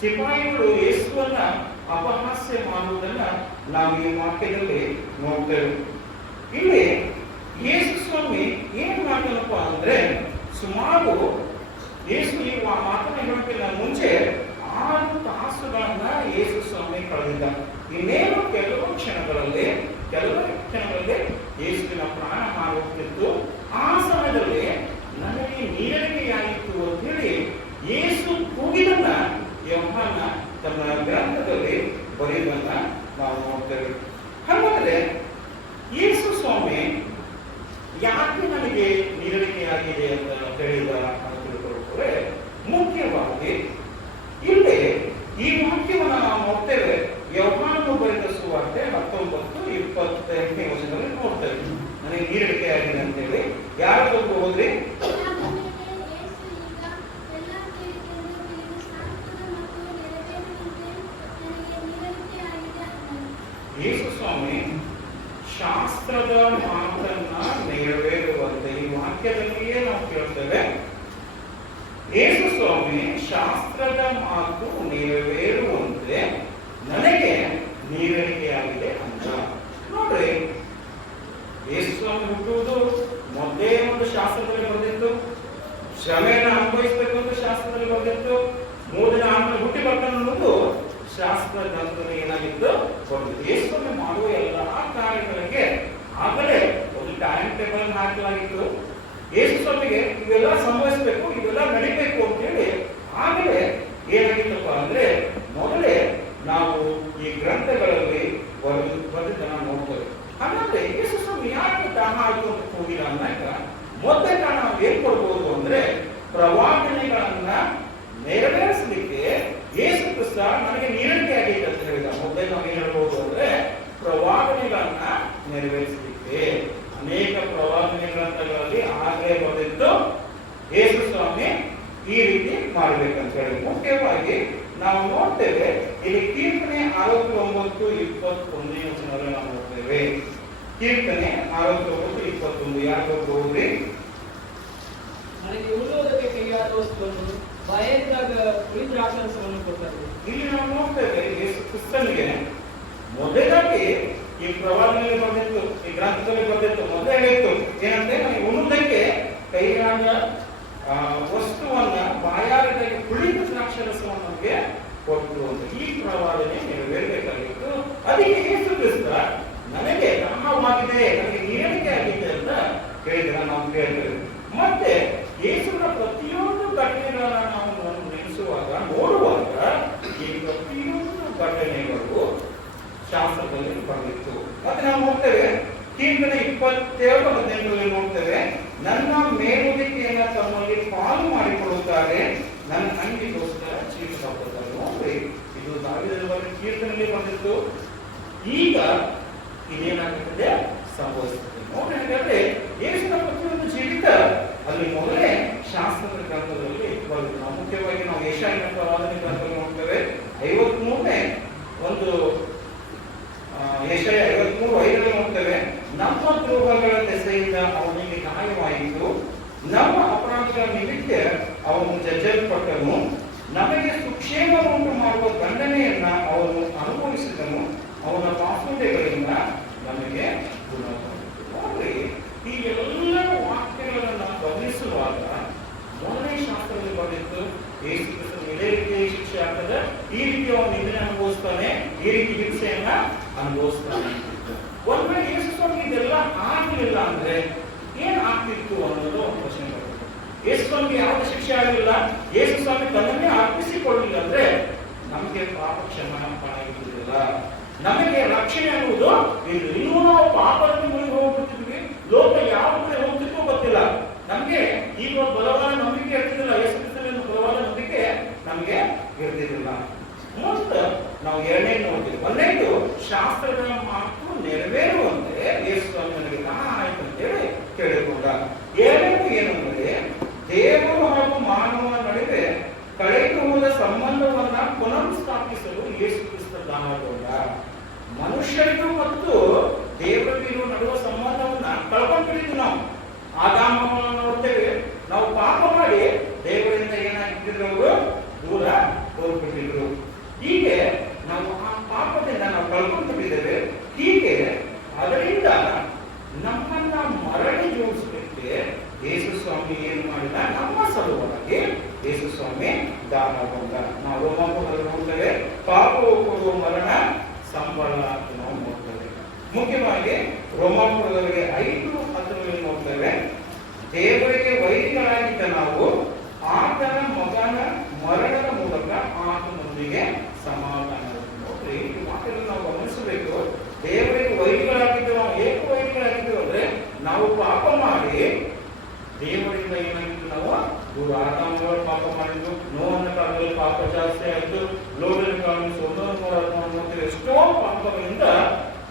ಸಿಪಾಯಿಗಳು ಯೇಸುವನ್ನ ಅಪಹಾಸ್ಯ ಮಾಡುವುದನ್ನ ನಾವು ಈ ವಾಕ್ಯದಲ್ಲಿ ನೋಡ್ತೇವೆ. ಇಲ್ಲಿ ಯೇಸು ಸ್ವಾಮಿ ಏನ್ ಮಾಡ್ತಾನಪ್ಪ ಅಂದ್ರೆ, ಸುಮಾರು ಯೇಸು ಈ ಮಾತನ್ನ ಹೇಳೋಕ್ಕಿಂತ ಮುಂಚೆ 6 ತಾಸುಗಳನ್ನ ಯೇಸು ಸ್ವಾಮಿ ಕಳೆದಿದ್ದ. ಇನ್ನೇನು ಕೆಲವು ಕ್ಷಣಗಳಲ್ಲಿ ಯೇಸುವಿನ ಪ್ರಾಣ ಹಾರುತ್ತಿತ್ತು. ಆ ಸಮಯದಲ್ಲಿ ನನಗೆ ನೀರಡಿಕೆಯಾಗಿತ್ತು ಅಂತ ಹೇಳಿ ಯೇಸು ಕೂಗಿದನ್ನ ಯೋಹಾನ ತನ್ನ ಗ್ರಂಥದಲ್ಲಿ ಬರೆಯುವುದನ್ನ ನಾವು ನೋಡ್ತೇವೆ. ಹಾಗಾದ್ರೆ ಯೇಸು ಸ್ವಾಮಿ ಯಾಕೆ ನನಗೆ ನೀರಡಿಕೆಯಾಗಿದೆ ಅಂತ ಹೇಳಿದ ಅಂತ ತಿಳ್ಕೊಳ್ಳುತ್ತೇವೆ. ಮುಖ್ಯವಾಗಿ ಇಲ್ಲಿ ಈ ವಾಕ್ಯವನ್ನು ನಾವು ನೋಡ್ತೇವೆ. ಯೋಹಾನನು ಬರೆದ ಸುವಾರ್ತೆ 19:28 ವಚನದಲ್ಲಿ ನೋಡ್ತೇವೆ. ನನಗೆ ನೀರಡಿಕೆಯಾಗಿದೆ ಅಂತೇಳಿ. ಯಾರು ಹೋದ್ರಿ? ಯೇಸು ಸ್ವಾಮಿ ಶಾಸ್ತ್ರದ ಮಾತನ್ನ ನೆರವೇರುವಂತೆ ಈ ವಾಕ್ಯದಲ್ಲಿಯೇ ನಾವು ಕೇಳ್ತೇವೆ. ಯೇಸು ಸ್ವಾಮಿ ಶಾಸ್ತ್ರದ ಮಾತು ನೆರವೇರುವಂತೆ ನನಗೆ ನೀರಡಿಕೆಯಾಗಿದೆ ಅಂತ. ನೋಡ್ರಿ, ಯೇಸು ಸ್ವಾಮಿ ಹುಟ್ಟುವುದು ಮೊದಲೇ ಒಂದು ಶಾಸ್ತ್ರದಲ್ಲಿ ಬರೆದಿತ್ತು. ಶ್ರಮೆಯನ್ನು ಅನುಭವಿಸಬೇಕು ಅಂತ ಶಾಸ್ತ್ರದಲ್ಲಿ ಬರೆದಿತ್ತು. 3 ದಿನ ಆದ್ಮೇಲೆ ಹುಟ್ಟಿ ಬರ್ತಾನೆ ಅನ್ನೋದು ಶಾಸ್ತ್ರ ಗ್ರಂಥದಲ್ಲಿ ಏನಾಗಿತ್ತು ಬರೆದಿತ್ತು. ಯೇಸು ಸ್ವಾಮಿ ಮಾಡುವ ಎಲ್ಲಾ ಕಾರ್ಯಗಳಿಗೆ ಆಗಲೇ ಒಂದು ಟೈಮ್ ಟೇಬಲ್ ಹಾಕಲಾಗಿತ್ತು. ಯೇಸು ಸ್ವಾಮಿಗೆ ಇವೆಲ್ಲ ಸಂಭವಿಸಬೇಕು, ಇವೆಲ್ಲ ನಡಿಬೇಕು ಅಂತ ಹೇಳಿ ಆಗಲೇ ಏನಾಗಿತ್ತಪ್ಪ ಅಂದ್ರೆ, ಮೊದಲೇ ನಾವು ಈ ಗ್ರಂಥಗಳಲ್ಲಿ ಬರೆದಿದ್ದನ್ನ ನೋಡ್ತೇವೆ. ಹಾಗಾದ್ರೆ ಯೇಸು ಸ್ವಾಮಿ ಯಾಕೆ ದಾನ ಆಯ್ತು ಅಂತ ಹೋಗಿಲ್ಲ ಅಂದಾಗ ಮೊದಲೇ ನಾವು ಏನ್ ಕೊಡ್ಬೋದು ಅಂದ್ರೆ, ಪ್ರವಾದನೆಗಳನ್ನ ನೆರವೇರಿಸಲಿಕ್ಕೆ ಯೇಸು ಕ್ರಿಸ್ತ ನನಗೆ ನೀರಡಿಕೆ ಆಗೈತೆ ಅಂತ ಹೇಳಿದ. ಮೊದಲೇ ನಾವು ಏನ್ ಹೇಳ್ಬೋದು ಅಂದ್ರೆ, ಪ್ರವಾದನೆಗಳನ್ನ ನೆರವೇರಿಸಲಿಕ್ಕೆ ಅನೇಕ ಪ್ರವಾದನೆ ಗ್ರಂಥಗಳಲ್ಲಿ ಆಗಲೇ ಬರೆದಿದ್ದು ಯೇಸು ಸ್ವಾಮಿ ಈ ರೀತಿ ಮಾಡಬೇಕಂತ ಹೇಳಿ. ಮುಖ್ಯವಾಗಿ ನಾವು ನೋಡ್ತೇವೆ ಇಲ್ಲಿ ಕೀರ್ತನೆ 69:21 ವಚನದಲ್ಲಿ ನಾವು ನೋಡ್ತೇವೆ. ಕೀರ್ತನೆ 69:21 ಯಾರು ಹೋಗ್ರಿ? ನನಗೆ ಉಣ್ಣುವುದಕ್ಕೆ ಕೈಯಾದ ವಸ್ತುವನ್ನು ಬಾಯಂತಾಗ ಉಳಿದ ದ್ರಾಕ್ಷಾರಸವನ್ನು ಕೊಟ್ಟರು. ಇಲ್ಲಿ ನಾವು ನೋಡ್ತೇವೆ ಯೇಸು ಕ್ರಿಸ್ತನಿಗೆ ಮೊದಲಾಗಿ ಈ ಪ್ರವಾದನೆಯಲ್ಲಿ ಬಂದಿತ್ತು, ಈ ಗ್ರಂಥದಲ್ಲಿ ಬಂದಿತ್ತು. ಮೊದಲೇ ಹೇಳಿತ್ತು ಏನಂದ್ರೆ, ನನಗೆ ಉಣ್ಣುವುದಕ್ಕೆ ಕೈಯಾದ ವಸ್ತುವನ್ನ ಬಾಯಾರಿದಾಗ ಕುಳಿತ ದ್ರಾಕ್ಷಾರಸವನ್ನು ನಮಗೆ ಕೊಟ್ಟರು ಅಂತ. ಈ ಪ್ರವಾದನೆ ನೆರವೇರಬೇಕಾಗಿತ್ತು. ಅದಕ್ಕೆ ಯೇಸು ಕ್ರಿಸ್ತ ನನಗೆ ದಾಹವಾಗಿದೆ, ನನಗೆ ನೀರಡಿಕೆ ಆಗಿದೆ ಅಂತ ಹೇಳಿದ್ರೆ ನಾವು ಕೇಳ್ತೇವೆ. ಮತ್ತೆ ಯೇಸುವಿನ ಪ್ರತಿಯೊಂದು ಘಟನೆಗಳನ್ನ ನಾವು ನೆನೆಸುವಾಗ ನೋಡುವಾಗ ಈ ಪ್ರತಿಯೊಂದು ಘಟನೆಗಳು ಶಾಸ್ತ್ರದಲ್ಲಿ ಬಂದಿತ್ತು. ಮತ್ತೆ ನಾವು ನೋಡ್ತೇವೆ ಕೀರ್ತನೆ 27:18 ನೋಡ್ತೇವೆ, ನನ್ನ ಮೇಲುದಿಕೆಯನ್ನ ತಮ್ಮಲ್ಲಿ ಪಾಲು ಮಾಡಿಕೊಳ್ಳುತ್ತಾರೆ, ನನ್ನ ಅಂಗಿಗೋಸ್ಕರ ಚೀಟಿ ಹಾಕುತ್ತಾರೆ. ನೋಡ್ರಿ, ಇದು ದಾವೀದನ ಬರೆದ ಕೀರ್ತನೆಯಲ್ಲಿ ಬಂದಿತ್ತು. ಈಗ ಇದೇನಾಗುತ್ತದೆ ಸಂಭವಿಸುತ್ತದೆ. ನೋಡಿ, ಹಾಗಾದ್ರೆ ಯೇಸುವಿನ ಪ್ರತಿಯೊಂದು ಜೀವಿತ ಅಲ್ಲಿ ಮೊದಲೇ ಶಾಸ್ತ್ರದ ಗ್ರಂಥದಲ್ಲಿ ಬರುತ್ತೆ. ನಾವು ಮುಖ್ಯವಾಗಿ ನಾವು ಯೆಶಾಯನ ಪ್ರವಾದನೆ ಗ್ರಂಥದಲ್ಲಿ ನೋಡ್ತೇವೆ. 53ನೇ ಒಂದು ಯೆಶಾಯ 53:5 ನೋಡ್ತೇವೆ, ನಮ್ಮ ದ್ರೋಹಗಳ ದೆಸೆಯಿಂದ ಅವನಿಗೆ ಗಾಯವಾಯಿತು, ನಮ್ಮ ಅಪರಾಧಗಳ ನಿಮಿತ್ತ ಅವನು ಜಜ್ಜಲ್ಪಟ್ಟನು, ನಮಗೆ ಸುಕ್ಷೇಮ ಉಂಟು ಮಾಡುವ ದಂಡನೆಯನ್ನ ಅವನು ಅನುಭವಿಸಿದನು, ಅವನ ಪಾಪುಂಡೆಗಳಿಂದ ನಮಗೆ ಗುಣ ಬಂತು. ನೋಡ್ರಿ, ಈ ಎಲ್ಲ ವಾಕ್ಯಗಳನ್ನ ಗಮನಿಸುವಾಗ ಮೊದಲನೇ ಶಾಸ್ತ್ರದಲ್ಲಿ ಬಂದಿತ್ತು ಯೇಸು ಕ್ರಿಸ್ತನು ಇದೇ ರೀತಿ ಶಿಕ್ಷೆ ಆಗ್ತದೆ, ಈ ರೀತಿ ಅವನು ನಿಂದನೆ ಅನುಭವಿಸ್ತಾನೆ, ಈ ರೀತಿ ಹಿಂಸೆಯನ್ನ ಅನುಭವಿಸ್ತಾನೆ. ಒಂದ್ ವೇಳೆ ಯೇಸು ಸ್ವಾಮಿ ಇದೆಲ್ಲ ಆಗಲಿಲ್ಲ ಅಂದ್ರೆ ಏನ್ ಆಗ್ತಿತ್ತು ಅನ್ನೋದು ಒಂದು ಪ್ರಶ್ನೆ ಬರುತ್ತೆ. ಯೇಸು ಸ್ವಾಮಿಗೆ ಯಾವ್ದು ಶಿಕ್ಷೆ ಆಗಲಿಲ್ಲ, ಯೇಸು ಸ್ವಾಮಿ ತನ್ನನ್ನೇ ಅರ್ಪಿಸಿಕೊಳ್ಳಿಲ್ಲ ಅಂದ್ರೆ ನಮಗೆ ಪಾಪ ಕ್ಷಮಾಪಣೆ ಇರುವುದಿಲ್ಲ, ನಮಗೆ ರಕ್ಷಣೆ ಅನ್ನುವುದು ಇನ್ನೂ ನಾವು ಪಾಪದಲ್ಲಿ ಮುಳುಗಿ ಹೋಗ್ಬಿಟ್ಟಿದ್ವಿ. ಲೋಕ ಯಾವ ಕಡೆ ಹೋಗ್ತಿತ್ತು ಗೊತ್ತಿಲ್ಲ. ನಮ್ಗೆ ಈಗ ಬಲವಾದ ನಂಬಿಕೆ ಇರ್ತಿದ್ದಿಲ್ಲ, ಯೇಸು ಕ್ರಿಸ್ತನಲ್ಲಿ ಬಲವಾದ ನಂಬಿಕೆ ನಮ್ಗೆ ಇರ್ತಿದ್ದಿಲ್ಲ. ಮುಂದೆ ನಾವು ಎರಡನೇದು ನೋಡ್ತೀವಿ. ಒಂದನೇದು ಶಾಸ್ತ್ರಗಳ ಮಾತು ನೆರವೇರುವಂತೆ ಯೇಸು ಸ್ವಾಮಿ ನನಗೆ ದಾನ ಆಯ್ತು ಅಂತೇಳಿ ಕೇಳಿಕೊಂಡ. ಎರಡನೇದು ಏನಂದ್ರೆ, ದೇವರು ಹಾಗೂ ಮಾನವನ ನಡುವೆ ಕಳೆದು ಹೋದ ಸಂಬಂಧವನ್ನ ಪುನಃಸ್ಥಾಪಿಸಲು ಯೇಸು ಕ್ರಿಸ್ತ ದಾನಗೊಂಡ. ಮನುಷ್ಯರಿಗೂ ಮತ್ತು ದೇವರಿಗೂ ನಡುವ ಸಂಬಂಧವನ್ನ ಕಳ್ಕೊಂಡ್ಬಿಟ್ಟಿದ್ವಿ ನಾವು. ಆದಾಮನನ್ನು ನೋಡ್ತೇವೆ, ನಾವು ಪಾಪ ಮಾಡಿ ದೇವರಿಂದ ಏನಾಗಿಟ್ಟಿದ್ರು, ಅವರು ದೂರ ಹೋಗ್ಬಿಟ್ಟಿದ್ರು. ಹೀಗೆ ನಾವು ಆ ಪಾಪದಿಂದ ನಾವು ಕಳ್ಕೊಂಡ್ಬಿಟ್ಟಿದ್ದೇವೆ. ಹೀಗೆ ಅದರಿಂದ ನಮ್ಮನ್ನ ಮರಳಿ ಜೋಡಿಸಲಿಕ್ಕೆ ಯೇಸು ಸ್ವಾಮಿ ಏನು ಮಾಡಿದ, ನಮ್ಮ ಸಲುವಾಗಿ ಯೇಸು ಸ್ವಾಮಿ ದಾನಗೊಂಡ. ನಾವು ರೋಮಾಪುರದಲ್ಲಿ ನೋಡ್ತೇವೆ, ಪಾಪವು ಕೊಡುವ ಮರಣ ಸಂಬಳ ಅಂತ ನಾವು ನೋಡ್ತೇವೆ. ಮುಖ್ಯವಾಗಿ ರೋಮಾಪುರದವರಿಗೆ 5:10 ನೋಡ್ತೇವೆ, ದೇವರಿಗೆ ವೈರಿಗಳಾಗಿದ್ದ ನಾವು ಆತನ ಮಗನ ಮರಣದ ಮೂಲಕ ಆತನೊಂದಿಗೆ ಸಮಾಧಾನ. ನೋಡ್ರಿ, ಈ ಮಾತನ್ನು ನಾವು ಗಮನಿಸಬೇಕು. ದೇವರಿಗೆ ವೈರಿಗಳಾಗಿದ್ದು ನಾವು ಏಕೆ ವೈರಿಗಳಾಗಿದ್ದು ಅಂದ್ರೆ, ನಾವು ಪಾಪ ಮಾಡಿ ದೇವರಿಂದ ಏನಾಗಿದ್ದು ನಾವು ದೂರ. ಆದಾಮನವರು ಪಾಪ ಮಾಡಿದ್ದು, ನೋವನ ಕಾಲದಲ್ಲಿ ಪಾಪ ಜಾಸ್ತಿ ಆಯಿತು, ಲೋಟನ ಕಾಲದಲ್ಲಿ 1960 ಎಷ್ಟೋ ಪಾಪಗಳಿಂದ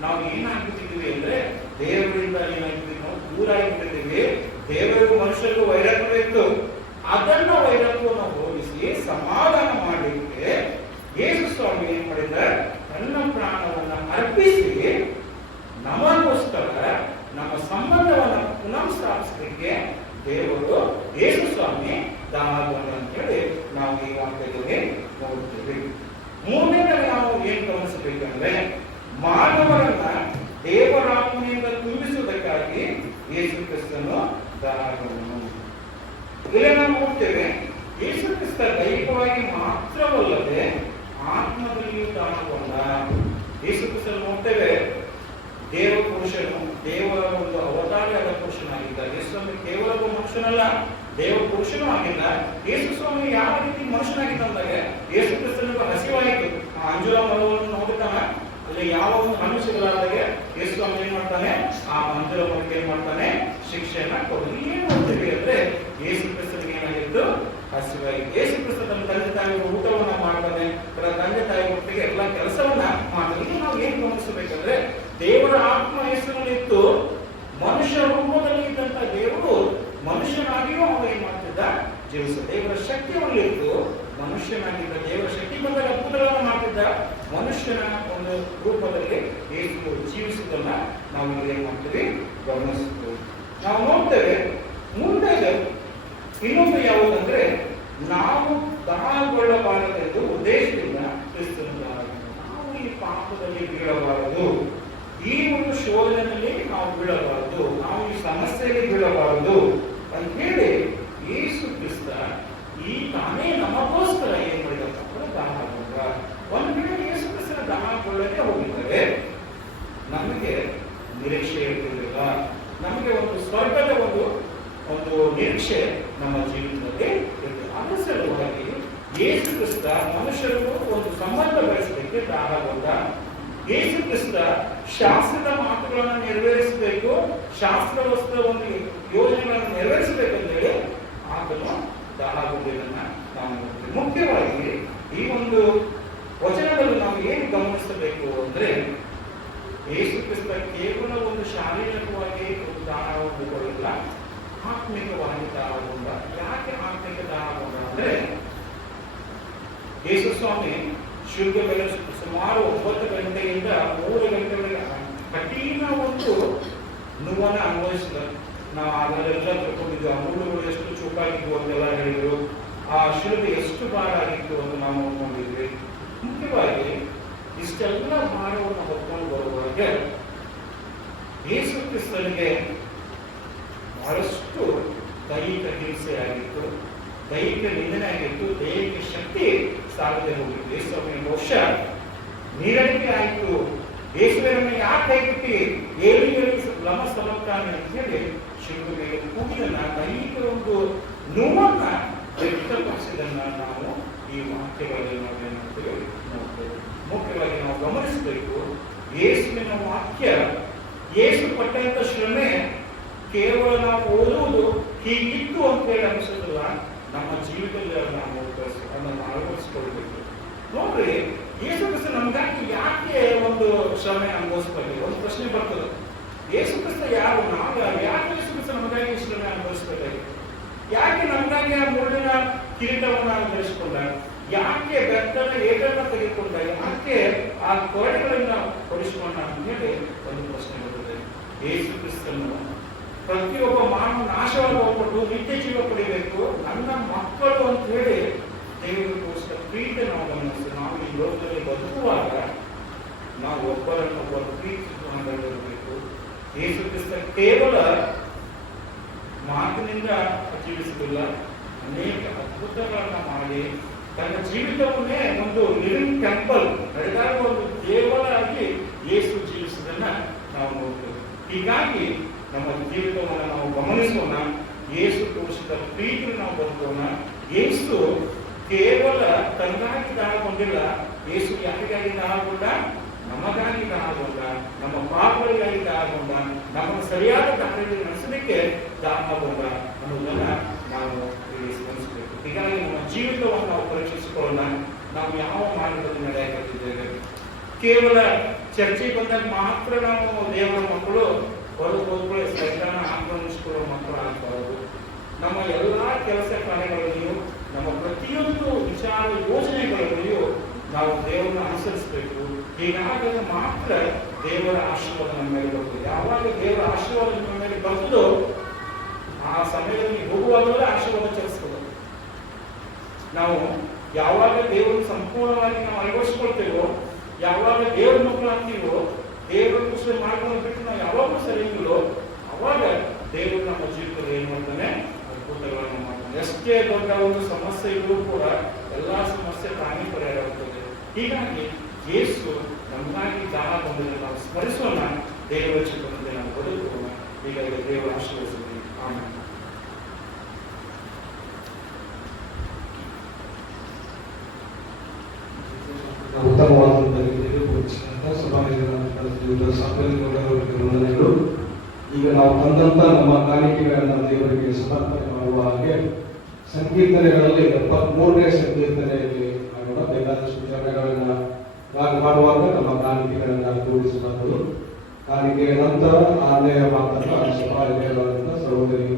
ನಾವು ಏನಾಗ್ಬಿಟ್ಟಿದ್ದೀವಿ ಅಂದ್ರೆ, ದೇವರಿಂದ ಏನಾಗ್ಬಿಟ್ಟಿದ್ವಿ, ನಾವು ದೂರ ಆಗಿಬಿಟ್ಟಿದ್ದೀವಿ. ದೇವರಿಗೂ ಮನುಷ್ಯರಿಗೂ ವೈರತ್ವ ಇತ್ತು, ಅದನ್ನ ವೈರತ್ವವನ್ನು ಹೋಲಿಸಿ ಸಮಾಧಾನ ಮಾಡಲಿಕ್ಕೆ ಯೇಸು ಸ್ವಾಮಿ ಏನ್ ಮಾಡಿದ, ತನ್ನ ಪ್ರಾಣವನ್ನು ಅರ್ಪಿಸಿ ನಮಗೋಸ್ಕರ ನಮ್ಮ ಸಂಬಂಧವನ್ನು ಪುನಃ ಸ್ಥಾಪಿಸಲಿಕ್ಕೆ ದೇವರು ಯೇಸು ಸ್ವಾಮಿ ದಾನಗೊಂಡ ಅಂತೇಳಿ ನಾವು ಈ ವಾಕ್ಯದಲ್ಲಿ ನೋಡ್ತೀವಿ. ಮೂರನೇದಾಗಿ ನಾವು ಏನ್ ಗಮನಿಸಬೇಕಂದ್ರೆ, ಮಾನವರನ್ನ ದೇವರಾತ್ಮೆಯಿಂದ ತುಂಬಿಸುವುದಕ್ಕಾಗಿ ಯೇಸು ಕ್ರಿಸ್ತನು ದಾನಗೊಂಡನು. ಇಲ್ಲಿ ನಾವು ನೋಡ್ತೇವೆ, ಯೇಸು ಕ್ರಿಸ್ತ ದೈಹಿಕವಾಗಿ ಮಾತ್ರವಲ್ಲದೆ ಆತ್ಮದಲ್ಲಿಯೂ ದಾನಗೊಂಡ. ಯೇಸು ಕ್ರಿಸ್ತ ನೋಡ್ತೇವೆ, ದೇವ ಪುರುಷನು, ದೇವರ ಒಂದು ಅವತಾರಿಯಾದ ಪುರುಷನಾಗಿದ್ದ ಯೇಸು ಸ್ವಾಮಿ. ಕೇವಲ ಒಬ್ಬ ಮನುಷ್ಯನಲ್ಲ, ದೇವ ಪುರುಷನೂ ಆಗಿದ್ದ. ಯೇಸು ಸ್ವಾಮಿ ಯಾವ ರೀತಿ ಮನುಷ್ಯನಾಗಿದ್ದ ಅಂದಾಗ, ಯೇಸು ಕ್ರಿಸ್ತನಿಗೆ ಹಸಿವಾಯಿತು. ಆ ಅಂಜೂರ ಮರವನ್ನು ನೋಡುತ್ತಾನ, ಅಲ್ಲಿ ಯಾವ ಒಂದು ಹಣ್ಣು ಸಿಗಲಾರ್ದಾಗೆ ಯೇಸು ಸ್ವಾಮಿ ಏನ್ ಮಾಡ್ತಾನೆ, ಆ ಅಂಜೂರ ಮರಕ್ಕೆ ಏನ್ ಮಾಡ್ತಾನೆ, ಶಿಕ್ಷೆಯನ್ನ ಕೊಡು. ಏನ್ ನೋಡ್ತೀವಿ ಅಂದ್ರೆ, ಯೇಸು ಕ್ರಿಸ್ತನಿಗೆ ಏನಾಗಿತ್ತು, ಹಸಿವಾಯಿತು. ಯೇಸು ಕ್ರಿಸ್ತ ತನ್ನ ತಂದೆ ತಾಯಿ ಊಟವನ್ನ ಮಾಡ್ತಾನೆ, ತನ್ನ ತಂದೆ ತಾಯಿ ಒಟ್ಟಿಗೆ ಎಲ್ಲ ಕೆಲಸವನ್ನ ಮಾಡ್ತಾನೆ. ಇಲ್ಲಿ ನಾವು ಏನ್ ಗಮನಿಸಬೇಕಂದ್ರೆ, ದೇವರ ಆತ್ಮ ಯೇಸುವಿನಲ್ಲಿತ್ತು, ಮನುಷ್ಯ ರೂಪದಲ್ಲಿ ಇದ್ದಂತ ದೇವರು ಮನುಷ್ಯನಾಗಿಯೂ ಅವ ಏನ್ ಮಾಡ್ತಿದ್ದ, ಜೀವಿಸ. ದೇವರ ಶಕ್ತಿ ಅವನಲ್ಲಿತ್ತು, ಮನುಷ್ಯನಾಗಿದ್ದ. ದೇವರ ಶಕ್ತಿ ಬಂದಾಗ ಅದ್ಭುತಗಳನ್ನು ಮಾಡ್ತಿದ್ದ. ಮನುಷ್ಯನ ಒಂದು ರೂಪದಲ್ಲಿ ಯೇಸು ಜೀವಿಸುವುದನ್ನ ನಾವು ಇಲ್ಲಿ ಏನ್ ಮಾಡ್ತೀವಿ, ಗಮನಿಸ್ತೀವಿ. ನಾವು ನೋಡ್ತೇವೆ ಮುಂದೆ ಇನ್ನೊಂದು ಯಾವುದಂದ್ರೆ, ನಾವು ದಾನಗೊಳ್ಳಬಾರದೆಂದು ಉದ್ದೇಶದಿಂದ ಕ್ರಿಸ್ತನ ನಾವು ಈ ಪಾಪದಲ್ಲಿ ಬೀಳಬಾರದು, ಈ ಒಂದು ಶೋಧನೆಯಲ್ಲಿ ನಾವು ಬೀಳಬಾರದು, ನಾವು ಈ ಸಮಸ್ಯೆಯಲ್ಲಿ ಬೀಳಬಾರದು ಅಂತ ಹೇಳಿ ಯೇಸು ಕ್ರಿಸ್ತ ಈ ತಾನೇ ನಮಗೋಸ್ಕರ ಏನ್ ಮಾಡಿದ, ದಾನಗೊಂಡ. ಒಂದು ವೇಳೆ ಯೇಸು ಕ್ರಿಸ್ತನ ದಾನಗೊಳ್ಳಕ್ಕೆ ಹೋಗಿದ್ದಾರೆ, ನಮಗೆ ನಿರೀಕ್ಷೆ ಇರುವುದಿಲ್ಲ. ನಮಗೆ ಒಂದು ಸ್ವರ್ಗದ ಒಂದು ನಿರೀಕ್ಷೆ ನಮ್ಮ ಜೀವನದಲ್ಲಿ ಇರುತ್ತೆ. ಅದರ ಸಲುವಾಗಿ ಯೇಸು ಕ್ರಿಸ್ತ ಮನುಷ್ಯರಿಗೂ ಒಂದು ಸಂಬಂಧ ಬೆಳೆಸಲಿಕ್ಕೆ ದಾನಗೊಂಡ. ಯೇಸು ಕ್ರಿಸ್ತ ಶಾಸ್ತ್ರದ ಮಾತುಗಳನ್ನು ನೆರವೇರಿಸಬೇಕು, ಶಾಸ್ತ್ರವಸ್ತ್ರ ಒಂದು ಯೋಜನೆಗಳನ್ನು ನೆರವೇರಿಸಬೇಕಂತ ಹೇಳಿ ಆತನು ದಾನಗೊಂಡಿದ್ದನ್ನ ನಾವು ನೋಡ್ತೀವಿ. ಮುಖ್ಯವಾಗಿ ಈ ಒಂದು ವಚನದಲ್ಲಿ ನಾವು ಏನು ಗಮನಿಸಬೇಕು ಅಂದ್ರೆ, ಯೇಸು ಕ್ರಿಸ್ತ ಕೇವಲ ಒಂದು ಶಾರೀರಿಕವಾಗಿ ಒಂದು ದಾನವನ್ನು ಕೊಡಲಿಲ್ಲ, ಆತ್ಮಿಕವಾಗಿ ದಾನಗೊಂಡ. ಯಾಕೆ ಆತ್ಮಿಕ ದಾನಗೊಂಡ ಅಂದ್ರೆ, ಯೇಸು ಸ್ವಾಮಿ ಶುದ್ಧ ಬೆಲೆ ಸುಮಾರು 9 ಗಂಟೆಯಿಂದ 3 ಗಂಟೆವರೆಗೆ ಕಠಿಣ ಒಂದು ನೋವನ್ನ ಅನುಭವಿಸಿದ. ನಾವು ಅದರೆಲ್ಲ ತಿಳ್ಕೊಂಡಿದ್ವಿ, ಆ ಮೂಳುಗಳು ಎಷ್ಟು ಚೂಪಾಗಿದ್ವು ಅಂತೆಲ್ಲ ಹೇಳಿದ್ರು, ಆ ಶಿಲ್ಪೆ ಎಷ್ಟು ಭಾರ ಆಗಿತ್ತು ಅಂತ ನಾವು ನೋಡ್ಕೊಂಡಿದ್ವಿ. ಮುಖ್ಯವಾಗಿ ಇಷ್ಟೆಲ್ಲ ಭಾರವನ್ನು ಹೊತ್ಕೊಂಡು ಬರುವಾಗ ಯೇಸು ಕ್ರಿಸ್ತನಿಗೆ ಬಹಳಷ್ಟು ದೈಹಿಕ ಹಿಂಸೆ ಆಗಿತ್ತು, ದೈಹಿಕ ನಿಂದನೆ ಆಗಿತ್ತು, ದೈಹಿಕ ಶಕ್ತಿ ಸಾಲದೆ ಹೋಗಿತ್ತು. ಯೇಸುವಿನ ಬಹುಶಃ ನೀರಡಿಕೆ ಆಯಿತು. ಯೇಸುವಿನನ್ನು ಯಾಕೆ ಕೈಬಿಟ್ಟಿ, ಏಳಿಗೆ ಲಮ ಸಮರ್ಕಾನೆ ಅಂತ ಹೇಳಿ ಶಿಲ್ಪೆಗೆ ಕೂಗಿದನ್ನ, ದೈಹಿಕ ಒಂದು ನೋವನ್ನ ವ್ಯಕ್ತಪಡಿಸಿದನ್ನ ನಾವು ಈ ವಾಕ್ಯಗಳಲ್ಲಿ ನಾವು ಏನ್ ಮಾಡ್ತೇವೆ, ನೋಡ್ತೇವೆ. ಮುಖ್ಯವಾಗಿ ನಾವು ಗಮನಿಸಬೇಕು, ಯೇಸುವಿನ ವಾಕ್ಯ, ಯೇಸು ಪಟ್ಟಂತ ಶ್ರಮೆ ಕೇವಲ ನಾವು ಓದುವುದು ಹೀಗಿತ್ತು ಅಂತ ಹೇಳಿ ಅನಿಸೋದಿಲ್ಲ, ನಮ್ಮ ಜೀವಿತದಲ್ಲಿ ನಾವು ಅದನ್ನು ಅಳವಡಿಸಿಕೊಳ್ಬೇಕು. ನೋಡ್ರಿ, ಯೇಸು ಕ್ರಿಸ್ತ ನಮ್ಗಾಗಿ ಯಾಕೆ ಒಂದು ಶ್ರಮೆ ಅನುಭವಿಸ್ಬೇಕು? ಒಂದು ಪ್ರಶ್ನೆ ಬರ್ತದೆ, ಯೇಸು ಕ್ರಿಸ್ತ ಯಾರು, ನಾವು ಯಾರು? ಯಾಕೆ ಯೇಸು ಕ್ರಿಸ್ತ ನಮಗಾಗಿ ಶ್ರಮೆ ಅನುಭವಿಸ್ಬೇಕಾಗಿ? ಯಾಕೆ ನಮಗಾಗಿ ಆ ಮುಳ್ಳಿನ ಕಿರೀಟವನ್ನು ಧರಿಸಿಕೊಂಡ? ಯಾಕೆ ಬೆತ್ತದ ಏಟನ್ನು ತೆಗೆದುಕೊಂಡ? ಯಾಕೆ ಆ ಕೊರಡೆಗಳಿಂದ ಹೊಡಿಸಿಕೊಂಡ ಅಂತ ಹೇಳಿ ಒಂದು ಪ್ರಶ್ನೆ ಬರ್ತದೆ. ಯೇಸು ಕ್ರಿಸ್ತನು ಪ್ರತಿಯೊಬ್ಬ ಮಾನವ ನಾಶವಾಗಿ ಹೋಗ್ಬಿಟ್ಟು ನಿತ್ಯ ಜೀವ ಪಡಿಬೇಕು, ನನ್ನ ಮಕ್ಕಳು ಅಂತ ಹೇಳಿ ದೇವರಿಗೋಸ್ಕರ ಪ್ರೀತಿ ನಾವು ಗಮನಿಸ್ತೀವಿ. ನಾವು ಈ ಲೋಕದಲ್ಲಿ ಬದುಕುವಾಗ ನಾವು ಒಬ್ಬರನ್ನೊಬ್ಬರು ಪ್ರೀತಿಸಬೇಕು. ಯೇಸು ಕ್ರಿಸ್ತ ಕೇವಲ ಮಾತಿನಿಂದ ಜೀವಿಸುವುದಿಲ್ಲ, ಅನೇಕ ಅದ್ಭುತಗಳನ್ನ ಮಾಡಿ ತನ್ನ ಜೀವಿತವನ್ನೇ ಒಂದು ಲಿವಿಂಗ್ ಟೆಂಪಲ್ ನಡೆದಾಗ ಒಂದು ದೇವರಾಗಿ ಯೇಸು ಜೀವಿಸುವುದನ್ನ ನಾವು ನೋಡ್ತೇವೆ. ಹೀಗಾಗಿ ನಮ್ಮ ಜೀವಿತವನ್ನು ನಾವು ಗಮನಿಸೋಣ, ಯೇಸು ತೋರಿಸಿದ ಪ್ರೀತಿ ನಾವು ಬದುಕೋಣ. ಯೇಸು ಕೇವಲ ತನಗಾಗಿ ದಾನಗೊಂಡಿಲ್ಲ, ಯೇಸು ಯಾರಿಗಾಗಿ ದಾನಗೊಂಡ? ನಮಗಾಗಿ ದಾನಗೊಂಡ, ನಮ್ಮ ಪಾಪಗಳಿಗಾಗಿ ದಾನಗೊಂಡ, ನಮ್ಮನ್ನು ಸರಿಯಾದ ದಾರಿಯಲ್ಲಿ ನಡೆಸಲಿಕ್ಕೆ ದಾನಗೊಂಡ ಅನ್ನೋದನ್ನ ನಾವು ಇಲ್ಲಿ ಸ್ಮರಿಸಬೇಕು. ಹೀಗಾಗಿ ನಮ್ಮ ಜೀವಿತವನ್ನು ನಾವು ಪರೀಕ್ಷಿಸಿಕೊಳ್ಳೋಣ. ನಾವು ಯಾವ ಮಾರ್ಗದಲ್ಲಿ ನಡೆಯಕತ್ತಿದ್ದೇವೆ? ಕೇವಲ ಚರ್ಚೆಗೆ ಬಂದಾಗ ಮಾತ್ರ ನಾವು ದೇವರ ಮಕ್ಕಳು, ಹೊರಗೆ ಸೈತಾನ ಆಕ್ರಮಿಸಿಕೊಳ್ಳುವ ಮಕ್ಕಳು ಆಗಬಾರದು. ನಮ್ಮ ಎಲ್ಲಾ ಕೆಲಸ ಕಾರ್ಯಗಳಲ್ಲಿಯೂ, ನಮ್ಮ ಪ್ರತಿಯೊಂದು ವಿಚಾರ ಯೋಜನೆಗಳಲ್ಲಿಯೂ ನಾವು ದೇವರನ್ನು ಅನುಸರಿಸಬೇಕು. ಹೀಗಾದಾಗ ಮಾತ್ರ ದೇವರ ಆಶೀರ್ವಾದ ನಮ್ಮ ಮೇಲೆ ಬರ್ತದೆ. ಯಾವಾಗ ದೇವರ ಆಶೀರ್ವಾದ ನಮ್ಮ ಮೇಲೆ ಬರ್ತದೋ ಆ ಸಮಯದಲ್ಲಿ ಹೋಗುವಾಗಲೇ ಆಶೀರ್ವಾದ ಚಲಿಸ್ತದೆ. ನಾವು ಯಾವಾಗ ದೇವರನ್ನು ಸಂಪೂರ್ಣವಾಗಿ ನಾವು ಅಳವಡಿಸ್ಕೊಳ್ತೇವೋ, ಯಾವಾಗ ದೇವರ ಮಕ್ಕಳಾಗ್ತೀವೋ, ದೇವರ ಖುಷಿ ಮಾಡ್ಕೊಂಡು ಬಿಟ್ಟು ನಾವು ಯಾವಾಗಲೂ ಸರಿಯಿಲ್ಲೋ, ಅವಾಗ ದೇವರು ನಮ್ಮ ಜೀವಿತದಲ್ಲಿ ಏನ್ ಮಾಡ್ತಾನೆ? ಅದ್ಭುತಗಳನ್ನು ಮಾಡ್ತಾನೆ. ಎಷ್ಟೇ ದೊಡ್ಡ ಒಂದು ಸಮಸ್ಯೆ ಇದ್ರೂ ಕೂಡ ಎಲ್ಲಾ ಸಮಸ್ಯೆ ತಾನೇ ಪರಿಹಾರವಾಗುತ್ತದೆ. ಹೀಗಾಗಿ ಯೇಸು ನಮಗಾಗಿ ದಾನ ಬಂದನ್ನು ನಾವು ಸ್ಮರಿಸೋಣ, ದೇವರ ಚಿತ್ರದಲ್ಲಿ ನಾವು ಬದುಕೋಣ. ಹೀಗಾಗಿ ದೇವರ ಆಶೀರ್ವದಿಸಲಿ. ಆಮೇಲೆ ಉತ್ತಮವಾದಂಥ ರೀತಿಯಲ್ಲಿ ಬೋಧಿಸಿದಂಥ ಸಭಾನಿಧಿಗಳ ಸಾಂಪ್ರದಾಯಿಕ ವಂದನೆಗಳು. ಈಗ ನಾವು ತಂದಂತ ನಮ್ಮ ಕಾಣಿಕೆಗಳನ್ನು ದೇವರಿಗೆ ಸಮರ್ಪಣೆ ಮಾಡುವ ಹಾಗೆ ಸಂಕೀರ್ತನೆಗಳಲ್ಲಿ 73ನೇ ಸಂಕೀರ್ತನೆಯಲ್ಲಿ ಮಾಡೋಣ. ಬೇಕಾದಷ್ಟು ಜನಗಳನ್ನ ಮಾಡುವಾಗ ನಮ್ಮ ಕಾಣಿಕೆಗಳನ್ನ ಕೂಡಿಸಬಾರದು. ಕಾಣಿಕೆಯ ನಂತರ 6ನೇ ಮಾತನ್ನು ಸಭಾನಿಧಿಗಳಾದಂಥ ಸಹೋದರಿ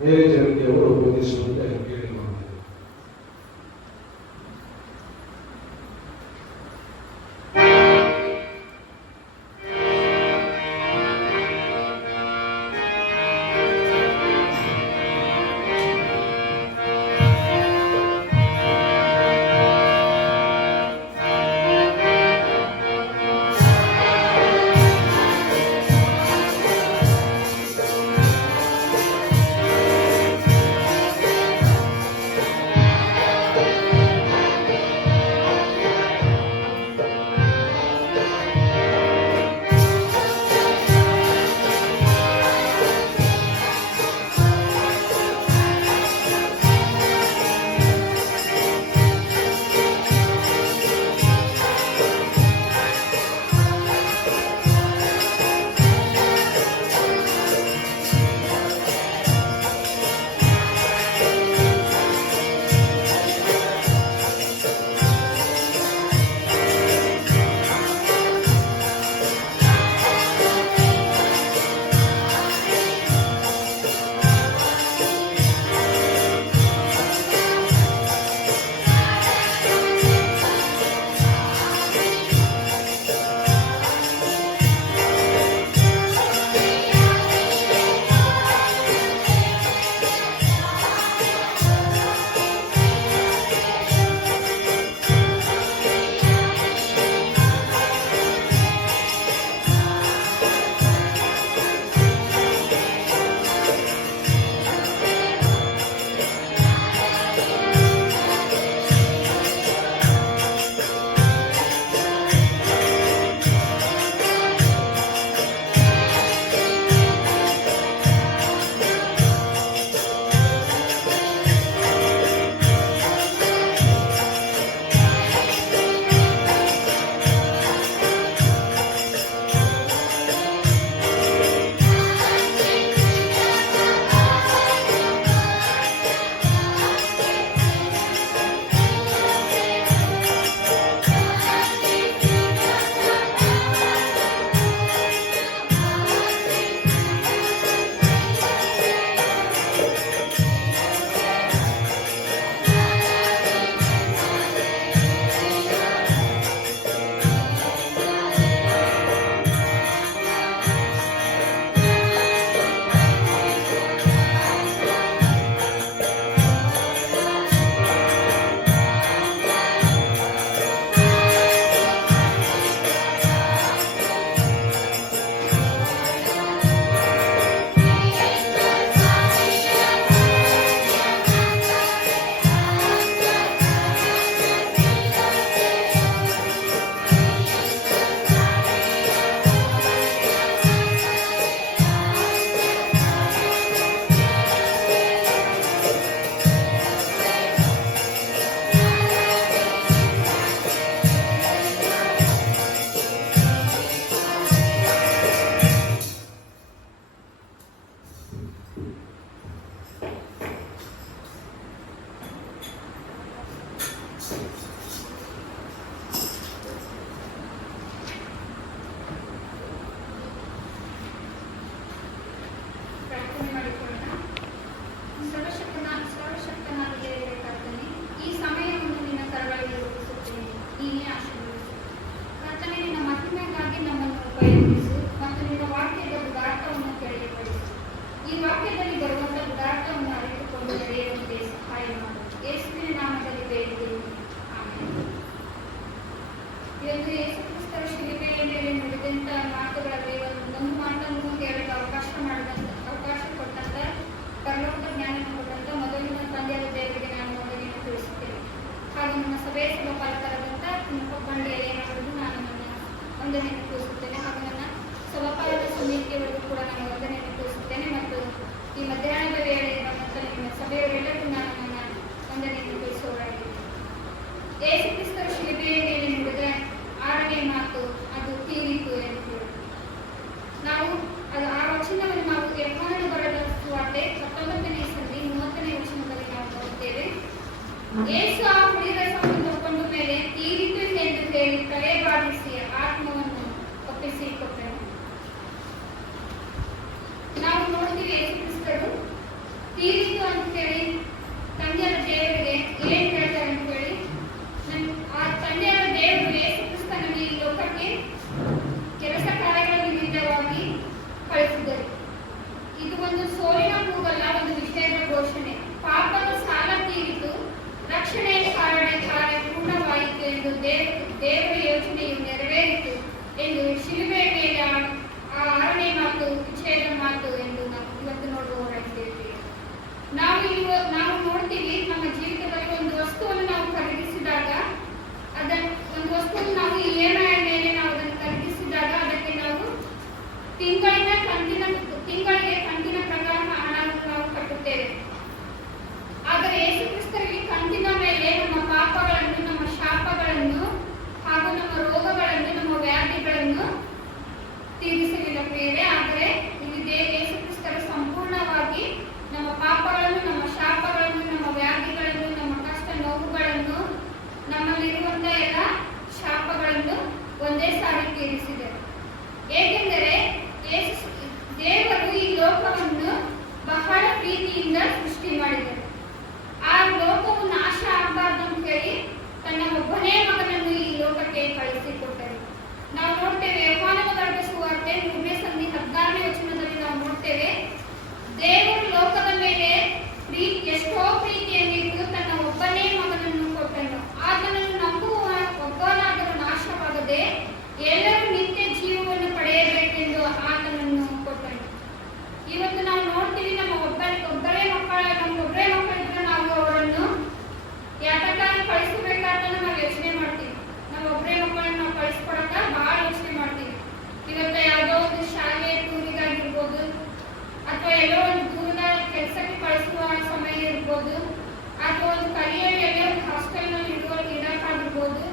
ಮೇರೆ ಜಯಂತಿಯವರು ಬೋಧಿಸುವಂತೆ ಕೇಳಿಕೊಳ್ಳುತ್ತೇವೆ. ಇದೊಂದು ಯೇಸು ಕ್ರಿಸ್ತರ ಶಿಲುಬೆಯ ಮೇಲೆ ನುಡಿದಂತ ಮಾತುಗಳಲ್ಲಿ ಒಂದು ಮಾತನ್ನು ಕೇಳಲು ಅವಕಾಶ ಕೊಟ್ಟಂತ ಪರಲೋಕದ ಜ್ಞಾನವನ್ನು ಕೊಟ್ಟಂತ ಮೊದಲಿನ ತಂದೆಯಾದ ದೇವರಿಗೆ ನಾನು ವಂದನೆಯನ್ನು ತಿಳಿಸುತ್ತೇನೆ. ಹಾಗೂ ನಮ್ಮ ಸಭೆಯ ಸಭಾಪಾಲಕರಾದಂಥ ಬಂಡೆ ಏನಾದರೂ ನಾನು ನನ್ನ ವಂದನೆಯನ್ನು ತಿಳಿಸುತ್ತೇನೆ. ಹಾಗೂ ನನ್ನ ಸಭಾಪಾಲಕ ಸಮಿತಿಯವರಿಗೂ ಕೂಡ ನಾನು ವಂದನೆಯನ್ನು ತಿಳಿಸುತ್ತೇನೆ. ಮತ್ತು ಈ ಮಧ್ಯಾಹ್ನದ ವೇಳೆ ಬಂದಂಥ ನಿಮ್ಮ ಸಭೆಯವರೆಲ್ಲರಿಗೂ ನಾನು ನನ್ನ ವಂದನೆಯನ್ನು ತಿಳಿಸುವವರಾಗಿದ್ದೇನೆ. ಯೇಸು ಕ್ರಿಸ್ತರ ಶಿಲುಬೆಯ ಮೇಲೆ ನುಡಿದ 6ನೇ ಮಾತು ಅದು ತೀರಿತು ಎಂದು ಹೇಳಿ ನಾವು ಅದು ಆ ವಚನವನ್ನು ನಾವು ಯೋಹಾನನ ಬರೆದ ಸುವಾರ್ತೆ 19ನೇ ಸಂಧಿ 30ನೇ ವಚನದಲ್ಲಿ ನಾವು ನೋಡುತ್ತೇವೆ. ಯೇಸು ಆ ಹುಳಿರಸವನ್ನು ತಗೊಂಡ ಮೇಲೆ ತೀರಿತು ಎಂದು ಹೇಳಿ ತಲೆ ಬಾಗಿಸಿ ಆತ್ಮವನ್ನು ಒಪ್ಪಿಸಿಕೊಟ್ಟನು. ನಾವು ನೋಡ್ತೀವಿ ಯೇಸು ಕ್ರಿಸ್ತರು ತೀರಿತು ಅಂತ ಹೇಳಿ ತಂದೆಯ ದೇವರಿಗೆ ಏನ್ ಹೇಳ್ತಾರೆ ಅಂತ ಹೇಳಿ, ಆ ತಂದೆಯ ದೇವರು ಯೇಸು ಕ್ರಿಸ್ತನನ್ನು ಈ ಲೋಕಕ್ಕೆ ಕೆಲಸ ಕಾರ್ಯಗಳ ನಿಮಿತ್ತವಾಗಿ ಕಳಿಸಿದರು. ಇದು ಒಂದು ಸೋಲಿನ ಕೂಗಲ್ಲ, ಒಂದು ವಿಷಯದ ಘೋಷಣೆ. ಪಾಪದ ಸಾಲ ತೀರಿತು, ರಕ್ಷಣೆಯ ಕಾರ್ಯ ಪೂರ್ಣವಾಯಿತು ಎಂದು ದೇವರ ಯೋಜನೆಯು ನೆರವೇರಿತು ಎಂದು ಶಿಲುಬೆಯ ಮೇಲೆ ಆ 6ನೇ ಮಾತು ವಿಷಯದ ಮಾತು ಎಂದು ನಾವು ಇವತ್ತು ನೋಡುವವರಾಗಿದ್ದೇವೆ. ನಾವು ನೋಡ್ತೀವಿ ನಮ್ಮ ಜೀವಿತದಲ್ಲಿ ಒಂದು ವಸ್ತುವನ್ನು ನಾವು ಖರೀದಿಸಿದಾಗ ಒಂದು ವಸ್ತುವನ್ನು ನಾವು EMI ಮೇಲೆ ನಾವು ಅದನ್ನು ಖರೀದಿಸಿದಾಗ ಅದಕ್ಕೆ ನಾವು ತಿಂಗಳಿಗೆ ಕಂತಿನ ಪ್ರಕಾರ ಹಣವನ್ನು ನಾವು ಕಟ್ಟುತ್ತೇವೆ. ಆದರೆ ಯೇಸು ಕ್ರಿಸ್ತರಿಗೆ ಕಂತಿನ ಮೇಲೆ ನಮ್ಮ ಪಾಪಗಳನ್ನು, ನಮ್ಮ ಶಾಪಗಳನ್ನು ಹಾಗೂ ನಮ್ಮ ರೋಗಗಳನ್ನು, ನಮ್ಮ ವ್ಯಾಧಿಗಳನ್ನು ತೀರಿಸಲಿಲ್ಲ ಪ್ರಿಯರೇ. ಆದರೆ ಇಲ್ಲಿ ಯೇಸು ಕ್ರಿಸ್ತರು ಸಂಪೂರ್ಣವಾಗಿ ನಮ್ಮ ಪಾಪಗಳನ್ನು, ನಮ್ಮ ಶಾಪಗಳನ್ನು, ನಮ್ಮ ವ್ಯಾಧಿಗಳನ್ನು, ನಮ್ಮ ಕಷ್ಟ ನೋವುಗಳನ್ನು, ನಮ್ಮಲ್ಲಿರುವಂತ ಎಲ್ಲ ಶಾಪಗಳನ್ನು ಒಂದೇ ಸಾರಿ ತೀರಿಸಿದರು. ಏಕೆಂದರೆ ದೇವರು ಈ ಲೋಕವನ್ನು ಬಹಳ ಪ್ರೀತಿಯಿಂದ ಸೃಷ್ಟಿ ಮಾಡಿದರು. ಆ ಲೋಕವು ನಾಶ ಆಗಬಾರ್ದು ಅಂತ ಹೇಳಿ ತನ್ನ ಒಬ್ಬನೇ ಮಗನನ್ನು ಈ ಲೋಕಕ್ಕೆ ಕಳಿಸಿಕೊಟ್ಟರು. ನಾವು ನೋಡ್ತೇವೆ ಯೋಹಾನನ ಬರೆದ ಸುವಾರ್ತೆ 3ನೇ ಸಂಧಿ 16ನೇ ವಚನದಲ್ಲಿ ನಾವು ನೋಡ್ತೇವೆ, ದೇವರು ಲೋಕದ ಮೇಲೆ ಎಷ್ಟೋ ಪ್ರೀತಿಯನ್ನಿಟ್ಟು ತನ್ನ ಒಬ್ಬನೇ ಮಗನನ್ನು ಕೊಟ್ಟನು. ಆತನನ್ನು ನಂಬುವ ಒಬ್ಬನಾದರೂ ನಾಶವಾಗದೆ ಎಲ್ಲರೂ ನಿತ್ಯ ಜೀವವನ್ನು ಪಡೆಯಬೇಕೆಂದು ಆತನನ್ನು ಕೊಟ್ಟನು. ಇವತ್ತು ನಾವು ನೋಡ್ತೀವಿ ನಮ್ಮ ಒಬ್ಬರೇ ಮಕ್ಕಳಿದ್ರೆ ನಾವು ಅವರನ್ನು ಯಾತಕ್ಕಾಗಿ ಕಳಿಸಬೇಕಾದ್ರೆ ನಾವು ಯೋಚನೆ ಮಾಡ್ತೀವಿ. ನಾವು ಒಬ್ಬರೇ ಮಕ್ಕಳನ್ನು ನಾವು ಕಳಿಸ್ಕೊಡಕ ಬಹಳ ಯೋಚನೆ ಮಾಡ್ತೀವಿ. ಇವತ್ತು ಯಾವುದೋ ಒಂದು ಶಾಲೆ ಟೂರಿಗಾಗಿರ್ಬೋದು, ಅಥವಾ ಎಲ್ಲೋ ಒಂದು ದೂರದ ಕೆಲಸಕ್ಕೆ ಕಳಿಸುವ ಸಮಯ ಇರ್ಬೋದು, ಅಥವಾ ಒಂದು ಕಲಿಯಲ್ಲಿ ಎಲ್ಲೋ ಒಂದು ಹಾಸ್ಟೆಲ್ನಲ್ಲಿ ಇಡಕ್ಕಾಗಿರ್ಬೋದು.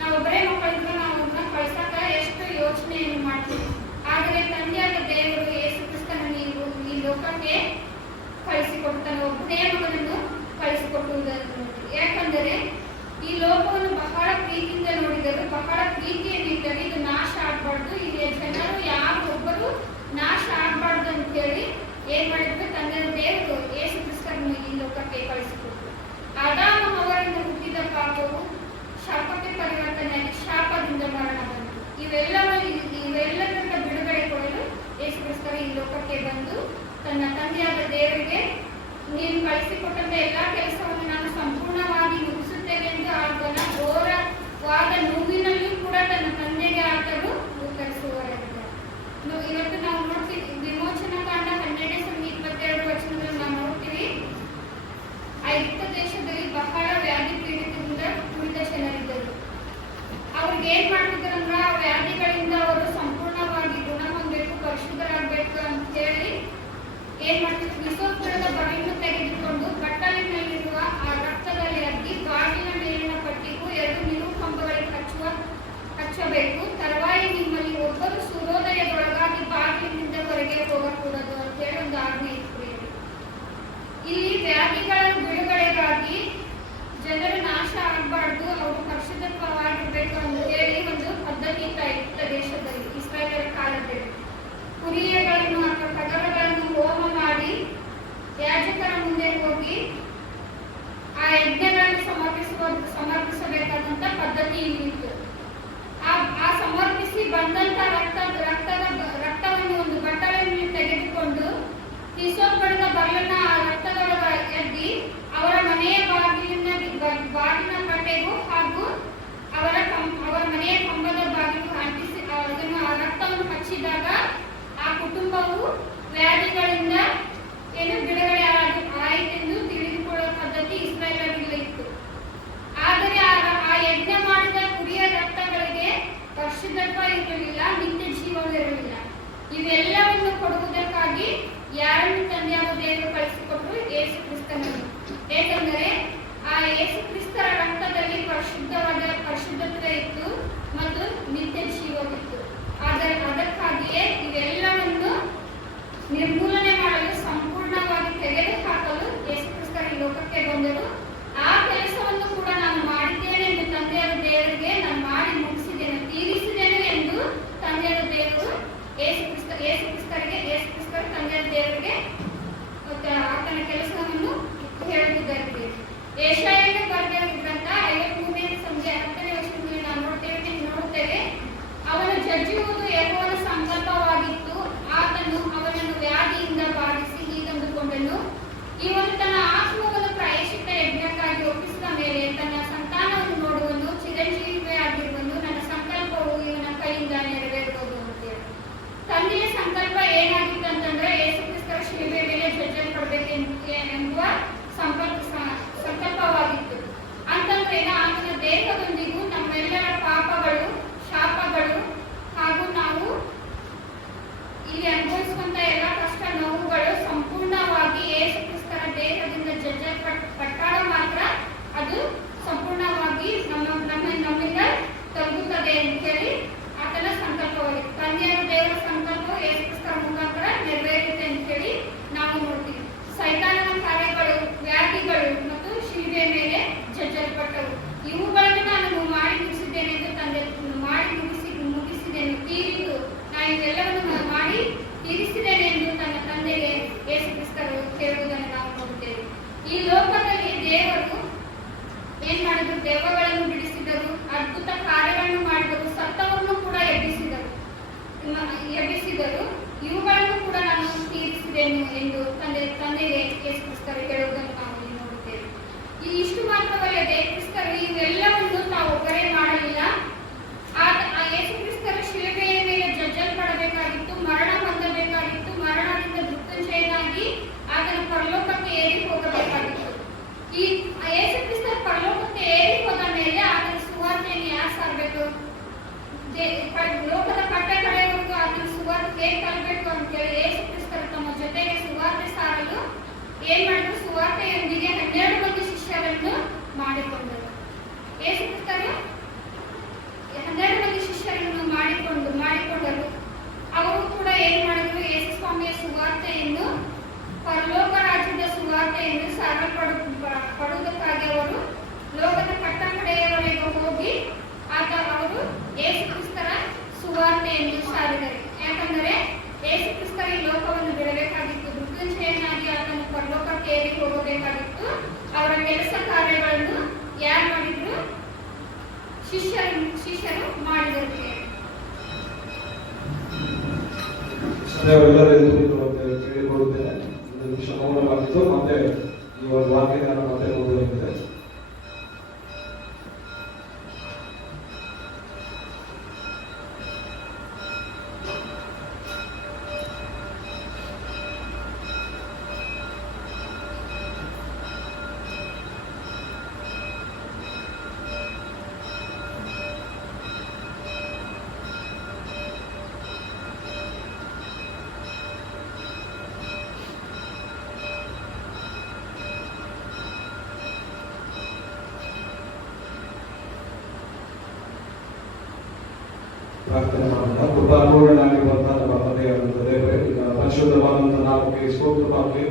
ನಾವು ಒಬ್ಬರೇ ಮಕ್ಕಳಿದ್ರೆ ನಾವು ಅದನ್ನ ಕಳ್ಸಕ ಎಷ್ಟು ಯೋಚನೆಯನ್ನು ಮಾಡ್ತೀವಿ. ಆದರೆ ತಂದೆಯಾದ ದೇವರು ಯೇಸು ಕ್ರಿಸ್ತನನ್ನು ಈ ಲೋಕಕ್ಕೆ ಕಳಿಸಿಕೊಡ್ತಾನೆ, ಒಬ್ಬನೇ ಮಗನನ್ನು ಕಳಿಸಿಕೊಟ್ಟುವುದನ್ನು. ಯಾಕಂದರೆ ಈ ಲೋಕವನ್ನು ಬಹಳ ಪ್ರೀತಿಯಿಂದ ನೋಡಿದರು, ಬಹಳ ಪ್ರೀತಿಯನ್ನಿದ್ದರು. ಇದು ನಾಶ ಆಗಬಾರ್ದು, ಇಲ್ಲಿ ಜನರು ಯಾರೊಬ್ಬರು ನಾಶ ಆಗಬಾರ್ದು ಅಂತ ಹೇಳಿ ಏನ್ ಮಾಡಿದ್ರು, ತಂದೆಯ ದೇವರು ಯೇಸು ಕ್ರಿಸ್ತನನ್ನು ಈ ಲೋಕಕ್ಕೆ ಕಳಿಸಿಕೊಟ್ಟರು. ಆದಾಮ ಅವರಿಂದ ಹುಟ್ಟಿದ ಪಾಪವು ಶಾಪಕ್ಕೆ ಪರಿವರ್ತನೆಯಾಗಿ ಶಾಪದಿಂದ ಮರಣ ಬಂತು. ಇವೆಲ್ಲದರಿಂದ ಬಿಡುಗಡೆ ಕೊಡಲು ಯೇಸು ಕ್ರಿಸ್ತರು ಈ ಲೋಕಕ್ಕೆ ಬಂದು ತನ್ನ ತಂದೆಯಾದ ದೇವರಿಗೆ ನೀನು ಕಳಿಸಿಕೊಟ್ಟಂತ ಎಲ್ಲಾ ಕೆಲಸವನ್ನು ನಾನು ಸಂಪೂರ್ಣವಾಗಿ ಮುಗಿಸುತ್ತೇನೆ ಎಂದು ಆತನ ಘೋರವಾದ ನೋವಿನಲ್ಲೂ ಕೂಡ ತನ್ನ ತಂದೆಗೆ ಆತನು ಉತ್ತರಿಸುವವರಾಗಿದ್ದಾರೆ. ಇವತ್ತು ನಾವು ನೋಡ್ತೀವಿ ವಿಮೋಚನಾ ಕಾಂಡ 12ನೇ ಸಂಧಿ 22 ವಚನದಲ್ಲಿ ನಾವು ನೋಡ್ತೀವಿ, ಐಗುಪ್ತ ದೇಶದಲ್ಲಿ ಬಹಳ ವ್ಯಾಧಿ ಪೀಡಿತದಿಂದ ಉಳಿದ ಜನರಿದ್ದರು. ಅವ್ರಿಗೆ ಏನ್ ಮಾಡ್ತಿದ್ರಂದ್ರ ಆ ವ್ಯಾಧಿಗಳಿಂದ ಅವರು ಸಂಪೂರ್ಣವಾಗಿ ಗುಣ ಹೊಂದಬೇಕು, ಪರಿಶುದ್ಧರಾಗಬೇಕು ಅಂತ ಹೇಳಿ ಏನ್ ಮಾಡ್ತಿದ್ರು, ವಿಸೋಪುರದ ಬಗೆಯನ್ನು ತೆಗೆದುಕೊಂಡು ಬಟ್ಟಲಿನಲ್ಲಿರುವ ಆ ರಕ್ತದಲ್ಲಿ ಅದ್ದಿ ಬಾಗಿಲ ಮೇಲಿನ ಪಟ್ಟಿಗೂ 2 ನಿಲುವು ಕಂಬಗಳಿಗೆ ಹಚ್ಚಬೇಕು. ತರುವಾಯ ನಿಮ್ಮಲ್ಲಿ ಒಬ್ಬರು ಸೂರ್ಯೋದಯದೊಳಗಾಗಿ ಬಾಗಿಲಿನಿಂದ ಹೊರಗೆ ಹೋಗಕೂಡದು ಅಂತ ಹೇಳಿ ಒಂದು ಆಜ್ಞೆ ಇತ್ತು. ಇಲ್ಲಿ ವ್ಯಾಧಿಗಳ ಬಿಡುಗಡೆಗಾಗಿ ಜನರು ನಾಶ ಆಗಬಾರ್ದು, ಅವರು ಪರಿಶುದ್ಧವಾಗಿರ್ಬೇಕು ಅಂತ ಹೇಳಿ ಒಂದು ಪದ್ಧತಿ ಇತ್ತ ದೇಶದಲ್ಲಿ ಇಸ್ರಾಯೇಲರ ಕಾಲದಲ್ಲಿ. ಕುರಿಗಳನ್ನು ಅಥವಾ ಟಗರುಗಳನ್ನು ಹೋಮ ಮಾಡಿ ಯಾಜಕರ ಮುಂದೆ ಹೋಗಿ ವ್ಯಾಧಿಗಳಿಂದ ಬಿಡುಗಡೆ ಆಯಿತೆಂದು ತಿಳಿದುಕೊಳ್ಳುವ ಪದ್ಧತಿ ಇಸ್ರಾಯೇಲರಿಗೆ ಇತ್ತು. ಆದರೆ ಆ ಯಜ್ಞ ಮಾಡಿದ ಕುರಿಯ ರಕ್ತಗಳಿಗೆ ಪರಿಶುದ್ಧತ್ವ ಇರಲಿಲ್ಲ, ನಿತ್ಯ ಜೀವವಿರಲಿಲ್ಲ. ಇವೆಲ್ಲವನ್ನು ಕೊಡುವುದಕ್ಕಾಗಿ ಯಾರನ್ನು ತಂದೆಯಾದ ದೇವರು ಕಳಿಸಿಕೊಟ್ಟರು? ಯೇಸು ಕ್ರಿಸ್ತನನ್ನು. ಏಕೆಂದರೆ ಆ ಯೇಸು ಕ್ರಿಸ್ತರ ರಕ್ತದಲ್ಲಿ ಪರಿಶುದ್ಧತ್ವ ಇತ್ತು ಮತ್ತು ನಿತ್ಯ ಜೀವವಿತ್ತು. ಆದರೆ ಅದಕ್ಕಾಗಿಯೇ ಇವೆಲ್ಲವನ್ನು ನಿರ್ಮೂಲನೆ ಮಾಡಲು, ಸಂಪೂರ್ಣವಾಗಿ ತೆಗೆದುಹಾಕಲು ಯೇಸು ಕ್ರಿಸ್ತರ ಈ ಲೋಕಕ್ಕೆ ಬಂದರು. ಆ ಕೆಲಸವನ್ನು ಕೂಡ ನಾನು ಮಾಡಿದ್ದೇನೆ ಎಂದು ತಂದೆಯಾದ ದೇವರಿಗೆ ನಾನು ಮಾಡಿ ಮುಗಿಸಿದ್ದೇನೆ, ತೀರಿಸಿದ್ದೇನೆ ಎಂದು ತಂದೆಯಾದ ದೇವರು ಯೇಸು ಕ್ರಿಸ್ತರ ತಂದೆಯಾದ ದೇವರಿಗೆ ಆತನ ಕೆಲಸವನ್ನು ಹೇಳುತ್ತಿದ್ದಾರೆ. ಯೆಶಾಯನು ಬರೆದ ಗ್ರಂಥ 53ನೇ ಸಂಜೆ 10ನೇ ವಚನದಲ್ಲಿ ನಾವು ನೋಡುತ್ತೇವೆ. ಅವನು ಜಜ್ಜುವುದು ಯೆಹೋವನ ಸಂಕಲ್ಪವಾಗಿತ್ತು. ಆತನು ಅವನನ್ನು ವ್ಯಾಧಿಯಿಂದ ಬಾಧಿಸಿ ಹೀಗಂದುಕೊಂಡನು, ಇವನು ತನ್ನ ಆತ್ಮವನ್ನು ಪ್ರಾಯಶ್ಚಿತ್ತ ಯಜ್ಞಕ್ಕಾಗಿ ಒಪ್ಪಿಸಿದ ಮೇಲೆ ತನ್ನ ಸಂತಾನವನ್ನು ನೋಡುವನು, ಚಿರಂಜೀವಿಯಾಗಿರುವನು. ನನ್ನ ಸಂಕಲ್ಪವು ಇವನ ಕೈಯಿಂದ ನೆರವೇರುವುದು ಅಂತೇಳಿ. ತಂದೆಯ ಸಂಕಲ್ಪ ಏನಾಗಿತ್ತು ಅಂತಂದ್ರೆ ಯೇಸು ಕ್ರಿಸ್ತರ ಶಿಲುಬೆ ಮೇಲೆ ಜಜ್ಜಲ್ಪಡಬೇಕು ಎಂಬುವ ಸಂಕಲ್ಪವಾಗಿತ್ತು. ಅಂತಂದ್ರೆ ಆತನ ದೇಹದೊಂದಿಗೂ ನಮ್ಮೆಲ್ಲರ ಪಾಪಗಳು, ಶಾಪಗಳು ಹಾಗೂ ನಾವು ಇಲ್ಲಿ ಅನುಭವಿಸುವಂತ ಎಲ್ಲ ಕಷ್ಟ ನೋವುಗಳು ಸಂಪೂರ್ಣವಾಗಿ ಯೇಸು ಕ್ರಿಸ್ತರ ದೇಹದಿಂದ ಜಜ್ಜಲ್ಪಟ್ಟಾಗ ಮಾತ್ರ ಅದು ಸಂಪೂರ್ಣವಾಗಿ ನಮ್ಮಿಂದ ತಲುಪುತ್ತದೆ ಅಂತ ಹೇಳಿ ಆತನ ಸಂಕಲ್ಪವಾಗಿದೆ. ತಂದೆಯ ದೇವರ ಸಂಕಲ್ಪ ಯೇಸು ಕ್ರಿಸ್ತರ ಮುಖಾಂತರ ನೆರವೇರುತ್ತೆ ಅಂತ ಹೇಳಿ ನಾವು ನೋಡ್ತೀವಿ. ಸೈತಾನನ ಕಾರ್ಯಗಳು, ವ್ಯಾಧಿಗಳು ಮತ್ತು ಶಿಲುಬೆಯ ಮೇಲೆ ಜಜ್ಜಲ್ಪಟ್ಟವು. ಇವುಗಳನ್ನು ನಾನು ಮಾಡಿ ಮುಗಿಸಿದ್ದೇನೆ ಎಂದು ತಂದೆ ಮುಗಿಸಿದ್ದೇನೆ, ತೀರಿತು, ನಾನು ಇವೆಲ್ಲವನ್ನು ಮಾಡಿ ತೀರಿಸಿದ್ದೇನೆ ಎಂದು ತನ್ನ ತಂದೆಗೆ ಯೇಸು ಕ್ರಿಸ್ತರು ಹೇಳುವುದನ್ನು ನಾವು ನೋಡುತ್ತೇವೆ. ಈ ಲೋಕದಲ್ಲಿ ದೇವರು ಏನ್ ಮಾಡಿದ್ರು? ದೆವ್ವಗಳನ್ನು ಬಿಡಿಸಿದರು, ಅದ್ಭುತ ಕಾರ್ಯಗಳನ್ನು ಮಾಡಿದರು, ಸತ್ತವನ್ನು ಕೂಡ ಎಬ್ಬಿಸಿದರು. ಇವುಗಳನ್ನು ಕೂಡ ನಾನು ತೀರಿಸಿದ್ದೇನೆ ಎಂದು ತಂದೆಗೆ ಯೇಸು ಕ್ರಿಸ್ತರು ಹೇಳುವುದನ್ನು ನಾವು ಇಲ್ಲಿ ನೋಡುತ್ತೇವೆ. ಇಷ್ಟು ಮಾತ್ರವಲ್ಲದೆ ಕ್ರಿಸ್ತರು ಇವೆಲ್ಲವನ್ನು ತಾವು ಒಬ್ಬರೇ ಮಾಡಲಿಲ್ಲ. ಆ ಯೇಸು ಕ್ರಿಸ್ತರು ಶಿಲುಬೆಯ ಮೇಲೆ ಜಜ್ಜಲ್ಪಡಬೇಕಾಗಿತ್ತು, ಮರಣ ಹೊಂದಬೇಕಾಗಿತ್ತು, ಮರಣದಿಂದ ಮೃತ್ಯುಂಜಯನಾಗಿ ಆತನ ಪರಲೋಕಕ್ಕೆ ಏರಿ ಹೋಗಬೇಕಾಗಿತ್ತು. ಈ ಯೇಸು ಕ್ರಿಸ್ತರ ಪರಲೋಕಕ್ಕೆ ಏರಿ ಹೋದ ಮೇಲೆ ಆತನ ಸುವಾರ್ತೆಯನ್ನು ಯಾರು ಸಾರಬೇಕು? ಲೋಕದ ಕಟ್ಟೆ ಕಡೆಯವರೆಗೂ ಆತನ ಸುವಾರ್ತೆ ಹೇಗೆ ತಲುಪಬೇಕು ಅಂತೇಳಿ ಯೇಸು ಕ್ರಿಸ್ತರು ತಮ್ಮ ಜೊತೆಗೆ ಸುವಾರ್ತೆ ಸಾರಲು ಏನ್ ಮಾಡಿದ್ರು? ಸುವಾರ್ತೆಯೊಂದಿಗೆ 12 ಮಂದಿ ಶಿಷ್ಯರನ್ನು ಮಾಡಿಕೊಂಡರು. ಯೇಸು ಕ್ರಿಸ್ತರು 12 ಮಂದಿ ಶಿಷ್ಯರನ್ನು ಮಾಡಿಕೊಂಡರು. ಅವರು ಕೂಡ ಏನ್ ಮಾಡಿದ್ರು? ಯೇಸು ಸ್ವಾಮಿಯ ಸುವಾರ್ತೆಯನ್ನು, ಪರಲೋಕ ರಾಜ್ಯದ ಸುವಾರ್ತೆಯನ್ನು ಸಾರಲ್ಪಡುವುದಕ್ಕಾಗಿ ಅವರು ಲೋಕದ ಕಟ್ಟಕಡೆಯವರೆಗೂ ಹೋಗಿ ಅವರು ಯೇಸು ಕ್ರಿಸ್ತರ ಸುವಾರ್ತೆಯನ್ನು ಸಾರಿದರು. ಯಾಕಂದರೆ ಯೇಸು ಕ್ರಿಸ್ತರ ಈ ಲೋಕವನ್ನು ಬಿಡಬೇಕಾಗಿತ್ತು, ಮೃತ್ಯುಂಜಯನಾಗಿ ಆತನು ಪರಲೋಕಕ್ಕೆ ಏರಿ ಹೋಗಬೇಕಾಗಿತ್ತು. ಅವರ ಕೆಲಸ ಕಾರ್ಯಗಳನ್ನು ಯಾರು ಮಾಡಿದ್ರು? ಶಿಷ್ಯರು ಮಾಡಿದರು. ಕೇಳಿಕೊಳ್ಳುತ್ತೇನೆ. ಒಂದು ನಿಮಿಷ ಮೌನವಾಗಿತ್ತು. ಮತ್ತೆ ಈ ಒಂದು ವಾಕ್ಯಗಳನ್ನು ಮತ್ತೆ ಓದಬೇಕಿದೆ. ಪ್ರಾರ್ಥನೆ ಮಾಡೋಣ. ಕೃಪಾಪೂರ್ಣನಾಗಿರುವಂತಹ ನಮ್ಮ ತಂದೆಯಾದಂಥ ದೇವರೇ, ಪರಿಶುದ್ಧವಾದಂತಹ ನಾಮಕ್ಕೆ ಸ್ತೋತ್ರವಾಗಲಿ.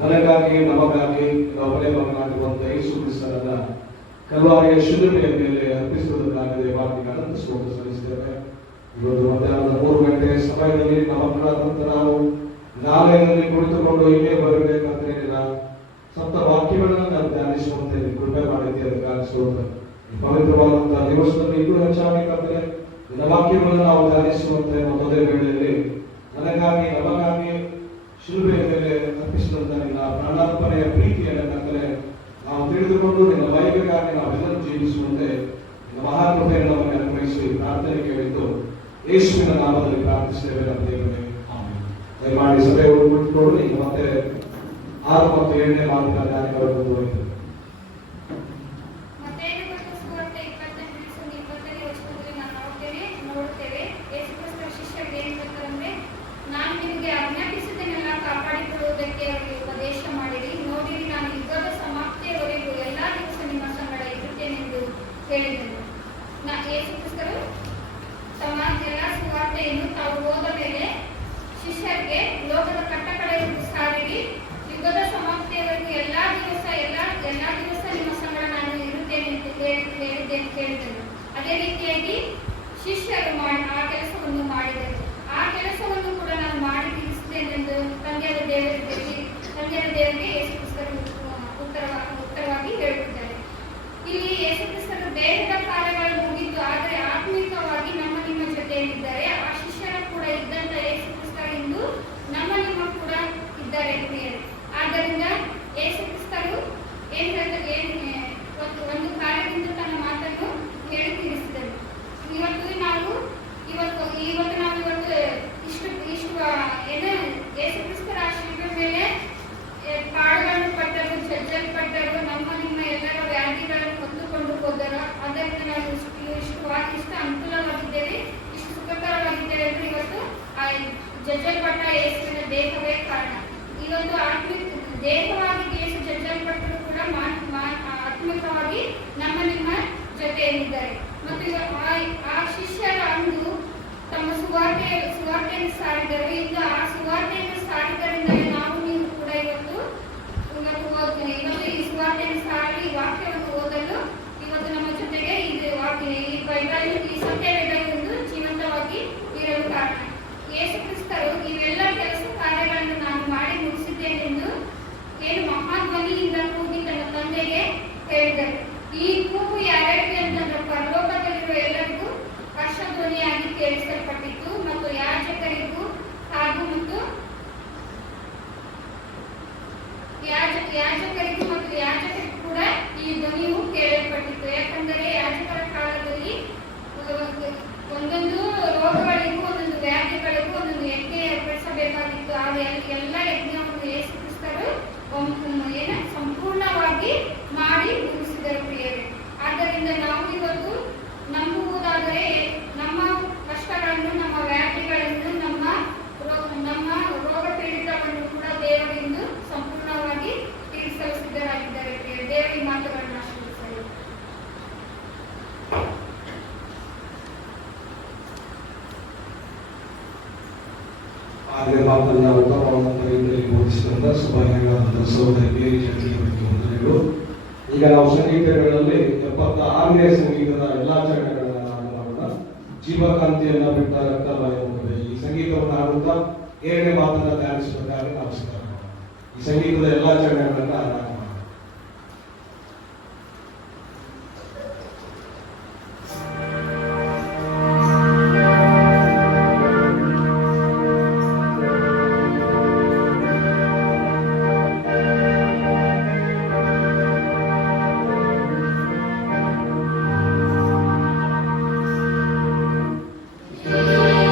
ನನಗಾಗಿ ನಮಗಾಗಿ ಒಬ್ಬನೇ ಮಗನಾಗಿರುವಂಥ ಯೇಸು ಕ್ರಿಸ್ತನನ್ನ ಕಲ್ವಾರಿಯ ಶಿಲುಬೆಯ ಮೇಲೆ ಅರ್ಪಿಸುವುದಕ್ಕಾಗಿ ದೇವಾಲಯಕ್ಕೆ ಅನಂತ ಸ್ತೋತ್ರ ಸಲ್ಲಿಸುತ್ತೇವೆ. ಇವತ್ತು ಮಧ್ಯಾಹ್ನದ 3 ಗಂಟೆ ಸಮಯದಲ್ಲಿ ನಮ್ಮ ಮಕ್ಕಳಾದಂಥ ನಾವು ನಾಳೆಯಲ್ಲಿ ಕುಳಿತುಕೊಂಡು ಇಲ್ಲೇ ಬರಬೇಕಂತ ನಿನ್ನ ಸಪ್ತ ವಾಕ್ಯಗಳನ್ನು ನಾವು ಧ್ಯಾನಿಸುವಂತೆ ಕೃಪೆ ಮಾಡಿದ್ದೀವಿ. ಅದಕ್ಕಾಗಿ ಸ್ತೋತ್ರ. ಈ ಪವಿತ್ರವಾದಂತಹ ದಿವಸದಲ್ಲಿ ಇನ್ನೂ ಹೆಚ್ಚಾಗಿ ಕರ್ತನೆ ನಿನ್ನ ವಾಕ್ಯಗಳನ್ನು ನಾವು ಧ್ಯಾನಿಸುವಂತೆ ಮೊದಲೇ ವೇಳೆಯಲ್ಲಿ ನನಗಾಗಿ ನಮಗಾಗಿ ಶಿಲುಬೆಯ ಮೇಲೆ ಅರ್ಪಿಸಿದಂತ ನಿನ್ನ ಪ್ರಾಣಾರ್ಪಣೆಯ ಪ್ರೀತಿಯನ್ನು ಕರ್ತನೆ ನಾವು ತಿಳಿದುಕೊಂಡು ನಿನ್ನ ಮಹಿಮೆಗಾಗಿ ನಾವೆಲ್ಲರೂ ಜೀವಿಸುವಂತೆ ನಿನ್ನ ಮಹಾಕೃಪೆಯನ್ನು ನಮಗೆ ಅನ್ವಯಿಸಿ ಪ್ರಾರ್ಥನೆ ಕೇಳಿದ್ದು ಯೇಸುವಿನ ನಾಮದಲ್ಲಿ ಪ್ರಾರ್ಥಿಸುತ್ತೇವೆ ನಮ್ಮ ದೇವರೇ. ಆಮೆನ್. ದಯಮಾಡಿ ಸಭೆಯವರು ಕುಳಿತುಕೊಂಡು ಈಗ ಮತ್ತೆ 6 ಮತ್ತು 7ನೇ ಮಾತಿನ ಕಾರ್ಯಕ್ರಮ ಮುಂದುವರಿಯುತ್ತದೆ. ನೋಡುತ್ತೇವೆ ಯೇಸುಕ್ರಿಸ್ತರ ಶಿಷ್ಯರಿಗೆ ಏನು ಹೇಳ್ತಾರಂದ್ರೆ, ನಾನು ನಿಮಗೆ ಆಜ್ಞಾಪಿಸಿದ್ದನ್ನೆಲ್ಲ ಕಾಪಾಡಿಕೊಳ್ಳುವುದಕ್ಕೆ ಅವರಿಗೆ ಉಪದೇಶ ಮಾಡಿರಿ. ನೋಡಿರಿ, ನಾನು ಯುಗದ ಸಮಾಪ್ತಿಯವರೆಗೂ ಎಲ್ಲಾ ದಿವಸ ನಿಮ್ಮ ಸಂಗಡ ಇರುತ್ತೇನೆಂದು ಹೇಳಿದನು. ಯೇಸುಕ್ರಿಸ್ತರು ತಮ್ಮ ಎಲ್ಲ ಸುವಾರ್ತೆಯನ್ನು ತಾವು ಹೋದ ಮೇಲೆ ಶಿಷ್ಯರಿಗೆ ಲೋಕದ ಕಟ್ಟಕಡೆಯನ್ನು ಸಾರಿರಿ, ಯುಗದ ಸಮಾಪ್ತಿಯವರೆಗೂ ಎಲ್ಲಾ ದಿವಸ ನಿಮ್ಮ ಸಂಗಡ ನಾನು ಇರುತ್ತೇನೆ ಎಂದು ಹೇಳಿದನು. ಅದೇ ರೀತಿಯಾಗಿ ಶಿಷ್ಯರು ಆ ಕೆಲಸವನ್ನು ಮಾಡಿದರು. ಆ ಕೆಲಸವನ್ನು ಕೂಡ ನಾನು ಮಾಡಿ ತಿಳಿಸಿದ್ದೇನೆಂದು ತಂದೆಯ ದೇವರಿಗೆ ಯೇಸುಕ್ರಿಸ್ತರು ಉತ್ತರವಾಗಿ ಹೇಳುತ್ತಿದ್ದಾರೆ. ಇಲ್ಲಿ ಯೇಸುಕ್ರಿಸ್ತರು ದೇಹದ ಕಾರ್ಯಗಳು ಮುಗಿತು, ಆದರೆ ಆತ್ಮಿಕವಾಗಿ ನಮ್ಮ ನಿಮ್ಮ ಜೊತೆಯಲ್ಲಿದ್ದಾರೆ. ಆ ಶಿಷ್ಯರು ಕೂಡ ಇದ್ದಂತ ಯೇಸುಕ್ರಿಸ್ತರು ಇಂದು ನಮ್ಮ ನಿಮ್ಮ ಕೂಡ ಇದ್ದಾರೆ ಪ್ರಿಯರೇ. ಆದ್ದರಿಂದ ಯೇಸುಕ್ರಿಸ್ತರು ಒಂದು ಕಾರ್ಯದಿಂದ ತನ್ನ ಮಾತನ್ನು ಹೇಳಿ ತಿಳಿಸಿದರು. ಇವತ್ತು ನಾವು ಯೇಸುಕ್ರಿಸ್ತರ ಶಿಲುಬೆ ಮೇಲೆ ಪಾಡುಗಳನ್ನು ಪಟ್ಟರು, ಜಜ್ಜಲ್ಪಟ್ಟರು, ನಮ್ಮ ನಿಮ್ಮ ಎಲ್ಲರ ವ್ಯಾಧಿಗಳನ್ನು ಹೊತ್ತುಕೊಂಡು ಹೋದರು. ಅದರಿಂದ ನಾವು ಇಷ್ಟು ಅನುಕೂಲವಾಗಿದ್ದೇವೆ, ಇಷ್ಟು ಸುಖಕರವಾಗಿದ್ದೇವೆ ಅಂದ್ರೆ ಇವತ್ತು ಆ ಜಜ್ಜಲ್ಪಟ್ಟ ಯೇಸುವಿನ ದೇಹವೇ ಕಾರಣ. ಇವತ್ತು ದೇಹವಾಗಿ ಯೇಸು ಜಜ್ಜಲ್ಪಟ್ಟರು ಕೂಡ ಆತ್ಮಿಕವಾಗಿ ನಮ್ಮ ನಿಮ್ಮ ಜೊತೆಯಲ್ಲಿದ್ದಾರೆ. ಮತ್ತು ಆ ಶಿಷ್ಯರ ಅಂದು ತಮ್ಮ ಸುವಾರ್ತೆಯನ್ನು ಸಾರಿದರು. ಇಂದು ಆ ಸುವಾರ್ತೆಯನ್ನು ಸಾರಿದರಿಂದಲೇ ನಾವು ನೀವು ಕೂಡ ಇವತ್ತು ಈ ಸುವಾರ್ತೆಯನ್ನು ಸಾರಿ ವಾಕ್ಯವನ್ನು ಓದಲು ಇವತ್ತು ನಮ್ಮ ಜೊತೆಗೆ ಈ ಬೈಬಲ್, ಈ ಸತ್ಯವೇದವನ್ನು ಜೀವಂತವಾಗಿ ಇರಲು ಕಾರಣ. ಯೇಸುಕ್ರಿಸ್ತರು ಇವೆಲ್ಲ ಕೆಲಸ ಕಾರ್ಯಗಳನ್ನು ನಾನು ಮಾಡಿ ಮುಗಿಸಿದ್ದೇನೆಂದು ಮಹಾಧ್ವನಿಯಿಂದ ಕೂಗಿ ತನ್ನ ತಂದೆಗೆ ಹೇಳಿದರು. ಈ ಕೂಗು ಯಾರ್ಯಾರಿಗೆ ಅಂತಂದ್ರೆ ಪರಲೋಕದಲ್ಲಿರುವ ಎಲ್ಲರಿಗೂ ಹರ್ಷಧ್ವನಿಯಾಗಿ ಕೇಳಿಸಲ್ಪಟ್ಟಿತು ಮತ್ತು ಯಾಜಕರಿಗೂ ಕೂಡ ಈ ಧ್ವನಿಯು ಕೇಳಲ್ಪಟ್ಟಿತು. ಯಾಕಂದರೆ ಯಾಜಕರ ಕಾಲದಲ್ಲಿ ಒಂದೊಂದು ರೋಗಗಳಿಗೂ ಒಂದೊಂದು ವ್ಯಾಧಿಗಳಿಗೂ ಒಂದೊಂದು ಯಜ್ಞ ಏರ್ಪಡಿಸಬೇಕಾಗಿತ್ತು. ಆಗ ಎಲ್ಲ ಯಜ್ಞವನ್ನು ಯೇಸುಕ್ರಿಸ್ತರು ಸಂಪೂರ್ಣವಾಗಿ ಮಾಡಿ ಮುಗಿಸಿದರು ಪ್ರಿಯರೇ. ಆದ್ದರಿಂದ ನಾವು ಇವತ್ತು ನಂಬುವುದಾದರೆ ನಮ್ಮ ಕಷ್ಟಗಳನ್ನು, ನಮ್ಮ ವ್ಯಾಧಿಗಳನ್ನು, ನಮ್ಮ ರೋಗ ಪೀಡಿತವನ್ನು ಕೂಡ ದೇವರಿಂದ ಸಂಪೂರ್ಣವಾಗಿ ತೀರಿಸಲು ಸಿದ್ಧರಾಗಿದ್ದಾರೆ ಪ್ರಿಯರೇ. ದೇವರ ಮಾತುಗಳನ್ನು ಆಶೀರ್ವದಿಸಲು. ಆದ್ರೆ ಮಾತನ್ನ ಉತ್ತಮವಾದಂಥ ರೀತಿಯಲ್ಲಿ ಬೋಧಿಸಿದಂತ ಸುಭಾಗ್ಯಗಳಾದಂಥ ಸಹೋದರಿ ಬೇರೆ ಚರ್ಚೆಯವರಿಗೆ ವಂದನೆಗಳು. ಈಗ ನಾವು ಸಂಗೀತಗಳಲ್ಲಿ 76ನೇ ಸಂಗೀತದ ಎಲ್ಲಾ ಚರಣಗಳನ್ನು ಮಾಡೋಣ. ಜೀವಕಾಂತಿಯನ್ನ ಬಿಟ್ಟ ರಕ್ತಮಯ ಹೋಗಿದೆ. ಈ ಸಂಗೀತವನ್ನು ಹಾಡುತ್ತಾ 7ನೇ ಮಾತನ್ನ ಧ್ಯಾನಿಸಬೇಕಾದ್ರೆ ನಾವು ಸಿದ್ಧ. ಈ ಸಂಗೀತದ ಎಲ್ಲಾ ಚರಣಗಳನ್ನ ಆರಾಧ ಮಾಡೋಣ. Amen.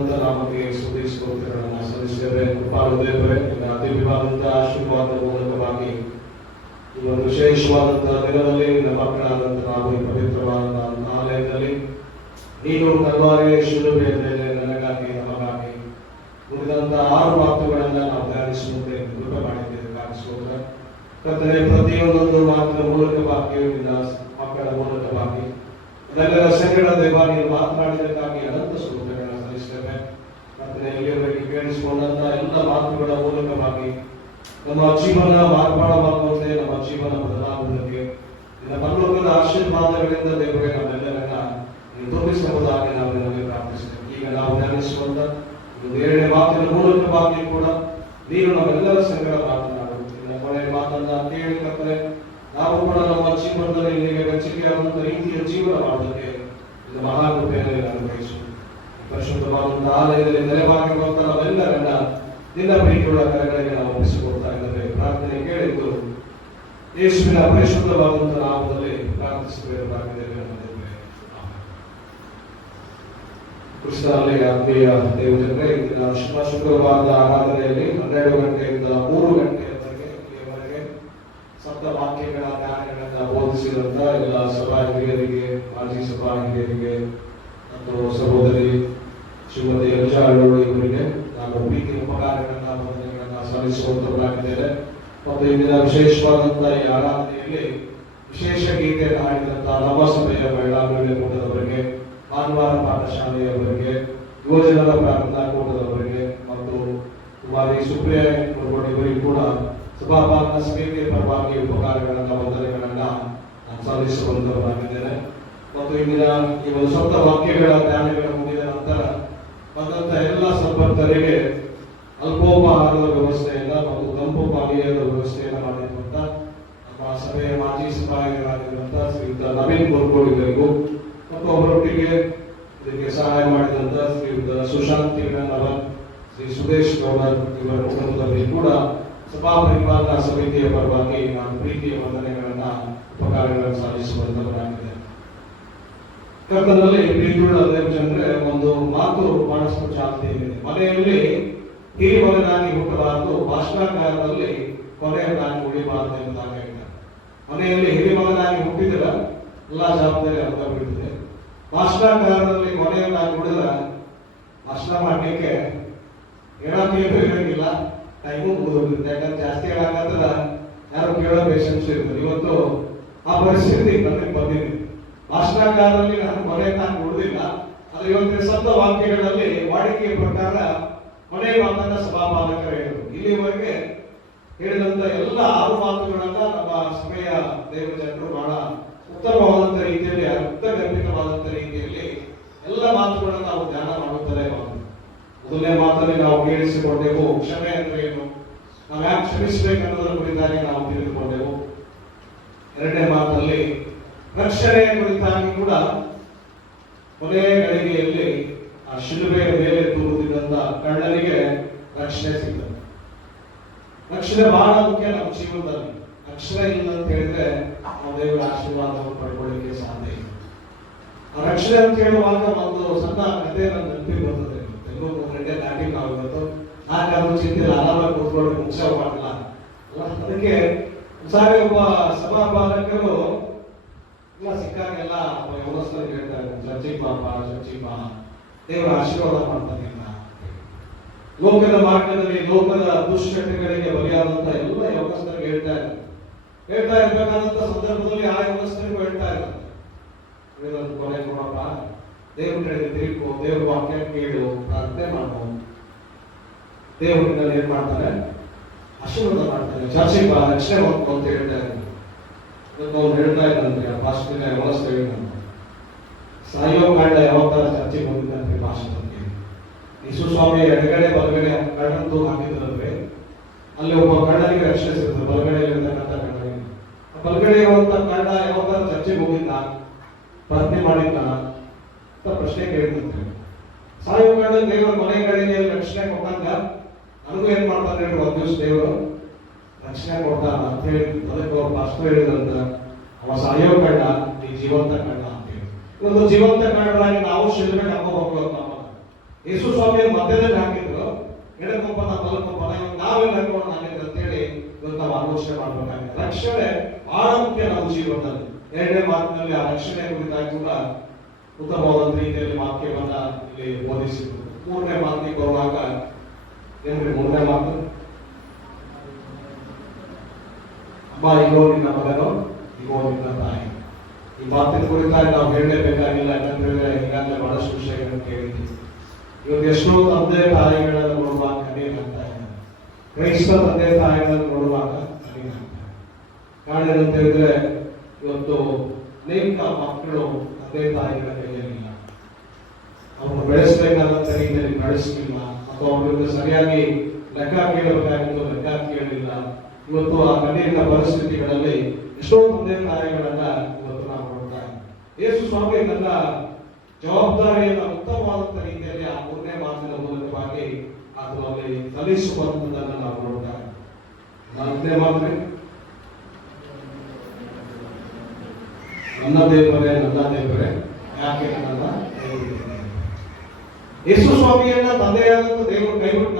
ಶ್ರೀಮಂತ ನಾಮಕ್ಕೆ ಸ್ತುತಿ ಸ್ತೋತ್ರಗಳನ್ನು ಸಲ್ಲಿಸುತ್ತೇವೆ. ಕೃಪಾಳು ದೇವರೇ, ನಿನ್ನ ದಿವ್ಯವಾದಂತಹ ಆಶೀರ್ವಾದದ ಮೂಲಕವಾಗಿ ಈ ಒಂದು ವಿಶೇಷವಾದಂತಹ ದಿನದಲ್ಲಿ ನಿನ್ನ ಮಕ್ಕಳಾದಂತಹ ನಾವು ಈ ಪವಿತ್ರವಾದಂತಹ ಆಲಯದಲ್ಲಿ ನೀನು ಕಲ್ವಾರಿ ಶಿಲುಬೆಯ ಮೇಲೆ ನನಗಾಗಿ ನಮಗಾಗಿ ಉಳಿದಂತಹ 6 ಮಾತುಗಳನ್ನು ನಾವು ಧ್ಯಾನಿಸುವಂತೆ ಕೃಪೆ ಮಾಡಿದ್ದೇವೆ. ಸ್ತೋತ್ರ ಕರ್ತನೆ, ಪ್ರತಿಯೊಂದೊಂದು ಮಾತಿನ ಮೂಲಕವಾಗಿ ನಿನ್ನ ಮಕ್ಕಳ ಮೂಲಕವಾಗಿ ಅದೆಲ್ಲರ ಸಂಗಡ ದೇವ ನೀನು ಮಾತನಾಡಿದಕ್ಕಾಗಿ ಅನಂತ ಸ್ತೋತ್ರಗಳನ್ನು ಸಲ್ಲಿಸುತ್ತೇವೆ. ಕರ್ತನೆ, ಇಲ್ಲಿಯವರೆಗೆ ಕೇಳಿಸಿಕೊಂಡಂತಹ ಎಲ್ಲ ಮಾತುಗಳ ಮೂಲಕವಾಗಿ ನಮ್ಮ ಜೀವನ ಮಾರ್ಪಾಡವಾಗುವಂತೆ, ನಮ್ಮ ಜೀವನ ಬದಲಾಗುವುದಕ್ಕೆ ನಿನ್ನ ಪರಲೋಕದ ಆಶೀರ್ವಾದಗಳಿಂದ ದೇವರೇ ನಮ್ಮೆಲ್ಲರನ್ನ ನೀನು ತೋರಿಸಬಹುದಾಗಿ ನಾವು ನಿಮಗೆ ಪ್ರಾರ್ಥಿಸುತ್ತೇವೆ. ಈಗ ನಾವು ಧ್ಯಾನಿಸುವಂತ ಒಂದು 2ನೇ ಮಾತಿನ ಮೂಲಕವಾಗಿ ಕೂಡ ನೀನು ನಮ್ಮೆಲ್ಲರ ಸಂಗಡ ಮಾತನಾಡು. ನಿನ್ನ ಕೊನೆಯ ಮಾತನ್ನ ಕೇಳಿ ಕರ್ತನೆ, ನಾವು ಕೂಡ ನಮ್ಮ ಜೀವನದಲ್ಲಿ ನಿನಗೆ ಮೆಚ್ಚುಗೆಯಾದಂತ ರೀತಿಯ ಜೀವನ ಮಾಡುವುದಕ್ಕೆ ನಿನ್ನ ಮಹಾಕೃಪೆಯನ್ನು ಅನುಗ್ರಹಿಸು. ಪರಿಶುದ್ಧವಾದಂತಹ ಆಲಯದಲ್ಲಿ ನೆಲೆವಾಗಿರುವಂತಹ ನಾವೆಲ್ಲರನ್ನ ನಿನ್ನ ಪ್ರೀತಿಯುಳ್ಳ ಕರೆಗಳಿಗೆ ನಾವು ಒಪ್ಪಿಸಿಕೊಡ್ತಾ ಇದ್ದೇವೆ. ಪ್ರಾರ್ಥನೆ ಕೇಳಿದ್ದು ಯೇಸುವಿನ ಪರಿಶುದ್ಧವಾದಂತಹ ನಾಮದಲ್ಲಿ ಪ್ರಾರ್ಥಿಸಬೇಕಾಗಿದೆ. ಕೃಷ್ಣನಲ್ಲಿ ಆತ್ಮೀಯ ದೇವಜನರೇ, ಇಂದಿನ ಶುಕ್ರವಾರದ ಆರಾಧನೆಯಲ್ಲಿ 12 ಗಂಟೆಯಿಂದ 3 ಗಂಟೆಯವರೆಗೆ ಸಪ್ತ ವಾಕ್ಯಗಳ ಜ್ಞಾನಗಳನ್ನು ಬೋಧಿಸಿದಂತ ಎಲ್ಲ ಸಭಾ ಹಿರಿಯರಿಗೆ, ಮಾಜಿ ಸಭಾ ಹಿರಿಯರಿಗೆ ಮತ್ತು ಸಹೋದರಿ ಶ್ರೀಮತಿ ಎಲ್ಜಾಳೋಳು ಇವರಿಗೆ ನಾನು ಪ್ರೀತಿ ಉಪಕಾರಗಳನ್ನು ಸಲ್ಲಿಸುವಂತವರಾಗಿದ್ದೇನೆ. ಮತ್ತು ಇಂದಿನ ವಿಶೇಷವಾದಂತಹ ಈ ಆರಾಧನೆಯಲ್ಲಿ ವಿಶೇಷ ಗೀತೆಯನ್ನು ಹಾಡಿದಂತಹ ನಮ್ಮ ಸಭೆಯ ಮಹಿಳಾ ಕೂಟದವರಿಗೆ, ಭಾನುವಾರ ಪಾಠಶಾಲೆಯವರಿಗೆ, ಯುವಜನರ ಪ್ರಾರ್ಥನಾ ಕೂಟದವರಿಗೆ ಮತ್ತು ಕುಮಾರಿ ಸುಪ್ರಿಯ ಇವರಿಗೂ ಕೂಡ ಸಭಾಪಾಲನ ಸಮಿತಿಯ ಪರವಾಗಿ ಉಪಕಾರಗಳನ್ನು, ವಂದನೆಗಳನ್ನ ನಾನು ಸಲ್ಲಿಸುವಂತವರಾಗಿದ್ದೇನೆ. ಮತ್ತು ಇಂದಿನ ಈ ಒಂದು ಸ್ವಂತ ವಾಕ್ಯಗಳ ಧ್ಯಾನಗಳು ಮುಗಿದ ನಂತರ ಬಂದಂತ ಎಲ್ಲ ಸಂಪರ್ಕರಿಗೆ ಅಲ್ಪೋಪಹಾರದ ವ್ಯವಸ್ಥೆಯನ್ನ ಮತ್ತು ತಂಪು ಪಾನೀಯದ ವ್ಯವಸ್ಥೆಯನ್ನು ಮಾಡಿರುವಂತ ನಮ್ಮ ಸಭೆಯ ಮಾಜಿ ಸಭಾಯಕರಾಗಿರುವಂತಹ ಶ್ರೀಯುತ ನವೀನ್ ಬೋರ್ಗೋಡಿಗರಿಗೂ ಮತ್ತು ಅವರೊಟ್ಟಿಗೆ ಇದಕ್ಕೆ ಸಹಾಯ ಮಾಡಿದಂತ ಶ್ರೀಯುತ ಸುಶಾಂತ್ ತಿರುಗಣ್ಣವರ್, ಶ್ರೀ ಸುದೇಶ್ ಗೌಡರ್ ಇವರ ಕುಟುಂಬದಲ್ಲಿ ಕೂಡ ಸಭಾ ಪರಿಪಾಲನಾ ಸಮಿತಿಯ ಪರವಾಗಿ ನಾನು ಪ್ರೀತಿಯ ವಂದನೆಗಳನ್ನ, ಉಪಕಾರಗಳನ್ನು ಸಾಧಿಸುವಂತವರಾಗಿದೆ. ಕರ್ತನಲ್ಲಿ ಪ್ರೀತಿಯುಳ್ಳ ದೇವಜನರೇ, ಒಂದು ಮಾತು ಬಹಳಷ್ಟು ಚಾಲ್ತಿ ಇದೆ. ಮನೆಯಲ್ಲಿ ಹಿರಿಮಗನಾಗಿ ಹುಟ್ಟಬಾರದು, ಭಾಷಣಕಾರರಲ್ಲಿ ಕೊನೆಯನ್ನಾಗಿ ಉಳಿಬಾರದು ಎಂಬುದಾಗಿ ಹೇಳ್ತಾರೆ. ಮನೆಯಲ್ಲಿ ಹಿರಿಮಗನಾಗಿ ಹುಟ್ಟಿದರೆ ಎಲ್ಲ ಜವಾಬ್ದಾರಿ ಅರ್ಧ ಬಿಡುತ್ತದೆ. ಭಾಷಣಕಾರರಲ್ಲಿ ಕೊನೆಯನ್ನಾಗಿ ಉಳಿದ ಭಾಷಣ ಮಾಡಲಿಕ್ಕೆ ಹೇಳೋಕೆ ಇರೋಂಗಿಲ್ಲ, ಟೈಮು ಮುಗಿದೋಗಿರುತ್ತೆ. ಯಾಕಂದ್ರೆ ಜಾಸ್ತಿ ಹೇಳಾಕಂದ್ರೆ ಯಾರು ಕೇಳೋ ಪೇಷನ್ಸ್ ಇರ್ತಾರೆ. ಇವತ್ತು ಆ ಪರಿಸ್ಥಿತಿ ನನಗೆ ಬಂದಿದೆ. ಭಾಷಣಕಾರರಲ್ಲಿ ನಾನು ಕೊನೆಯನ್ನಾಗಿ ಉಳಿದಿಲ್ಲ. ಅದು ಇವತ್ತಿನ ಸಪ್ತ ವಾಕ್ಯಗಳಲ್ಲಿ ವಾಡಿಕೆಯ ಪ್ರಕಾರ ಕೊನೆಯ ಮಾತನ್ನ ಸಭಾಪಾಲಕರು ಹೇಳಿದರು. ಇಲ್ಲಿವರೆಗೆ ಹೇಳಿದಂತ ಎಲ್ಲ 6 ಮಾತುಗಳನ್ನ ನಮ್ಮ ಸಭೆಯ ದೇವಜನರು ಬಹಳ ಉತ್ತಮವಾದಂತ ರೀತಿಯಲ್ಲಿ, ಅರ್ಥಗರ್ಭಿತವಾದಂತ ರೀತಿಯಲ್ಲಿ ಎಲ್ಲ ಮಾತುಗಳನ್ನು ನಾವು ಧ್ಯಾನ ಮಾಡುತ್ತಾರೆ. ಮೊದಲನೇ ಮಾತಲ್ಲಿ ನಾವು ಕೇಳಿಸಿಕೊಂಡೆವು, ಕ್ಷಮೆ ಅಂದ್ರೆ ಏನು, ನಾವು ಯಾಕೆ ಕ್ಷಮಿಸಬೇಕನ್ನೋದರ ಕುರಿತಾಗಿ ನಾವು ತಿಳಿದುಕೊಂಡೆವು. 2ನೇ ಮಾತಲ್ಲಿ ರಕ್ಷಣೆಯ ಕುರಿತಾಗಿ ಕೂಡ ಕೊನೆಯ ಗಳಿಗೆಯಲ್ಲಿ ಆ ಶಿಲುಬೆಯ ಮೇಲೆ ತೂಗುತ್ತಿದ್ದಂತ ಕಳ್ಳನಿಗೆ ರಕ್ಷಣೆ ಸಿಗ್ತದೆ. ರಕ್ಷಣೆ ಬಹಳ ಮುಖ್ಯ ನಮ್ಮ ಜೀವನದಲ್ಲಿ. ರಕ್ಷಣೆ ಇಲ್ಲ ಅಂತ ಹೇಳಿದ್ರೆ ನಾವು ದೇವರ ಆಶೀರ್ವಾದವನ್ನು ಪಡ್ಕೊಳ್ಳಿಕ್ಕೆ ಸಾಧ್ಯ ಇಲ್ಲ. ಆ ರಕ್ಷಣೆ ಅಂತ ಹೇಳುವಾಗ ಒಂದು ಸಣ್ಣ ಕಥೆ ನನ್ನ ನೆನಪಿಗೆ ಬರ್ತದೆ. ಎಲ್ಲರೂ 3 ಗಂಟೆ ದಾಟಿ ನಾವು ಇವತ್ತು ನಾಲ್ಕಾದ್ರೂ ಚಿಂತಿಲ್ಲ, ಆರಾಮಾಗಿ ಕೂತ್ಕೊಂಡು ಮುಗಿಸ ಮಾಡಲ್ಲ. ಅದಕ್ಕೆ ಸಾರಿ ಒಬ್ಬ ಸಭಾಪಾಲಕರು ಎಲ್ಲ ಸಿಕ್ಕಾಗೆಲ್ಲ ವ್ಯವಸ್ಥೆಗೆ ಹೇಳ್ತಾರೆ, ಚರ್ಚಿ ಪಾಪ ದೇವರ ಆಶೀರ್ವಾದ ಮಾಡ್ತಾನೆ. ಲೋಕದ ಮಾರ್ಗದಲ್ಲಿ, ಲೋಕದ ದುಶ್ಚಟಗಳಿಗೆ ಬಲಿಯಾದಂತ ಎಲ್ಲ ವ್ಯವಸ್ಥೆಗೆ ಹೇಳ್ತಾ ಇರ್ಬೇಕಾದಂತ ಸಂದರ್ಭದಲ್ಲಿ ಆ ವ್ಯವಸ್ಥೆಗೂ ಹೇಳ್ತಾ ಇರ್ತಾರೆ, ಕೊನೆ ಕೊಡಪ್ಪ, ದೇವ್ರ ಕಡೆಗೆ ತಿರುಗು, ದೇವ್ರ ವಾಕ್ಯ ಕೇಳು, ಪ್ರಾರ್ಥನೆ ಮಾಡು. ದೇವರಲ್ಲಿ ಏನ್ ಮಾಡ್ತಾರೆ, ಆಶೀರ್ವಾದ ಮಾಡ್ತಾರೆ. ಚರ್ಚೆ ಬಾ, ರಕ್ಷಣೆ ಹೋಗ್ತು ಅಂತ ಹೇಳ್ತಾ ಇದ್ದಾರೆ. ಅವ್ರು ಹೇಳ್ತಾ ಇದ್ದಂತೆ ಭಾಷಣ ವ್ಯವಸ್ಥೆ ಸಾಯೋ ಕಾಂಡ ಯಾವ ತರ ಚರ್ಚೆಗೆ ಹೋಗಿದ್ದಂತೆ ಭಾಷಣಕ್ಕೆ ಯೇಸು ಸ್ವಾಮಿ ಎಡಗಡೆ ಬಲಗಡೆ ಕಳ್ಳಂತೂ ಹಾಕಿದ್ರಂದ್ರೆ ಅಲ್ಲಿ ಒಬ್ಬ ಕಳ್ಳನಿಗೆ ರಕ್ಷಣೆ ಸಿಗುತ್ತೆ. ಬಲಗಡೆ ಇರತಕ್ಕಂಥ ಕಳ್ಳನಿಗೆ, ಬಲಗಡೆ ಇರುವಂತ ಕಳ್ಳ ಯಾವ ತರ ಚರ್ಚೆಗೆ ಹೋಗಿದ್ದ, ಪ್ರಾರ್ಥನೆ ಮಾಡಿದ್ದ ಅಂತ ಪ್ರಶ್ನೆ ಕೇಳಿದಂತೆ. ಸಾಯೋ ಕಾಂಡ ದೇವರ ಮನೆ ಕಡೆಗೆ ರಕ್ಷಣೆ ಕೊಟ್ಟಂಗ ನನಗೂ ಏನ್ ಮಾಡ್ತಾನೆ ಹೇಳಿ, ಒಂದ್ ದಿವಸ ದೇವರು ರಕ್ಷಣೆ ಕೊಡ್ತಾನ ಅಂತ ಹೇಳಿ ಅದಕ್ಕೆ ಅವ್ರು ಪಾಸ್ಟರ್ ಹೇಳಿದಂತ, ಅವ ಸಾಯೋ ಕಳ್ಳ, ಈ ಜೀವಂತ ಕಳ್ಳ ಅಂತ ಹೇಳಿ. ಒಂದು ಜೀವಂತ ಕಳ್ಳರಾಗಿ ನಾವು ಶಿಲ್ಪೆ ಹಾಕೋ ಹೋಗ್ಬೇಕು. ಯೇಸು ಸ್ವಾಮಿಯ ಮಧ್ಯದಲ್ಲಿ ಹಾಕಿದ್ರು, ಎಡಕೊಪ್ಪನ ಬಲಕೊಪ್ಪನ ನಾವೆಲ್ಲ ಹಾಕೊಂಡು ಹಾಕಿದ್ರು ಅಂತೇಳಿ ಇವತ್ತು ನಾವು ಆಲೋಚನೆ ಮಾಡಬೇಕಾಗಿದೆ. ರಕ್ಷಣೆ ಬಹಳ ಮುಖ್ಯ ನಮ್ಮ ಜೀವನದಲ್ಲಿ. ಎರಡನೇ ಮಾತಿನಲ್ಲಿ ಆ ರಕ್ಷಣೆ ಕುರಿತಾಗಿ ಕೂಡ ಉತ್ತಮವಾದ ರೀತಿಯಲ್ಲಿ ವಾಕ್ಯವನ್ನ ಇಲ್ಲಿ ಬೋಧಿಸಿದ್ರು. ಮೂರನೇ ಮಾತಿಗೆ ಬರುವಾಗ ಏನ್ರಿ ಮೂರನೇ ಮಾತು? ಅಮ್ಮ ಇಗೋ ನಿನ್ನ ಮಗನು, ಇಗೋ ನಿನ್ನ ತಾಯಿ. ಈ ಮಾತಿನ ಕುರಿತಾಗಿ ನಾವು ಹೇಳಲೇಬೇಕಾಗಿಲ್ಲ, ಯಾಕಂದ್ರೆ ಈಗಾಗಲೇ ಬಹಳಷ್ಟು ವಿಷಯಗಳನ್ನು ಕೇಳಿದ್ವಿ. ಇವತ್ತು ಎಷ್ಟೋ ತಂದೆ ತಾಯಿಗಳನ್ನು ನೋಡುವಾಗ ಕಣ್ಣೀರಾಗ್ತಾ ಇದೆ. ಕ್ರೈಸ್ತ ತಂದೆ ತಾಯಿಗಳನ್ನು ನೋಡುವಾಗ ಕಣ್ಣೀರಾಗ್ತಾ ಇದೆ. ಕಾರಣ ಏನಂತ ಹೇಳಿದ್ರೆ ಇವತ್ತು ಅನೇಕ ಮಕ್ಕಳು ತಂದೆ ತಾಯಿಗಳ ಕೈಯಲ್ಲಿಲ್ಲ. ಅವ್ರನ್ನು ಬೆಳೆಸಬೇಕಾದಂತ ರೀತಿಯಲ್ಲಿ ಬೆಳೆಸಲಿಲ್ಲ, ಅಥವಾ ಅವರಿಂದ ಸರಿಯಾಗಿ ಲೆಕ್ಕ ಕೇಳಬೇಕಾಗಿದ್ದು ಲೆಕ್ಕ ಕೇಳಲಿಲ್ಲ. ಇವತ್ತು ಆ ಕಣ್ಣೀರಿನ ಪರಿಸ್ಥಿತಿಗಳಲ್ಲಿ ಎಷ್ಟೋ ತಂದೆ ತಾಯಿಗಳನ್ನ ಇವತ್ತು ನಾವು ನೋಡ್ತಾ ಇದ್ದೀವಿ. ಯೇಸು ಸ್ವಾಮಿ ತನ್ನ ಜವಾಬ್ದಾರಿಯನ್ನು ಉತ್ತಮವಾದಂತ ರೀತಿಯಲ್ಲಿ ಆ ಮೂರನೇ ಮಾತಿನ ಮೂಲಕವಾಗಿ ಅದರಲ್ಲಿ ಕಲಿಸುವಂತದನ್ನು ನಾವು ನೋಡ್ತಾ ಇದ್ದೀವಿ. ನಾಲ್ಕನೇ ಮಾತ್ರ ನನ್ನ ದೇವರೇ ಯಾಕೆ ನನ್ನ ಕೈಬಿಟ್ಟಿದ್ದೇನೆ. ಯೇಸು ಸ್ವಾಮಿಯನ್ನ ತಂದೆಯಾದಂತ ದೇವರು ಕೈಬಿಟ್ಟ,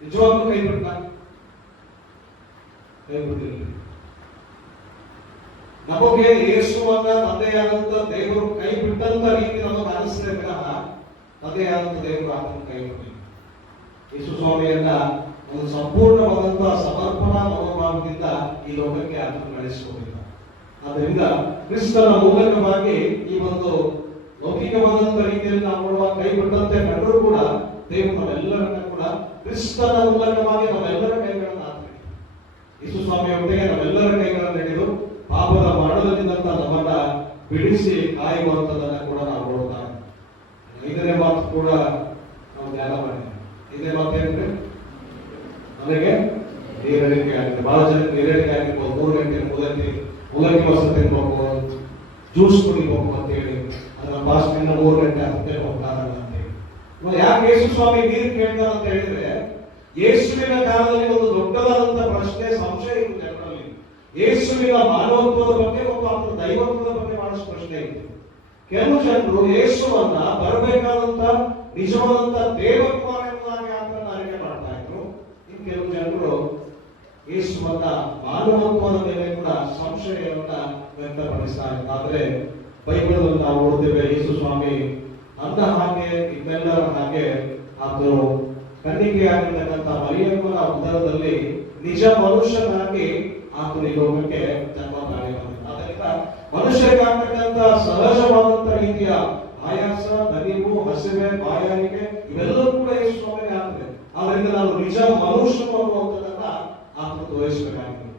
ನಿಜವಾಗ್ಲೂ ಕೈಬಿಟ್ಟ? ಕೈಬಿಟ್ಟಿಲ್ಲ. ನಮಗೆ ಯೇಸುವನ್ನ ತಂದೆಯಾದಂತ ದೇವರು ಕೈ ಬಿಟ್ಟಂತ ರೀತಿ ನಮಗೆ ಅನಿಸ್ತದೆ ವಿನಃ ತಂದೆಯಾದಂತ ದೇವರು ಆತನ ಕೈ ಬಿಟ್ಟಿಲ್ಲ. ಯೇಸು ಸ್ವಾಮಿಯನ್ನ ಒಂದು ಸಂಪೂರ್ಣವಾದಂತಹ ಸಮರ್ಪಣಾ ಮನೋಭಾವದಿಂದ ಈ ಲೋಕಕ್ಕೆ ಆತನು ನಡೆಸಿಕೊಂಡಿಲ್ಲ. ಆದ್ದರಿಂದ ಕ್ರಿಸ್ತನ ಮೂಲಕವಾಗಿ ಈ ಒಂದು ಲೌಕಿಕವಾದಂತ ರೀತಿಯಲ್ಲಿ ನಾವು ನೋಡುವ ಕೈ ಬಿಟ್ಟಂತೆ ಕಂಡರೂ ಕೂಡ ದೇವರು ನಮ್ಮೆಲ್ಲರನ್ನ ಕೂಡ ಕ್ರಿಸ್ತನ ಮೂಲಕವಾಗಿ ನಮ್ಮೆಲ್ಲರ ಕೈಗಳನ್ನು ಯೇಸು ಸ್ವಾಮಿಯೊಂದಿಗೆ ನಮ್ಮೆಲ್ಲರ ಕೈಗಳನ್ನು ಹಿಡಿದು ಪಾಪದ ಮಾಡಲಿನಿಂದ ನಮ್ಮನ್ನ ಬಿಡಿಸಿ ಕಾಯುವಂತದನ್ನ ಕೂಡ ನಾವು ನೋಡ್ತಾ ಇದ್ದೀವಿ. ಐದನೇ ಮಾತು ಕೂಡ ನಾವು ಧ್ಯಾನ ಮಾಡಿದ್ವಿ. ಐದನೇ ಮಾತು ಏನಂದ್ರೆ ನನಗೆ ನೀರಡಿಕೆ ಆಗಿದೆ. ಬಹಳ ಜನ ನೀರಡಿಕೆ ಆಗಿರ್ಬೋದು, 3 ಗಂಟೆ ಮೂಲಂಗಿ ಮಸ ತಿನ್ಬೇಕು, ಜ್ಯೂಸ್ ಕುಡಿಬೇಕು ಅಂತ ಹೇಳಿ ಅದನ್ನ ಫಾಸ್ಟ್ 3 ಗಂಟೆ ಹತ್ತೆ ಹೋಗ್ತಾರಲ್ಲ ಅಂತ ಹೇಳಿ. ಯಾಕೆ ಯೇಸು ಸ್ವಾಮಿ ನೀರು ಕೇಳ್ತಾರ ಅಂತ ಹೇಳಿದ್ರೆ, ಯೇಸುವಿನ ಕಾಲದಲ್ಲಿ ಒಂದು ದೊಡ್ಡದಾದಂತ ಪ್ರಶ್ನೆ, ಸಂಶಯ ಇತ್ತು ಜನರಲ್ಲಿ. ಯೇಸುವಿನ ಮಾನವತ್ವದ ಬಗ್ಗೆ ಮತ್ತು ಆತನ ದೈವತ್ವದ ಬಗ್ಗೆ ಬಹಳಷ್ಟು ಪ್ರಶ್ನೆ ಇತ್ತು. ಕೆಲವು ಜನರು ಯೇಸುವನ್ನ ಬರಬೇಕಾದಂತ ನಿಜವಾದಂತ ದೇವಕುಮಾರ ಎಂಬುದಾಗಿ ಆತನ ಆಯ್ಕೆ ಮಾಡ್ತಾ ಇದ್ರು. ಇನ್ನು ಕೆಲವು ಜನರು ಯೇಸುವನ್ನ ಮಾನವತ್ವದ ಮೇಲೆ ಕೂಡ ಸಂಶಯವನ್ನ ವ್ಯಕ್ತಪಡಿಸ್ತಾ ಇದ್ರು. ಆದ್ರೆ ಬೈಬಲ್ ನಾವು ನೋಡ್ತೇವೆ, ಯೇಸು ಸ್ವಾಮಿ ನನ್ನ ಹಾಗೆ ಇನ್ನೆಲ್ಲರ ಹಾಗೆ ಆತನು ಕನ್ನಿಕೆಯಾಗಿರ್ತಕ್ಕಂಥ ಮರಿಯಮ್ಮನ ಉದರದಲ್ಲಿ ನಿಜ ಮನುಷ್ಯನಾಗಿ ಆತನ ಈ ಲೋಕಕ್ಕೆ ಜನ್ಮ ತಾಳಿದ್ದಾನೆ. ಆದ್ದರಿಂದ ಮನುಷ್ಯರಿಗಾಗ್ತಕ್ಕಂಥ ಸಹಜವಾದಂತ ರೀತಿಯ ಆಯಾಸ, ದಣಿವು, ಹಸಿವೆ, ಬಾಯಾರಿಕೆ ಇವೆಲ್ಲವೂ ಕೂಡ ಯೇಸು ಸ್ವಾಮಿಗೆ ಆಗ್ತದೆ. ಆದ್ರಿಂದ ನಾವು ನಿಜ ಮನುಷ್ಯನು ಅನ್ನುವಂಥದ್ದನ್ನ ಆತನು ತೋರಿಸಬೇಕಾಗಿದೆ.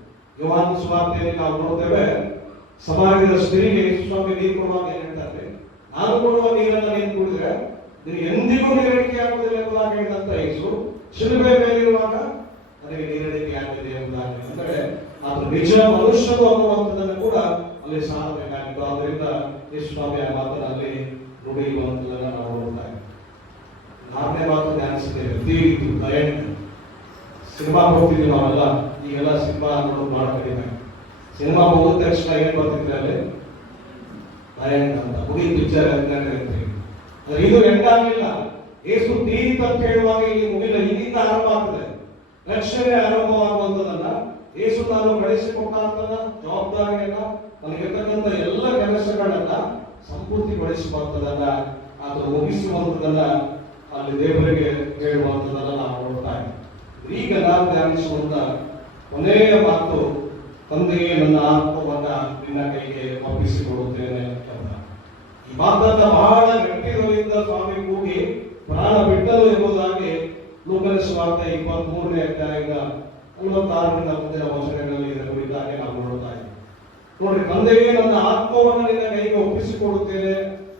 ಯೋಹಾನ ಸುವಾರ್ತೆಯಲ್ಲಿ ನಾವು ನೋಡ್ತೇವೆ, ಸಮಾಜದ ಸ್ತ್ರೀಗೆ ಯೇಸು ಸ್ವಾಮಿ ನೀರು ಕೊಡುವಾಗ ಏನ್ ಹೇಳ್ತಾರೆ, ನಾನು ಕೊಡುವ ನೀರನ್ನ ನೀನು ಕುಡಿದ್ರೆ ನೀನು ಎಂದಿಗೂ ನೀರಡಿಕೆ ಆಗುವುದಿಲ್ಲ ಎಂಬುದಾಗಿ ಹೇಳಿದಂತ ಯೇಸು ಶಿಲುಬೆ ಮೇಲಿರುವಾಗ ನನಗೆ ನೀರಡಿಕೆ ಆಗಿದೆ ಎಂಬುದಾಗಿ, ಅಂದರೆ ಅದು ನಿಜ ಮನುಷ್ಯರು ಅನ್ನುವಂಥದ್ದನ್ನು ಕೂಡ ಅಲ್ಲಿ ಸಾರಬೇಕಾಗಿತ್ತು. ಆದ್ರಿಂದ ಯೇಸು ಸ್ವಾಮಿ ಆ ಮಾತನಲ್ಲಿ ನುಡಿಯುವಂಥದ್ದನ್ನು ನಾವು ನೋಡ್ತಾ ಇದ್ದೀವಿ. 4ನೇ ಮಾತು ಧ್ಯಾನಿಸಿದ್ದೇವೆ, ತೀರಿತು ದಯಂಟ್. ಸಿನಿಮಾ ಹೋಗ್ತಿದ್ವಿ ನಾವೆಲ್ಲ, ಈಗೆಲ್ಲ ಸಿನಿಮಾ ನೋಡೋದು ಬಹಳ ಕಡಿಮೆ. ಸಿನಿಮಾ ಹೋದ ತಕ್ಷಣ ಏನ್ ಬರ್ತಿದ್ರೆ ಅಲ್ಲಿ ದಯಂಟ್ ಅಂತ ಹುಡಿ ಪಿಕ್ಚರ್ ಅಂತ ಹೇಳ್ತೀವಿ. ಆದ್ರೆ ಇದು ಎಂಡ್ ಆಗಲಿಲ್ಲ. ಯೇಸು ತೀರಿತು ಅಂತ ಹೇಳುವಾಗ ಇಲ್ಲಿ ಮುಗಿಲ್ಲ, ಇಲ್ಲಿಂದ ಆರಂಭ ಆಗ್ತದೆ. ರಕ್ಷಣೆ ಆರಂಭವಾಗುವಂಥದ್ದನ್ನ ಯೇಸು ತಾನು ಗಳಿಸಿಕೊಟ್ಟಂತ ಜವಾಬ್ದಾರಿಯನ್ನ, ನನಗಿರ್ತಕ್ಕಂಥ ಎಲ್ಲ ಕೆಲಸಗಳನ್ನ ಸಂಪೂರ್ತಿಗೊಳಿಸುವಂಥದ್ದನ್ನ, ಅದು ಮುಗಿಸುವಂಥದ್ದನ್ನ ಅಲ್ಲಿ ದೇವರಿಗೆ ಹೇಳುವಂಥದ್ದನ್ನ ನಾವು ನೋಡ್ತಾ ಇದ್ದೀವಿ. ಈಗ ನಾವು ಧ್ಯಾನಿಸುವಂತ ಕೊನೆಯ ಮಾತು, ತಂದೆಯೇ ನನ್ನ ಆತ್ಮವನ್ನ ನಿನ್ನ ಕೈಗೆ ಒಪ್ಪಿಸಿಕೊಡುತ್ತೇನೆ ಅಂತ. ಈ ಮಾತನ್ನ ಬಹಳ ಗಟ್ಟಿಗಳಿಂದ ಸ್ವಾಮಿ ಕೂಗಿ ಪ್ರಾಣ ಬಿಟ್ಟರು ಎಂಬುದಾಗಿ ಲೂಕನ ಸುವಾರ್ತೆ 23ನೇ ಅಧ್ಯಾಯದ 46ರಿಂದ ಮುಂದಿನ ವಚನಗಳಲ್ಲಿ ಇದರ ಕುರಿತಾಗಿ ನಾವು ನೋಡ್ತಾ ಇದ್ದೀವಿ. ನೋಡ್ರಿ, ತಂದೆಗೆ ನನ್ನ ಆತ್ಮವನ್ನು ನಿನ್ನ ಕೈಗೆ ಒಪ್ಪಿಸಿಕೊಡುತ್ತೇನೆ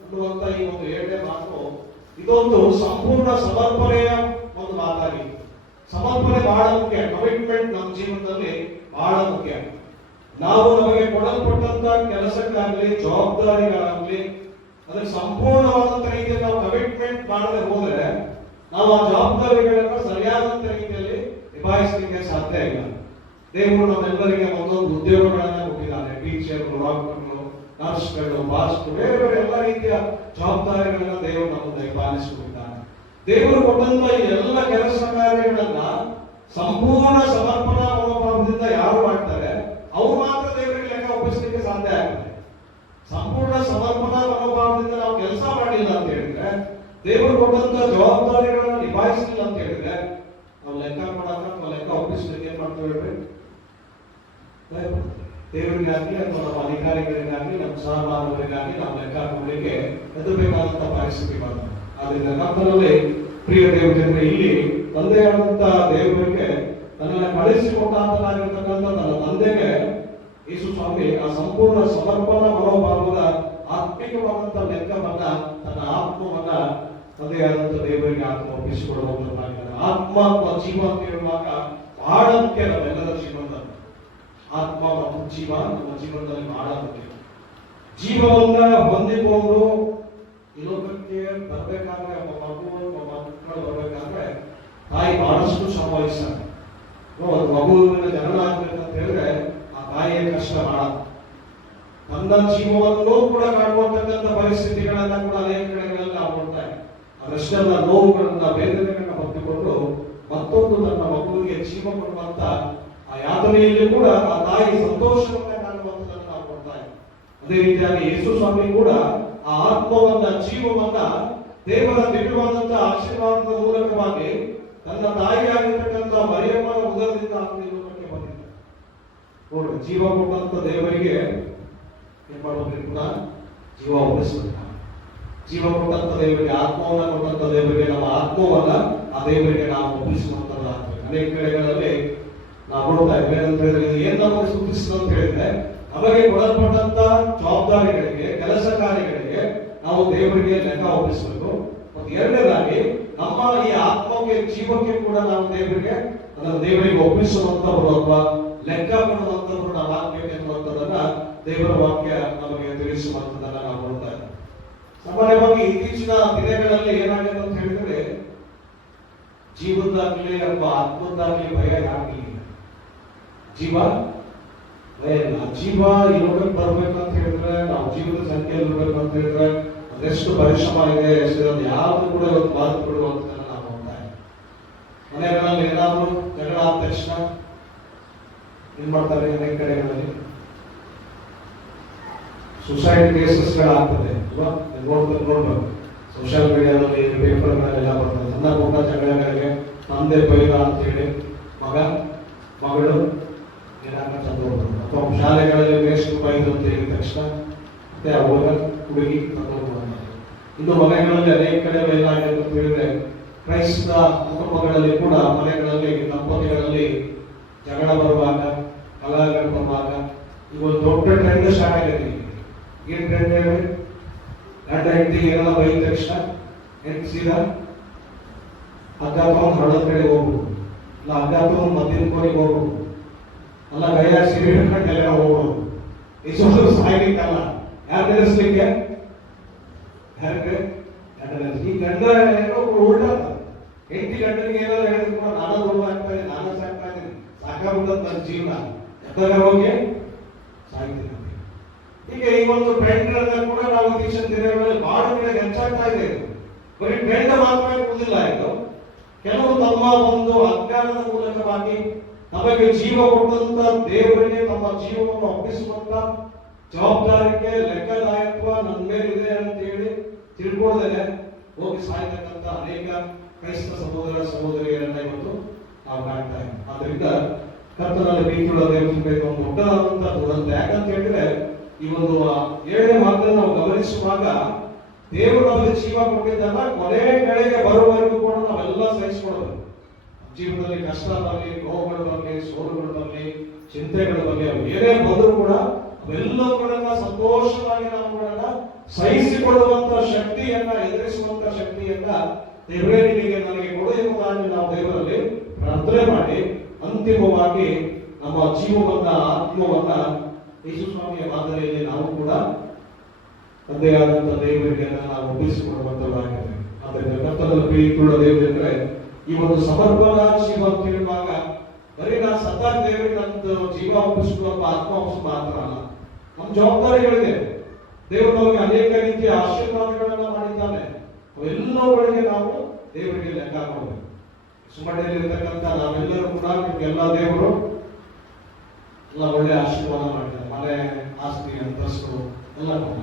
ಅನ್ನುವಂತ ಈ ಒಂದು 7ನೇ ಮಾತು, ಇದೊಂದು ಸಂಪೂರ್ಣ ಸಮರ್ಪಣೆಯ ಒಂದು ಮಾತಾಗಿ. ಸಮರ್ಪಣೆ ಬಹಳ ಮುಖ್ಯ. ಕಮಿಟ್ಮೆಂಟ್ ನಮ್ಮ ಜೀವನದಲ್ಲಿ ಬಹಳ ಮುಖ್ಯ. ನಾವು ನಮಗೆ ಕೊಡಲ್ಪಟ್ಟಂತ ಕೆಲಸಕ್ಕಾಗ್ಲಿ, ಜವಾಬ್ದಾರಿಗಳಾಗ್ಲಿ, ಅದಕ್ಕೆ ಸಂಪೂರ್ಣವಾದಂತ ರೀತಿಯಲ್ಲಿ ನಾವು ಕಮಿಟ್ಮೆಂಟ್ ಮಾಡದೆ ಹೋದ್ರೆ ನಾವು ಆ ಜವಾಬ್ದಾರಿಗಳನ್ನ ಸರಿಯಾದಂತ ರೀತಿಯಲ್ಲಿ ನಿಭಾಯಿಸಲಿಕ್ಕೆ ಸಾಧ್ಯ ಇಲ್ಲ. ದೇವರು ನಮ್ಮೆಲ್ಲರಿಗೆ ಒಂದೊಂದು ಉದ್ಯೋಗಗಳನ್ನ ಕೊಟ್ಟಿದ್ದಾನೆ. ಟೀಚರ್ಗಳು, ಡಾಕ್ಟರ್ಗಳು, ನರ್ಸ್ಗಳು, ಮಾಸ್ಟರ್, ಬೇರೆ ಬೇರೆ ಎಲ್ಲ ರೀತಿಯ ಜವಾಬ್ದಾರಿಗಳನ್ನ ದೇವರು ನಮಗೆ ನಿಭಾಯಿಸುತ್ತಿದ್ದಾನೆ. ದೇವರು ಕೊಟ್ಟಂತ ಈ ಎಲ್ಲ ಕೆಲಸ ಕಾರ್ಯಗಳನ್ನ ಸಂಪೂರ್ಣ ಸಮರ್ಪಣಾ ಮನೋಭಾವದಿಂದ ಯಾರು ಮಾಡ್ತಾರೆ ಅವ್ರು ಮಾತ್ರ ದೇವರಿಗೆ ಲೆಕ್ಕ ಒಪ್ಪಿಸಲಿಕ್ಕೆ ಸಾಧ್ಯ ಆಗ್ತದೆ. ಸಂಪೂರ್ಣ ಸಮರ್ಪಣಾ ಮನೋಭಾವದಿಂದ ನಾವು ಕೆಲಸ ಮಾಡಿಲ್ಲ ಅಂತ ಹೇಳಿದ್ರೆ, ದೇವರು ಕೊಟ್ಟಂತ ಜವಾಬ್ದಾರಿಗಳನ್ನ ನಿಭಾಯಿಸಲಿಲ್ಲ ಅಂತ ಹೇಳಿದ್ರೆ, ನಾವು ಲೆಕ್ಕ ಕೊಡಾಕ ಅಥವಾ ಲೆಕ್ಕ ಒಪ್ಪಿಸಲಿಕ್ಕೆ ಏನ್ ಮಾಡ್ತೇವೆ ಹೇಳ್ರಿ? ದೇವರಿಗೆ ಆಗಲಿ ಅಥವಾ ನಮ್ಮ ಅಧಿಕಾರಿಗಳಿಗಾಗಲಿ ನಮ್ಮ ಸಹಮಾನವರಿಗಾಗಿ ನಾವು ಲೆಕ್ಕ ಕೊಡಲಿಕ್ಕೆ ಎದುರಬೇಕಾದಂತ ಪರಿಸ್ಥಿತಿ ಬರ್ತದೆ. ಆದ್ರಿಂದ ಕರ್ತನಲ್ಲಿ ಪ್ರಿಯ ದೇವಜನರೇ, ಇಲ್ಲಿ ತಂದೆಯಾದಂತ ದೇವರಿಗೆ ತನ್ನನ್ನು ಕಳಿಸಿಕೊಟ್ಟಾಗಿರ್ತಕ್ಕಂಥ ತನ್ನ ತಂದೆಗೆ ಯೇಸು ಸ್ವಾಮಿ ಆ ಸಂಪೂರ್ಣ ಸಮರ್ಪಣಾ ಮನೋಭಾವದ ಆತ್ಮಿಕವಾದಂತ ಲೆಕ್ಕವನ್ನ, ತನ್ನ ಆತ್ಮವನ್ನ ತಂದೆಯಾದಂತ ದೇವರಿಗೆ ಆತ್ಮ ಒಪ್ಪಿಸಿಕೊಳ್ಳುವಂತಾಗಿದ್ದಾರೆ. ಆತ್ಮ ಅಥವಾ ಜೀವ ಅಂತ ಹೇಳುವಾಗ ಬಹಳ ಮುಖ್ಯ ನಮ್ಮೆಲ್ಲರ ಜೀವನದಲ್ಲಿ. ಆತ್ಮ ಮತ್ತು ಜೀವ ನಮ್ಮ ಜೀವನದಲ್ಲಿ ಬಹಳ ಮುಖ್ಯ. ಜೀವವನ್ನ ಹೊಂದಿಕೊಂಡು ಈ ಲೋಕಕ್ಕೆ ಬರ್ಬೇಕಾದ್ರೆ ಒಬ್ಬ ಮಕ್ಕಳು ಬರ್ಬೇಕಾದ್ರೆ ತಾಯಿ ಬಹಳಷ್ಟು ಶ್ರಮ ವಹಿಸ್ತಾರೆ. ಒಂದು ಮಗುವಿನ ಜನನ ಆಗ್ಬೇಕಂತ ಹೇಳಿದ್ರೆ ಆ ತಾಯಿಯ ಕಷ್ಟ ಬಹಳ. ತನ್ನ ಜೀವವನ್ನು ಕೂಡ ಕಾಣುವಂತಕ್ಕಂಥ ಪರಿಸ್ಥಿತಿಗಳನ್ನ ಕೂಡ ಅನೇಕ ಕಡೆಗಳಲ್ಲಿ ನಾವು ನೋಡ್ತಾರೆ. ಅದಷ್ಟೆಲ್ಲ ನೋವುಗಳನ್ನ, ಬೇದನೆಗಳನ್ನ ಹೊತ್ತುಕೊಂಡು ಮತ್ತೊಂದು ತನ್ನ ಮಗುವಿಗೆ ಜೀವ ಕೊಡುವಂತ ಆ ಯಾತನೆಯಲ್ಲಿ ಕೂಡ ಆ ತಾಯಿ ಸಂತೋಷವನ್ನ ಕಾಣುವಂತದನ್ನು ನಾವು ನೋಡ್ತಾ ಇದ್ದೀವಿ. ಅದೇ ರೀತಿಯಾಗಿ ಯೇಸು ಸ್ವಾಮಿ ಕೂಡ ಆ ಆತ್ಮವನ್ನ, ಜೀವವನ್ನ ದೇವರ ದಿವ್ಯವಾದಂತ ಆಶೀರ್ವಾದದ ಮೂಲಕವಾಗಿ ತನ್ನ ತಾಯಿಯಾಗಿರ್ತಕ್ಕಂಥ ಮರಿಯಮ್ಮನ ಉದರದಿಂದ ಲೋಕಕ್ಕೆ ಬಂದಿದ್ದಾರೆ. ನೋಡ್ರಿ, ಜೀವ ಕೊಟ್ಟಂತ ದೇವರಿಗೆ ಏನ್ ಮಾಡಬೇಕು? ಕೂಡ ಜೀವ ಉಳಿಸಬೇಕು. ಜೀವ ಕೊಟ್ಟಂತ ದೇವರಿಗೆ, ಆತ್ಮವನ್ನ ಕೊಟ್ಟಂತ ದೇವರಿಗೆ ನಮ್ಮ ಆತ್ಮವನ್ನ ಆ ದೇವರಿಗೆ ನಾವು ಒಪ್ಪಿಸುವಂತದ್ದಾಗ್ತದೆ. ಅನೇಕ ಕಡೆಗಳಲ್ಲಿ ನಾವು ನೋಡ್ತಾ ಇದ್ದೇವೆ. ಏನಂತ ಹೇಳಿದ್ರೆ, ಏನ್ ನಮಗೆ ಸೂಚಿಸಿದ ಅಂತ ಹೇಳಿದ್ರೆ, ನಮಗೆ ಕೊಡಲ್ಪಟ್ಟಂತ ಜವಾಬ್ದಾರಿಗಳಿಗೆ, ಕೆಲಸ ಕಾರ್ಯಗಳಿಗೆ ನಾವು ದೇವರಿಗೆ ಲೆಕ್ಕ ಒಪ್ಪಿಸಬೇಕು. ಮತ್ತು ಎರಡನೇದಾಗಿ ನಮ್ಮ ಈ ಆತ್ಮಕ್ಕೆ, ಜೀವಕ್ಕೆ ಕೂಡ ನಾವು ದೇವರಿಗೆ ಅದನ್ನು ದೇವರಿಗೆ ಒಪ್ಪಿಸುವಂತವರು ಅಥವಾ ಲೆಕ್ಕ ಕೊಡುವಂತವರು ನಾವು ಆಗ್ಬೇಕು ಎನ್ನುವಂಥದ್ದನ್ನ ದೇವರ ವಾಕ್ಯ ನಮಗೆ ತಿಳಿಸುವಂತದನ್ನ ನಾವು ನೋಡ್ತಾ ಇದ್ದೇವೆ. ಸಾಮಾನ್ಯವಾಗಿ ಇತ್ತೀಚಿನ ದಿನಗಳಲ್ಲಿ ಏನಾಗಿದೆ ಅಂತ ಹೇಳಿದ್ರೆ, ಜೀವದಾಗ್ಲಿ ಅಥವಾ ಆತ್ಮದಾಗ್ಲಿ ಭಯ ಯಾಕೆ? ಜೀವ ಭಯ ಇಲ್ಲ. ಜೀವ ಈ ಲೋಕಕ್ಕೆ ಬರ್ಬೇಕಂತ ಹೇಳಿದ್ರೆ, ನಾವು ಜೀವದ ಸಂಖ್ಯೆಯಲ್ಲಿ ಇರ್ಬೇಕಂತ ಹೇಳಿದ್ರೆ ಅದೆಷ್ಟು ಪರಿಶ್ರಮ ಇದೆ, ಎಷ್ಟಿರೋದು ಯಾವುದು ಕೂಡ ಇವತ್ತು ಬಾಧೆ ಕೊಡುವಂತದನ್ನ ನಾವು ನೋಡ್ತಾ ಇದ್ದೀವಿ. ಮನೆಗಳಲ್ಲಿ ಏನಾದ್ರು ಜಗಳ ಆದ ತಕ್ಷಣ ಏನ್ ಮಾಡ್ತಾರೆ? ಅನೇಕ ಕಡೆಗಳಲ್ಲಿ ಸುಸೈಡ್ ಕೇಸಸ್ಗಳಾಗ್ತದೆ. ನೋಡ್ಬೇಕು, ಸೋಷಿಯಲ್ ಮೀಡಿಯಾದಲ್ಲಿ, ಪೇಪರ್ಗಳಲ್ಲೆಲ್ಲ ಬರ್ತದೆ. ಸಣ್ಣ ಪುಟ್ಟ ಜಗಳಗಳಿಗೆ ತಂದೆ ಬೈದ ಅಂತ ಹೇಳಿ ಮಗಳು ಅಥವಾ ಶಾಲೆಗಳಲ್ಲಿ ಮೇಷ್ಟ್ರು ಬೈದು ಅಂತ ಹೇಳಿದ ತಕ್ಷಣ ಮತ್ತೆ ಅವಾಗ ಹುಡುಗಿ ಇನ್ನು ಮನೆಗಳಲ್ಲಿ ಅನೇಕ ಕಡೆ ಏನಾಗಿದೆ ಅಂತ ಹೇಳಿದ್ರೆ, ಕ್ರೈಸ್ತ ಕುಟುಂಬಗಳಲ್ಲಿ ಕೂಡ ಮನೆಗಳಲ್ಲಿ, ದಂಪತಿಗಳಲ್ಲಿ ಜಗಳ ಬರುವಾಗ, ಕಲಹಗಳು ಬರುವಾಗ ಈಗ ಒಂದು ದೊಡ್ಡ ಟ್ರೆಂಡ್ ಸ್ಟಾರ್ಟ್ ಆಗಿದೆ. ಏನ್ ಟ್ರೆಂಡ್ ಹೇಳಿ? ಗಂಡ ಹೆಂಡತಿ ಏನೆಲ್ಲ ಬೈದ ತಕ್ಷಣ ಹೆಂಡತಿ ಸೀದಾ ಹಗ್ಗ ತಗೊಂಡು ಹಳ್ಳದ ಕಡೆ ಹೋಗ್ಬೋದು, ಇಲ್ಲ ಹಗ್ಗ ತಗೊಂಡು ಮದ್ದಿನ ಕೋರಿಗೆ ಹೋಗ್ಬೋದು, ಅಲ್ಲ ಕೈಯ ಸಿರಿ ಹಿಡ್ಕೊಂಡೆಲ್ಲ ಹೋಗ್ಬೋದು. ಇಷ್ಟೊಂದು ಸಾಯ್ಲಿಕ್ಕಲ್ಲ, ಯಾರು ನೆನೆಸ್ಲಿಕ್ಕೆ? ಯಾರಿಗೆ? ಈ ಗಂಡ ಏನೋ ಉಲ್ಟಾ, ಹೆಂಡತಿ ಗಂಡನಿಗೆ ಏನಾದ್ರು ಹೇಳಿದ್ರು ಕೂಡ ನಾನು ದುಡ್ಡು ಆಗ್ತಾ ಇದ್ದೀನಿ, ನಾನು ಸಾಕ್ತಾ ಇದ್ದೀನಿ, ಸಾಕಾಗ್ಬಿಟ್ಟದ ನನ್ನ ಜೀವನ, ಎದ್ದಾಗ ಹೋಗಿ ಸಾಯ್ತೀನಿ. ಹೀಗೆ ಈ ಒಂದು ಟ್ರೆಂಡ್ ಕೂಡ ನಾವು ಇತ್ತೀಚಿನ ದಿನಗಳಲ್ಲಿ ಬಹಳ ಕಡೆ ಹೆಚ್ಚಾಗ್ತಾ ಇದೆ. ಬರೀ ಟ್ರೆಂಡ್ ಮಾತ್ರ ಉಳಿದಿಲ್ಲ. ಇದು ಕೆಲವು ತಮ್ಮ ಒಂದು ಅಜ್ಞಾನದ ಮೂಲಕವಾಗಿ ನಮಗೆ ಜೀವ ಕೊಟ್ಟಂತ ದೇವರಿಗೆ ತಮ್ಮ ಜೀವವನ್ನು ಒಪ್ಪಿಸುವಂತ ಜವಾಬ್ದಾರಿಗೆ ಲೆಕ್ಕದಾಯತ್ವ ನನ್ನ ಮೇಲಿದೆ ಅಂತ ಹೇಳಿ ತಿಳ್ಕೊಳ್ಳದೆ ಹೋಗಿ ಸಾಯ್ತಕ್ಕಂಥ ಅನೇಕ ಕ್ರೈಸ್ತ ಸಹೋದರ ಸಹೋದರಿಯರನ್ನ ಇವತ್ತು ನಾವು ಕಾಣ್ತಾ ಇದ್ದೀವಿ. ಆದ್ರಿಂದ ಕರ್ತನಲ್ಲಿ ಪ್ರೀತಿಯುಳ್ಳ ದೇವರಿಗೆ ಒಂದು ದೊಡ್ಡದಾದಂತಹ ದುರಂತ. ಯಾಕಂತ ಹೇಳಿದ್ರೆ, ಈ ಒಂದು 7ನೇ ಮಾತನ್ನು ನಾವು ಗಮನಿಸುವಾಗ, ದೇವರು ನಮಗೆ ಜೀವ ಕೊಟ್ಟಿದ್ದಲ್ಲ, ಕೊನೆ ಕಡೆಗೆ ಬರುವವರೆಗೂ ಕೂಡ ನಾವೆಲ್ಲ ಸಹಿಸಿಕೊಳ್ಳಬೇಕು. ಜೀವನದಲ್ಲಿ ಕಷ್ಟ ಬರಲಿ, ನೋವುಗಳು ಬರಲಿ, ಸೋಲುಗಳು ಬರಲಿ, ಚಿಂತೆಗಳು ಬರಲಿ, ಅವು ಏನೇ ಬಂದರೂ ಕೂಡ ಅವೆಲ್ಲವುಗಳನ್ನ ಸಂತೋಷವಾಗಿ ನಾವು ಕೂಡ ಸಹಿಸಿಕೊಳ್ಳುವಂತ ಶಕ್ತಿಯನ್ನ, ಎದುರಿಸುವಂತ ಶಕ್ತಿಯನ್ನ ದೇವರೇ ನಿಮಗೆ ನನಗೆ ಕೊಡು ಎಂಬುದಾಗಿ ನಾವು ದೇವರಲ್ಲಿ ಪ್ರಾರ್ಥನೆ ಮಾಡಿ, ಅಂತಿಮವಾಗಿ ನಮ್ಮ ಜೀವವನ್ನ, ಆತ್ಮವನ್ನ ಯೇಸು ಸ್ವಾಮಿಯ ಮಾದರಿಯಲ್ಲಿ ನಾವು ಕೂಡ ತಂದೆಯಾದಂತ ದೇವರಿಗೆ ನಾವು ಒಪ್ಪಿಸಿಕೊಳ್ಳುವಂತದ್ದಾಗಿದೆ. ಆದ್ದರಿಂದ ಕರ್ತನಲ್ಲಿ ಪ್ರೀತಿಯುಳ್ಳ ದೇವರೆಂದ್ರೆ, ಈ ಒಂದು ಸಮರ್ಪಣಾ ಜೀವ ಅಂತ ಹೇಳುವಾಗ ಬರೀ ನಾನು ಸತ್ತಾಗ ದೇವರಿಗೆ ನಂದು ಜೀವ ಒಪ್ಪಿಸಿಕೊಳ್ಳುವ ಆತ್ಮ ಒಪ್ಪಿಸ ಮಾತ್ರ ಅಲ್ಲ, ನಮ್ಮ ಜವಾಬ್ದಾರಿಗಳಿದೆ. ದೇವರು ನಮಗೆ ಅನೇಕ ರೀತಿಯ ಆಶೀರ್ವಾದಗಳನ್ನ ಮಾಡಿದ್ದಾನೆ. ಅವೆಲ್ಲವುಗಳಿಗೆ ನಾವು ದೇವರಿಗೆ ಲೆಕ್ಕ ಕೊಡಬೇಕು. ಸುಮಡಿಯಲ್ಲಿರ್ತಕ್ಕಂಥ ನಾವೆಲ್ಲರೂ ಕೂಡ ನಿಮ್ಗೆಲ್ಲ ದೇವರು ಎಲ್ಲ ಒಳ್ಳೆ ಆಶೀರ್ವಾದ ಮಾಡಿದ್ದಾರೆ, ಮನೆ ಆಸ್ತಿ ಅಂತಸ್ತು ಎಲ್ಲ ಕೊಡ.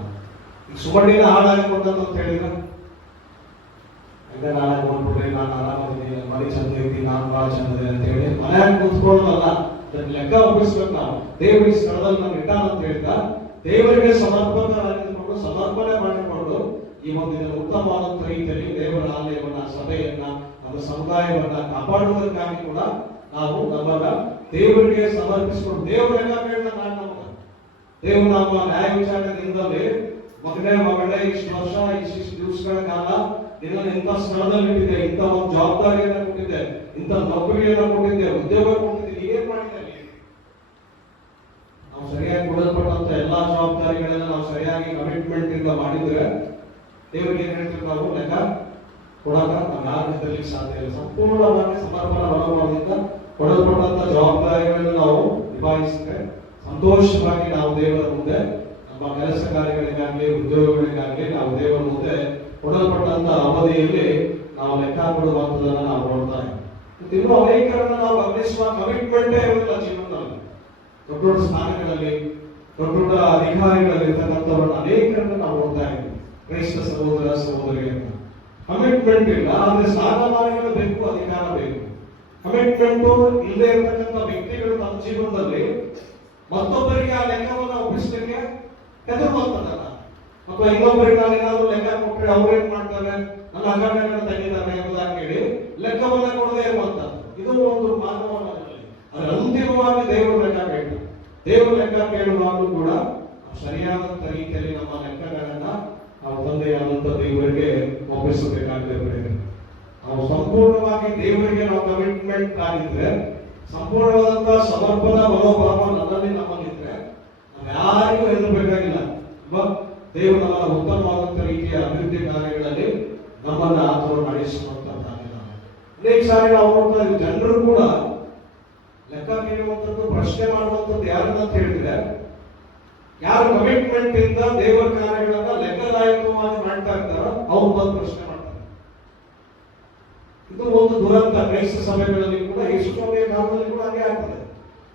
ಈಗ ಸುಮಡಿನ ಹಾಳಾಗಿ ಕೊಟ್ಟಂತ ಹೇಳಿದ್ರೆ ಈಗ ನಾಳೆ ಕೊಟ್ಬಿಟ್ರೆ ನಾನು ಆರಾಮಿದ್ದೀನಿ, ಮನೆ ಚಂದ ಐತಿ, ನಾನು ಭಾಳ ಚಂದಿದೆ ಅಂತ ಹೇಳಿ ಮನೆಯಾಗಿ ಕೂತ್ಕೊಳ್ಳೋದಲ್ಲ, ಅದಕ್ಕೆ ಲೆಕ್ಕ ಒಪ್ಪಿಸ್ಬೇಕು. ನಾವು ದೇವರಿಗೆ ಸ್ಥಳದಲ್ಲಿ ನಾವು ಇಟ್ಟಾನ ಅಂತ ಹೇಳಿದ ದೇವರಿಗೆ ಸಮರ್ಪಕರಾಗಿದ್ದುಕೊಂಡು ಸಮರ್ಪಣೆ ಮಾಡಿಕೊಂಡು ಈ ಒಂದು ಇದನ್ನು ಉತ್ತಮವಾದ ರೀತಿಯಲ್ಲಿ ದೇವರ ಆಲಯವನ್ನ, ಸಭೆಯನ್ನ, ನಮ್ಮ ಸಮುದಾಯವನ್ನ ಕಾಪಾಡುವುದಕ್ಕಾಗಿ ಕೂಡ ನಾವು ನಮ್ಮನ್ನ ದೇವರಿಗೆ ಸಮರ್ಪಿಸಿಕೊಂಡು ದೇವರ ದೇವರು ನಮ್ಮ ನ್ಯಾಯ ವಿಚಾರಣೆಯಿಂದಲೇ ಮಗನೇ ಇಷ್ಟು ವರ್ಷ ಇಷ್ಟು ದಿವಸಗಳ ಕಾಲ ನಿನ್ನನ್ನು ಇಂಥ ಸ್ಥಳದಲ್ಲಿ ಇಟ್ಟಿದೆ, ಇಂಥ ಒಂದು ಜವಾಬ್ದಾರಿಯನ್ನ ಕೊಟ್ಟಿದ್ದೆ, ಇಂಥ ನೌಕರಿಯನ್ನ ಕೊಟ್ಟಿದ್ದೆ, ಉದ್ಯೋಗ ಕೊಟ್ಟಿದ್ದೆ, ಏನ್ ಮಾಡಿದ್ದೆ? ನಾವು ಸರಿಯಾಗಿ ಕೊಡಲ್ಪಟ್ಟಂತ ಎಲ್ಲಾ ಜವಾಬ್ದಾರಿಗಳನ್ನ ನಾವು ಸರಿಯಾಗಿ ಕಮಿಟ್ಮೆಂಟ್ ಇಂದ ಮಾಡಿದ್ರೆ ದೇವರಿಗೆ ಏನ್ ಹೇಳ್ತೀವಿ ನಾವು ಲೆಕ್ಕ ಕೊಡಾಕ ನಾವು ಯಾರ ರೀತಿಯಲ್ಲಿ ಸಾಧ್ಯ ಇಲ್ಲ. ಸಂಪೂರ್ಣವಾಗಿ ಸಮರ್ಪಣಾ ಮನೋಭಾವದಿಂದ ಕೊಡಲ್ಪಟ್ಟಂತ ಜವಾಬ್ದಾರಿಗಳನ್ನು ನಾವು ನಿಭಾಯಿಸಿದ್ರೆ ಸಂತೋಷವಾಗಿ ನಾವು ದೇವರ ಮುಂದೆ ನಮ್ಮ ಕೆಲಸ ಕಾರ್ಯಗಳಿಗಾಗಲಿ ಉದ್ಯೋಗಗಳಿಗಾಗಲಿ ನಾವು ದೇವರ ಮುಂದೆ ಕೊಡಲ್ಪಟ್ಟಂತ ಅವಧಿಯಲ್ಲಿ ನಾವು ಲೆಕ್ಕ ಕೊಡುವಂಥದನ್ನ ನಾವು ನೋಡ್ತಾ ಇದ್ದೀವಿ. ಇನ್ನೂ ಅನೇಕರನ್ನ ನಾವು ಗಮನಿಸುವ ಕಮಿಟ್ಮೆಂಟೇ ಇರುವುದಿಲ್ಲ ಜೀವನದಲ್ಲಿ. ದೊಡ್ಡ ದೊಡ್ಡ ಸ್ಥಾನಗಳಲ್ಲಿ ದೊಡ್ಡ ದೊಡ್ಡ ಅಧಿಕಾರಿಗಳಲ್ಲಿ ಇರ್ತಕ್ಕಂಥವ್ರನ್ನ ಅನೇಕರನ್ನ ನಾವು ನೋಡ್ತಾ ಇದ್ದೀವಿ. ಕ್ರೈಸ್ತ ಸಹೋದರ ಸಹೋದರಿಯನ್ನ ಕಮಿಟ್ಮೆಂಟ್ ಇಲ್ಲ, ಆದ್ರೆ ಸ್ಥಾನಮಾನಗಳು ಬೇಕು, ಅಧಿಕಾರ ಬೇಕು. ಕಮಿಟ್ಮೆಂಟ್ ಇಲ್ಲದೆ ಇರತಕ್ಕಂಥ ವ್ಯಕ್ತಿಗಳು ತಮ್ಮ ಜೀವನದಲ್ಲಿ ಮತ್ತೊಬ್ಬರಿಗೆ ಆ ಲೆಕ್ಕವನ್ನು ಒಪ್ಪಿಸಲಿಕ್ಕೆ ಹೆದರುವಂತದಲ್ಲ. ಅಥವಾ ಇನ್ನೊಬ್ಬರಿಗೆ ನಾನು ಏನಾದ್ರು ಲೆಕ್ಕ ಕೊಟ್ಟರೆ ಅವ್ರೇನ್ ಮಾಡ್ತಾರೆ, ನನ್ನ ಹಗರಣೆಗಳನ್ನ ತೆಗಿತಾರೆ ಎಂಬುದಾಗಿ ಹೇಳಿ ಲೆಕ್ಕವನ್ನ ಕೊಡದೇ ಇರುವಂತದ್ದು ಇದು ಒಂದು ಮಾನವನಲ್ಲಿ. ಅದ್ರ ಅಂತಿಮವಾಗಿ ದೇವರು ಲೆಕ್ಕ ಕೇಳ್ತಾರೆ. ದೇವರು ಲೆಕ್ಕ ಕೇಳುವಾಗಲೂ ಕೂಡ ಸರಿಯಾದಂತ ರೀತಿಯಲ್ಲಿ ನಮ್ಮ ಲೆಕ್ಕಗಳನ್ನ ನಾವು ತಂದೆಯಾದಂತ ದೇವರಿಗೆ ಒಪ್ಪಿಸಬೇಕಾಗಿದೆ. ನಾವು ಸಂಪೂರ್ಣವಾಗಿ ದೇವರಿಗೆ ನಾವು ಕಮಿಟ್ಮೆಂಟ್ ಆಗಿದ್ರೆ, ಸಂಪೂರ್ಣವಾದಂತಹ ಸಮರ್ಪಣಾ ಮನೋಭಾವ ನಮ್ಮಲ್ಲಿದ್ರೆ ನಾವು ಯಾರಿಗೂ ಹೆದರಬೇಕಾಗಿಲ್ಲ. ದೇವರು ನಮ್ಮ ಉತ್ತಮವಾದಂತ ರೀತಿಯ ಅಭಿವೃದ್ಧಿ ಕಾರ್ಯಗಳಲ್ಲಿ ನಮ್ಮನ್ನ ಆತರು ನಡೆಸುವಂತದ್ದಾಗಿಲ್ಲ. ಅನೇಕ ಸಾರಿ ನಾವು ನೋಡ್ತಾ ಇದ್ದೀವಿ, ಜನರು ಕೂಡ ಲೆಕ್ಕ ಕೇಳುವಂಥದ್ದು, ಪ್ರಶ್ನೆ ಮಾಡುವಂಥದ್ದು ಯಾರನ್ನ ಹೇಳಿದ್ರೆ ಯಾರು ಕಮಿಟ್ಮೆಂಟ್ ಇಂದ ದೇವರ ಕಾರ್ಯಗಳನ್ನ ಲೆಕ್ಕದಾಯಕವಾಗಿ ಮಾಡ್ತಾ ಇರ್ತಾರೋ ಅವ್ರು ಬಂದು ಪ್ರಶ್ನೆ ಮಾಡ್ತಾರೆ. ಇದು ಒಂದು ದುರಂತ. ಕ್ರೈಸ್ತ ಸಭೆಗಳಲ್ಲಿ ಕೂಡ ಯೇಸುಸ್ವಾಮಿಯ ಕಾಲದಲ್ಲಿ ಕೂಡ ಹಾಗೆ ಆಗ್ತದೆ.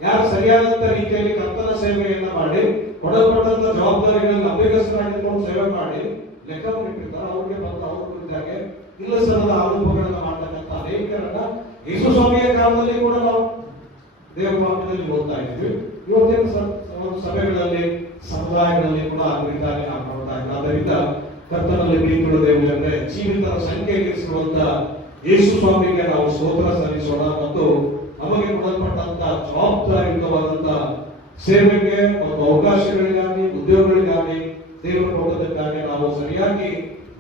ಯಾರು ಸರಿಯಾದಂತ ರೀತಿಯಲ್ಲಿ ಕರ್ತನ ಸೇವೆಯನ್ನ ಮಾಡಿ ಕೊಡಲ್ಪಟ್ಟಂತ ಜವಾಬ್ದಾರಿಗಳನ್ನು ಅಭ್ಯಗತರಾಗಿಕೊಂಡು ಸೇವೆ ಮಾಡಿ ಲೆಕ್ಕವನ್ನು ಇಟ್ಟಿರ್ತಾರೆ, ಅವ್ರಿಗೆ ಬಂದು ಅವ್ರ ಕುರಿತಾಗೆ ಇಲ್ಲ ಸರದ ಆರೋಪಗಳನ್ನ ಮಾಡ್ತಕ್ಕಂಥ ಅನೇಕರನ್ನ ಯೇಸುಸ್ವಾಮಿಯ ಕಾಲದಲ್ಲಿ ಕೂಡ ನಾವು ದೇವರ ವಾಕ್ಯದಲ್ಲಿ ಓದ್ತಾ ಇದ್ವಿ. ಇವತ್ತಿನ ಒಂದು ಸಭೆಗಳಲ್ಲಿ ಸಮುದಾಯಗಳಲ್ಲಿ ಕೂಡ ಆ ಕುರಿತಾಗಿ ನಾವು ನೋಡ್ತಾ ಇದ್ವಿ. ಆದ್ದರಿಂದ ಕರ್ತನಲ್ಲಿ ಪ್ರೀತಿಯುಳ್ಳ ದೇವರೇ, ಜೀವಿತರ ಸಂಖ್ಯೆಗಿರಿಸಿರುವಂತ ಯೇಸು ಸ್ವಾಮಿಗೆ ನಾವು ಸ್ತೋತ್ರ ಸಲ್ಲಿಸೋಣ ಮತ್ತು ನಮಗೆ ಕೊಡಲ್ಪಟ್ಟಂತ ಜವಾಬ್ದಾರಿಯುತವಾದಂತ ಸೇವೆಗೆ ಮತ್ತು ಅವಕಾಶಗಳಿಗಾಗಿ ಉದ್ಯೋಗಗಳಿಗಾಗಿ ದೇವರು ಕೊಟ್ಟದಕ್ಕಾಗಿ ನಾವು ಸರಿಯಾಗಿ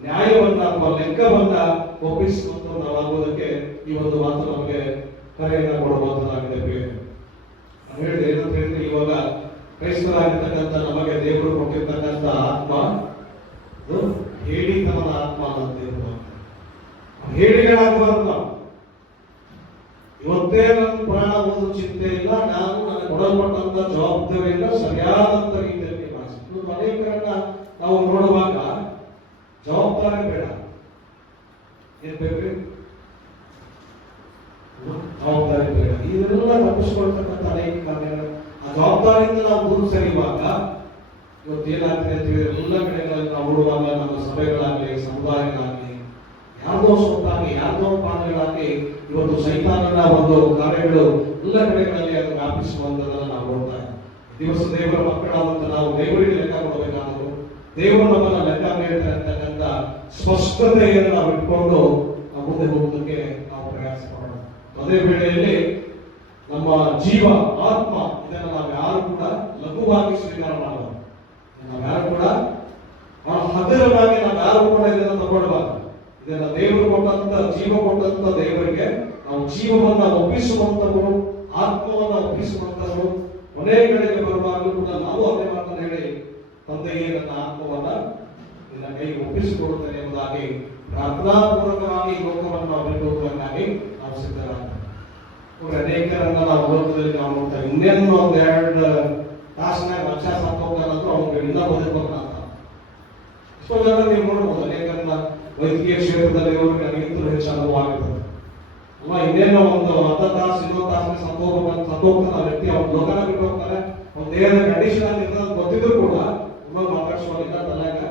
ನ್ಯಾಯವನ್ನ ಅಥವಾ ಲೆಕ್ಕವನ್ನ ಒಪ್ಪಿಸುವಂತ ನಾವಾಗುವುದಕ್ಕೆ ಈ ಒಂದು ಮಾತು ನಮಗೆ ಕರೆಯನ್ನ ಕೊಡುವಂತದ್ದಾಗಿದೆ. ನಾವು ಹೇಳಿದೆ ಏನಂತ ಹೇಳಿದ್ರೆ, ಇವಾಗ ಕ್ರೈಸ್ತರಾಗಿರ್ತಕ್ಕಂಥ ನಮಗೆ ದೇವರು ಕೊಟ್ಟಿರ್ತಕ್ಕಂಥ ಆತ್ಮ ಹೇಳಿತನದ ಆತ್ಮ ಅಂತ ಹೇಳಿಗಳಾಗಬಾರ್ದು. ನಾವು ಇವತ್ತೇ ನನ್ನ ಪ್ರಾಣ ಒಂದು ಚಿಂತೆ ಇಲ್ಲ, ನಾನು ನನಗೆ ಕೊಡಲ್ಪಟ್ಟಂತ ಜವಾಬ್ದಾರಿಯಿಂದ ಸರಿಯಾದಂತ ರೀತಿಯಲ್ಲಿ ಮಾಡಿಸ್ತೀನಿ. ಅನೇಕರನ್ನ ನಾವು ನೋಡುವಾಗ ಜವಾಬ್ದಾರಿ ಬೇಡ, ಏನ್ ಬೇಕ್ರಿ? ಜವಾಬ್ದಾರಿ ಬೇಡ. ಇದೆಲ್ಲ ತಪ್ಪಿಸ್ಕೊಳ್ತಕ್ಕಂಥ ಅನೇಕ ಕಾರ್ಯಗಳು. ಆ ಜವಾಬ್ದಾರಿಯಿಂದ ನಾವು ದೂರ ಸರಿಯುವಾಗ ಇವತ್ತೇನಾಗ್ತದೆ ಅಂತ ಹೇಳಿದ್ರೆ, ಎಲ್ಲ ಕಡೆಗಳಲ್ಲಿ ನಾವು ನೋಡುವಾಗ ನಮ್ಮ ಸಭೆಗಳಾಗಲಿ ಸಮುದಾಯಗಳಾಗಲಿ ಯಾವ್ದೋ ಸ್ವತ್ತಾಗಿ ಯಾವ್ದೋ ಪಾಠಗಳಾಗಿ ಇವತ್ತು ಸೈತಾನನ ಒಂದು ಕಾರ್ಯಗಳು ಎಲ್ಲ ಕಡೆಗಳಲ್ಲಿ ಅದು ವ್ಯಾಪಿಸುವಂತದನ್ನ ನಾವು ನೋಡ್ತಾ ಇದ್ದೀವಿ. ದಿವಸ ದೇವರ ಮಕ್ಕಳಾದಂತ ನಾವು ದೇವರಿಗೆ ಲೆಕ್ಕ ಕೊಡಬೇಕಾದ್ರು, ದೇವರು ನಮ್ಮನ್ನ ಲೆಕ್ಕ ನೀಡ್ತಾರೆ ಅಂತಕ್ಕಂಥ ಸ್ಪಷ್ಟತೆಯನ್ನು ನಾವು ಇಟ್ಕೊಂಡು ಮುಂದೆ ಹೋಗೋದಕ್ಕೆ ನಾವು ಪ್ರಯಾಸ ಮಾಡೋಣ. ಅದೇ ವೇಳೆಯಲ್ಲಿ ನಮ್ಮ ಜೀವ ಆತ್ಮ ಇದನ್ನು ನಾವು ಯಾರು ಕೂಡ ಲಘುವಾಗಿ ಸ್ವೀಕಾರ ಮಾಡಬಾರದು. ನಾವು ಯಾರು ಕೂಡ ಹಗುರವಾಗಿ ನಾವು ಯಾರು ಕೂಡ ಇದನ್ನು ತಗೊಳ್ಬಾರ್ದು. ಇದನ್ನ ದೇವರು ಕೊಟ್ಟಂತ ಜೀವ ಕೊಟ್ಟಂತ ದೇವರಿಗೆ ನಾವು ಜೀವವನ್ನ ಒಪ್ಪಿಸುವಂತವರು, ಆತ್ಮವನ್ನ ಒಪ್ಪಿಸುವಂತವರು. ಕೊನೆಯ ಕಡೆಗೆ ಬರುವಾಗಲೂ ಕೂಡ ನಾವು ಅದೇ ಮಾತನ್ನು ಹೇಳಿ, ತಂದೆಯೇ ನನ್ನ ಆತ್ಮವನ್ನ ನಿನ್ನ ಕೈಗೆ ಒಪ್ಪಿಸಿಕೊಡುತ್ತೇನೆ ಎಂಬುದಾಗಿ ಪ್ರಾರ್ಥನಾಪೂರ್ವಕವಾಗಿ ಲೋಕವನ್ನು ನಾವು ಬಿಟ್ಟುವುದಕ್ಕಾಗಿ ನಾವು ಸಿದ್ಧರಾಗ್ತೇವೆ. ಅನೇಕರನ್ನ ನಾವು ಲೋಕದಲ್ಲಿ ನಾವು ನೋಡ್ತೇವೆ, ಇನ್ನೇನು ಒಂದ್ 2 ತಾಸಿನಾಗ ಲಕ್ಷ ಸಾಕೋಗ್ತಾನಂದ್ರು ಅವ್ನಿಗೆ ಇನ್ನ ಬದುಕೋಗ್ತಾನ. ಎಷ್ಟೋ ಜನ ನೀವು ನೋಡ್ಬೋದು, ಅನೇಕರನ್ನ ವೈದ್ಯಕೀಯ ಕ್ಷೇತ್ರದಲ್ಲಿ ನನಗಿಂತಲೂ ಹೆಚ್ಚು ಅನುಭವ ಆಗುತ್ತದೆ ಅಲ್ವಾ. ಇನ್ನೇನೋ ಒಂದು ಅರ್ಧ ತಾಸು ಇನ್ನೊಂದು ತಾಸಿನ ಸತ್ತೋಗ್ತಾನೆ ಆ ವ್ಯಕ್ತಿ, ಅವ್ನ ಲೋಕನ ಬಿಟ್ಟು ಹೋಗ್ತಾರೆ, ಅವ್ನ ದೇಹದ ಕಂಡೀಷನ್ ಆಗಿರ್ತದೆ ಗೊತ್ತಿದ್ರು ಕೂಡ ಇನ್ನೊಂದು ಮಾತಾಡ್ಸೋದಿಲ್ಲ ತಲೆಗ.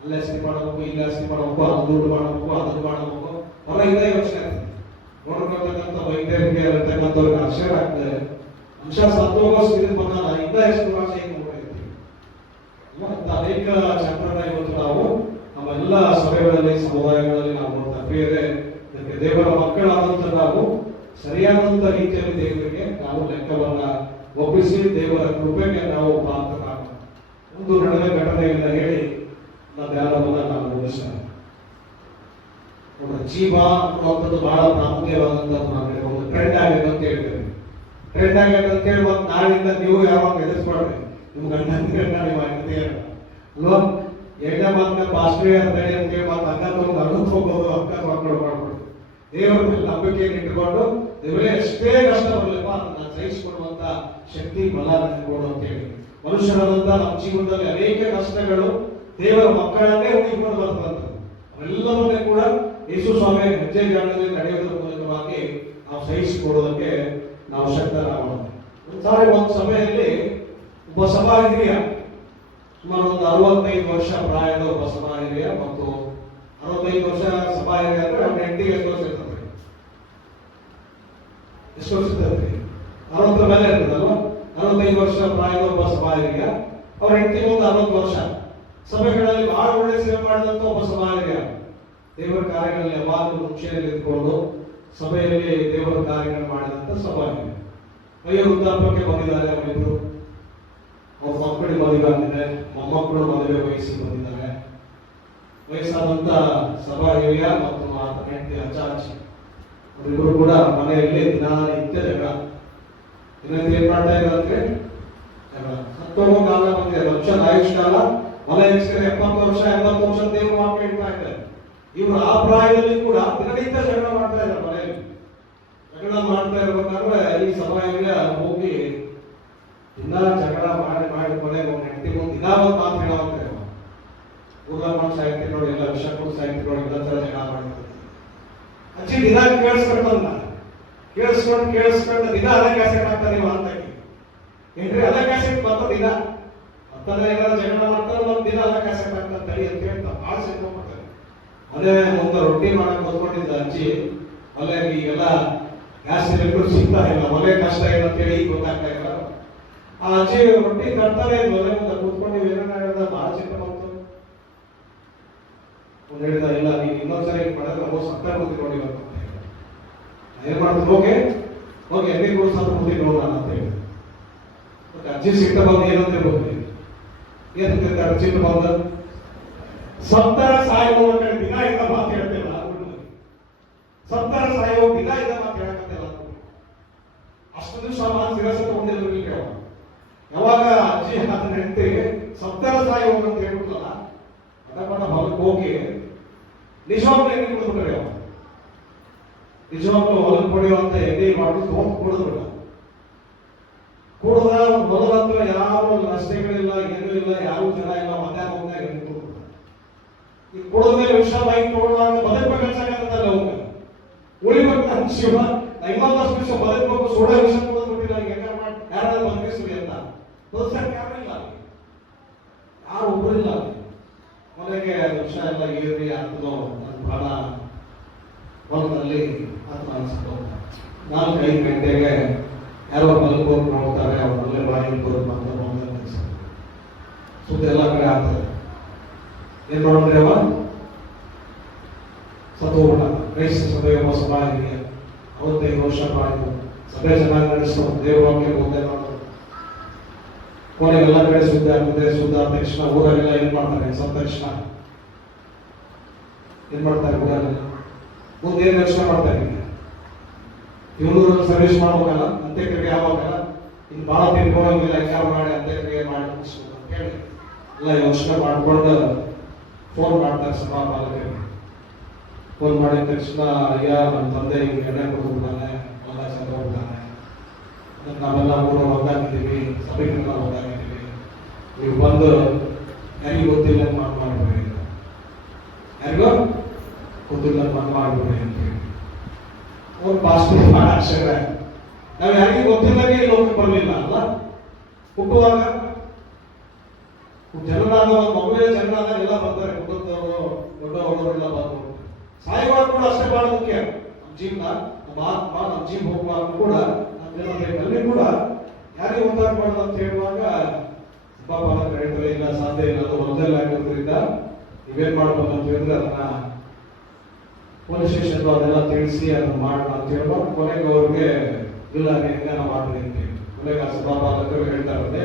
ಅಲ್ಲೇ ಅಸ್ತಿ ಮಾಡಬೇಕು, ಇಲ್ಲೇ ಅಸ್ತಿ ಮಾಡಬೇಕು, ಅದು ದುಡ್ಡು ಮಾಡಬೇಕು, ಅದನ್ನು ಮಾಡಬೇಕು, ಹೊರ ಇದೇ ಯೋಚನೆ ಆಗ್ತದೆ. ನೋಡ್ಕೊಳ್ತಕ್ಕಂಥ ವೈದ್ಯರಿಗೆ ಇರ್ತಕ್ಕಂಥವ್ರಿಗೆ ಆಶ್ಚರ್ಯ ಆಗ್ತದೆ. ಅಂಶ ಸತ್ತೋಗೋ ಸ್ಥಿತಿ ಬಂದಾಗ ಇಂದ ಎಷ್ಟು ವರ್ಷ ಈಗ ನೋಡಿರ್ತೀವಿ ಅಂತ ಅನೇಕ ಚಾಪ್ಟರ್ನ ಇವತ್ತು ನಾವು ನಮ್ಮೆಲ್ಲ ಸಭೆಗಳಲ್ಲಿ ಸಮುದಾಯಗಳಲ್ಲಿ ನಾವು ನೋಡ್ತಾ ಬೇರೆ ಇದಕ್ಕೆ ದೇವರ ಮಕ್ಕಳಾದಂತ ನಾವು ಸರಿಯಾದಂತ ರೀತಿಯಲ್ಲಿ ದೇವರಿಗೆ ನಾವು ಲೆಕ್ಕವನ್ನ ಒಪ್ಪಿಸಿ ದೇವರ ಕೃಪೆಗೆ ನಾವು ಪಾತ್ರರಾಗ ಒಂದು ನಡುವೆ ಘಟನೆಯಿಂದ ಹೇಳಿ ನನ್ನ ಧ್ಯಾನವನ್ನ ನಾವು ಮುಗಿಸ್ತೇನೆ. ಜೀವ ಅನ್ನುವಂಥದ್ದು ಬಹಳ ಪ್ರಾಮುಖ್ಯವಾದಂಥದ್ದು. ನಾವು ಹೇಳ್ಬೋದು ಟ್ರೆಂಡ್ ಆಗಿದೆ ಅಂತ ಹೇಳ್ತೇವೆ. ಟ್ರೆಂಡ್ ಆಗಿದೆ ಅಂತ ಹೇಳಿ ಮತ್ತೆ ನಾಳಿಂದ ನೀವು ಯಾವಾಗ ಎದುರಿಸ್ಬಾರ್ರಿ, ನಿಮ್ ಗಂಡ ನೀವು ಅಲ್ವಾ. ಎರಡನೇ ಮಾತ್ರ ಪಾಸ್ಟ್ರಿ ಅಂತೇಳಿ ಅಂತ ಹೇಳಿ ಮತ್ತೆ ಅಕ್ಕ ತಗೊಂಡು ಅರ್ಧಕ್ಕೆ ಹೋಗೋದು, ಅಕ್ಕ ಮಕ್ಕಳು ಮಾಡ್ಬೋದು. ದೇವರ ಮೇಲೆ ನಂಬಿಕೆಯನ್ನು ಇಟ್ಟುಕೊಂಡು ದೇವರೇ ಎಷ್ಟೇ ಕಷ್ಟ ಬರಲಿಪ್ಪ ಅದನ್ನ ಸಹಿಸಿಕೊಳ್ಳುವಂತ ಶಕ್ತಿ ಬಲ ನನಗೆ ಕೊಡು ಅಂತ ಹೇಳಿ ಮನುಷ್ಯರಾದಂತ ನಮ್ಮ ಜೀವನದಲ್ಲಿ ಅನೇಕ ಕಷ್ಟಗಳು ದೇವರ ಮಕ್ಕಳನ್ನೇ ಹುಡುಕಿಕೊಂಡು ಬರ್ತಕ್ಕಂಥದ್ದು. ಅವೆಲ್ಲವನ್ನೇ ಕೂಡ ಯೇಸು ಸ್ವಾಮಿ ಹೆಜ್ಜೆ ಜಾಗದಲ್ಲಿ ನಡೆಯೋದ್ರ ಮೂಲಕವಾಗಿ ನಾವು ಸಹಿಸಿಕೊಡೋದಕ್ಕೆ ನಾವು ಶಕ್ತರಾಗೋಣ. ಒಂದು ಸಭೆಯಲ್ಲಿ ಒಬ್ಬ ಸಭಾ ಹಿರಿಯ ಸುಮಾರು ಒಂದು 65 ವರ್ಷ ಪ್ರಾಯದ ಒಬ್ಬ ಸಭಾ ಹಿರಿಯ ಮತ್ತು 65 ವರ್ಷ ಸಭಾ ಹಿರಿಯ ಅಂದ್ರೆ ಅವ್ರ ಹೆಂಡತಿಗೆ ಎಷ್ಟು ವರ್ಷ ಇರ್ತದೆ? ಎಷ್ಟು ವರ್ಷ ಇರ್ತದೆ? 60 ಮೇಲೆ ಇರ್ತದಲ್ವಾ. 65 ವರ್ಷ ಪ್ರಾಯದ ಒಬ್ಬ ಸಭಾ ಹಿರಿಯ, ಅವ್ರ ಹೆಂಡತಿಗೆ ಒಂದು 60 ವರ್ಷ. ಸಭೆಗಳಲ್ಲಿ ಬಹಳ ಒಳ್ಳೆ ಸೇವೆ ಮಾಡಿದಂತ ಒಬ್ಬ ಸಭಾ ಹಿರಿಯ. ದೇವರ ಕಾರ್ಯಗಳಲ್ಲಿ ಯಾವಾಗಲೂ ಮುಂಚೆಯಲ್ಲಿ ಇದ್ಕೊಂಡು ಸಭೆಯಲ್ಲಿ ದೇವರ ಕಾರ್ಯಗಳನ್ನು ಮಾಡಿದಂತ ಸಭಾ ಹಿರಿಯ. ವಯೋ ವೃದ್ಧಾಪ್ಯಕ್ಕೆ ಬಂದಿದ್ದಾರೆ ಅವರಿಬ್ರು. ಅವ್ರ ಮಕ್ಕಳು ಮದುವೆ ಆಗಿದೆ, ಮೊಮ್ಮಕ್ಕಳು ಮದುವೆ ವಯಸ್ಸಿಗೆ ಬಂದಿದ್ದಾರೆ. ವಯಸ್ಸಾದಂತ ಸಭಾ ಹಿರಿಯ ಮತ್ತು ಹೆಂಡತಿ ಅಜ್ಜಿ ಅವರಿಬ್ಬರು ಕೂಡ ಮನೆಯಲ್ಲಿ ದಿನನಿತ್ಯ ಜಗಳ. ದಿನನಿತ್ಯ ಏನ್ ಮಾಡ್ತಾ ಇದ್ದಾರೆ ಜಗಳ. ಸತ್ತೋಗೋ ಕಾಲ ಬಂದಿದೆ, ಲಕ್ಷ ಆಯುಷ್ ಕಾಲ, ಮನೆ ಹೆಚ್ಚಿಗೆ 70 ವರ್ಷ 80 ವರ್ಷ ದೇವರು ಮಕ್ಕಳು ಇಡ್ತಾ ಇದ್ದಾರೆ. ಇವರು ಆ ಪ್ರಾಯದಲ್ಲಿ ಕೂಡ ದಿನನಿತ್ಯ ಜಗಳ ಮಾಡ್ತಾ ಇದ್ದಾರೆ. ಮನೆಯಲ್ಲಿ ಜಗಳ ಮಾಡ್ತಾ ಇರ್ಬೇಕಾದ್ರೆ ಈ ಸಭಾ ಹಿರಿಯ ಹೋಗಿ ದಿನ ಜಗಳ ಮಾಡಿ ಮಾಡಿ ಕೊನೆಗೆ ಒಂದು ಹೆಂಡತಿ ಮುಂದೆ ದಿನ ಒಂದು ಮಾತು ಹೇಳೋಂತ ಊರ ಮಾಡಿ ಸಾಹಿತ್ಯ ನೋಡಿ, ಎಲ್ಲ ವಿಷ ಕೊಟ್ಟು ಸಾಹಿತ್ಯ ನೋಡಿ, ಎಲ್ಲ ತರ ಜಗಳ ಮಾಡಿದ್ರು. ಅಜ್ಜಿ ದಿನ ಕೇಳಿಸ್ಕೊಂಡು ದಿನ ಅದೇ ಕ್ಯಾಸೆಟ್ ಆಗ್ತಾನೆ ನೀವು ಅಂತ ಏನ್ರಿ ಅದೇ ಕ್ಯಾಸೆಟ್ ಬರ್ತ ದಿನ ಮತ್ತದೇ ಏನಾದ್ರು ಜಗಳ ಮಾಡ್ತಾರೆ, ಮತ್ತೆ ದಿನ ಅದೇ ಕ್ಯಾಸೆಟ್ ಆಗ್ತಾರೆ ತಡಿ ಅಂತ ಹೇಳ್ತಾ ಭಾಳ ಸಿಟ್ಟು ಮಾಡ್ತಾರೆ. ಅದೇ ಒಂದು ರೊಟ್ಟಿ ಮಾಡಕ್ ಗೊತ್ಕೊಂಡಿದ್ದ ಅಜ್ಜಿ, ಅಲ್ಲೇ ಈಗೆಲ್ಲ ಗ್ಯಾಸ್ ಸಿಲಿಂಡರ್ ಸಿಗ್ತಾ ಇಲ್ಲ, ಒಲೆ ಕಷ್ಟ ಇಲ್ಲ ಅಂತೇಳಿ ಈಗ ಗೊತ್ತಾಗ್ತಾ ಇಲ್ಲ. ಆ ಅಜ್ಜಿ ರೊಟ್ಟಿ ಕಟ್ತಾರೆ ಒಲೆ ಮುಂದೆ ಕೂತ್ಕೊಂಡು ಏನೇನು ಹೇಳಿದ ಭಾಳ ಸಿಟ್ಟು ಬಂತು. ಒಂದು ಹೇಳಿದ ಇಲ್ಲ ನೀನು ಇನ್ನೊಂದ್ಸರಿ ಮಾಡಿದ್ರೆ ನಾವು ಸತ್ತ ಕೂತ್ಕೊಂಡು ಇವತ್ತು ಅಂತ ಹೇಳಿದ. ಏನ್ ಮಾಡ್ತಾರೆ ಹೋಗಿ ಎಣ್ಣೆ ಕೂಡ ಸತ್ತ ಕೂತಿ ನೋಡೋಣ ಅಂತ ಹೇಳಿ. ಅಜ್ಜಿ ಸಿಟ್ಟ ಬಂದು ಏನಂತ ಹೋಗ್ತೀವಿ ಏನಂತಿರ್ತಾರೆ ಸಿಟ್ಟು ಬಂದ ಸತ್ತರ ಸಾಯುವ ಕಡೆ ದಿನ ಇಂದ ಮಾತು ಹೇಳ್ತೇವೆ. ಸತ್ತರ ಸಾಯುವ ದಿನ ಇಂದ ಮಾತು ಹೇಳಕತ್ತೇವ. ಅಷ್ಟು ದಿವಸ ಮಾತು ಸಿರಸ ತಗೊಂಡಿರ್ಲಿಕ್ಕೆ ಯಾವಾಗ ಅಜ್ಜಿ ಅದನ್ನ ಹೆಂಡತಿ ಸತ್ತರ ಸಾಯುವ ಅಂತ ಹೇಳ್ಬಿಟ್ಟಲ್ಲ ಅದನ್ನ ಹೊಲಕ್ಕೆ ಹೋಗಿ ನಿಜವಾಗ್ಲೂ ಎಣ್ಣೆ ಕುಡಿದ್ಬಿಟ್ರೆ ಅವ ನಿಜವಾಗ್ಲೂ ಹೊಲಕ್ಕೆ ಹೊಡೆಯುವಂತ ಎಣ್ಣೆ ಮಾಡಿ ತಗೊಂಡು ಕುಡಿದ್ಬಿಡ. ಕುಡ್ದ ಮೊದಲಂತರ ಯಾರು ರಸ್ತೆಗಳಿಲ್ಲ, ಏನೂ ಇಲ್ಲ, ಯಾರು ಜನ ಇಲ್ಲ, ಮಧ್ಯಾಹ್ನ ಹೋಗ್ದಾಗ ಎಣ್ಣೆ ಕುಡಿದ್ಬಿಡ. ಈ ಕುಡಿದ ಮೇಲೆ ವಿಷ ಬೈಕ್ ತಗೊಳ್ಳುವಾಗ ಬದುಕಬೇಕು ಅನ್ಸಕತ್ತಲ್ಲ ಅವಾಗ ಉಳಿಬೇಕು ನನ್ನ ಶಿವ ನಾ ಇನ್ನೊಂದಷ್ಟು ವಿಷಯ ಬದುಕಬೇಕು, ಸೋಡಾ ವಿಷ ಕುಡಿದ್ಬಿಟ್ಟಿಲ್ಲ ಯಾರು ಬದುಕಿಸ್ರಿ ಅಂತ ಬದುಕಕ್ಕೆ ಯಾರಿಲ್ಲ, ಯಾರು ಒಬ್ಬರಿಲ್ಲ. ಕೊನೆಗೆ ವಿಷ ಎಲ್ಲ ಏರಿ ಹತ್ತಲು ನನ್ನ ಪ್ರಾಣ ಹೊಲದಲ್ಲಿ ಹತ್ತು ಅನಿಸ್ತು. 4-5 ಗಂಟೆಗೆ ಯಾರೋ ಮಲ್ಕೊಂಡು ನೋಡ್ತಾರೆ, ಅವ್ರಲ್ಲೇ ಬಾಯಿ ಬಂದ ಸುದ್ದಿ ಎಲ್ಲ ಕಡೆ ಆಗ್ತದೆ. ಏನ್ ಮಾಡಿದ್ರೆ ಅವ ಸತ್ತೋಗ್ಬಿಟ್ಟ. ಕ್ರೈಸ್ತ ಸಭೆಯ ಸಭಾ ಹಿರಿಯ 65 ವರ್ಷ ಪ್ರಾಯ, ಸಭೆ ಚೆನ್ನಾಗಿ ನಡೆಸೋದು, ದೇವರಕ್ಕೆ ಮುಂದೆ ಮಾಡೋದು. ಕೊನೆಗೆ ಎಲ್ಲ ಕಡೆ ಸುದ್ದಿ ಆಗ್ತದೆ. ಸುದ್ದಿ ಆದ ತಕ್ಷಣ ಊರಲ್ಲೆಲ್ಲ ಏನ್ ಮಾಡ್ತಾರೆ, ಸತ್ತ ತಕ್ಷಣ ಏನ್ ಮಾಡ್ತಾರೆ ಊರಲ್ಲಿ ಮುಂದೆ ಏನ್ ರಕ್ಷಣೆ ಮಾಡ್ತಾರೆ. ಇವನು ಸರ್ವಿಸ್ ಮಾಡ್ಬೇಕಲ್ಲ, ಅಂತ್ಯಕ್ರಿಯೆ ಆಗ್ಬೇಕಲ್ಲ, ಇನ್ನು ಬಹಳ ತಿಳ್ಕೊಳ್ಳೋಂಗಿಲ್ಲ, ವಿಚಾರ ಮಾಡಿ ಅಂತ್ಯಕ್ರಿಯೆ ಮಾಡಿ ಮುಗಿಸ್ಬೇಕು ಅಂತ ಹೇಳಿ ಎಲ್ಲ ಯೋಚನೆ ಮಾಡ್ಕೊಂಡು ಫೋನ್ ಮಾಡ್ತಾರೆ ಸಭಾ ಪಾಲಕರಿಗೆ. ಫೋನ್ ಮಾಡಿದ ತಕ್ಷಣ ಅಯ್ಯ ನನ್ನ ತಂದೆ ಹಿಂಗೆ ಎಣ್ಣೆ ಕೊಡ್ಬಿಡ್ತಾನೆ, ಹೊಲ ಚಂದ್ಬಿಡ್ತಾನೆ, ನಾವೆಲ್ಲ ಊರ ಹೊಂದಾಕಿದ್ದೀವಿ, ಸಭೆಗೆಲ್ಲ ಹೊಂದಾಕಿದ್ದೀವಿ, ನೀವು ಬಂದು ಯಾರಿಗೂ ಗೊತ್ತಿಲ್ಲ ಮಾಡ್ಬೇಡಿ. ಯಾರಿಗೂ ಬಂದ್ ಮಾಡ್ಬಿಡಿ ಅಂತ ಹೇಳಿ ಅವ್ರು ಪಾಸ್ಪೋರ್ಟ್ ಭಾಳ ಆಶ್ಚರ್ಯ. ನಾವು ಯಾರಿಗೂ ಗೊತ್ತಿಲ್ಲದೆ ಈ ಲೋಕಕ್ಕೆ ಬರಲಿಲ್ಲ ಅಲ್ಲ. ಹುಟ್ಟುವಾಗ ಜನನಾದ ಒಂದು ಮಗುವಿನ ಜನನಾದ ಎಲ್ಲ ಬರ್ತಾರೆ, ಕುಟುಂಬದವರು ದೊಡ್ಡವರೆಲ್ಲ ಬಂದು. ಸಾಯುವಾಗ ಕೂಡ ಅಷ್ಟೇ ಬಹಳ ಮುಖ್ಯ. ನಮ್ಮ ಜೀವನ, ನಮ್ಮ ಆತ್ಮ, ನಮ್ಮ ಜೀವ ಹೋಗುವಾಗ ಕೂಡ ಅಲ್ಲಿ ಕೂಡ ಯಾರಿಗೆ ಒತ್ತಾಯ ಮಾಡೋದು ಅಂತ ಹೇಳುವಾಗ ಪಾಪ ಹೇಳ್ತಾರೆ ಇಲ್ಲ ಸಾಧ್ಯ ಇಲ್ಲ, ಅದು ಮೊದಲೇ ಆಗಿರೋದ್ರಿಂದ ನೀವೇನ್ ಮಾಡ್ಬೋದು ಅಂತ ಹೇಳಿದ್ರೆ ಅದನ್ನ ಪೊಲೀಸ್ ಸ್ಟೇಷನ್ ಅದೆಲ್ಲ ತಿಳಿಸಿ ಅದನ್ನ ಮಾಡೋಣ ಅಂತ ಹೇಳುವಾಗ ಕೊನೆಗೆ ಅವ್ರಿಗೆ ಇಲ್ಲ ಹೆಂಗಾನ ಮಾಡ್ರಿ ಅಂತ ಹೇಳಿ ಕೊನೆಗೆ ಸಭಾಪಾಲಕರು ಹೇಳ್ತಾರೆ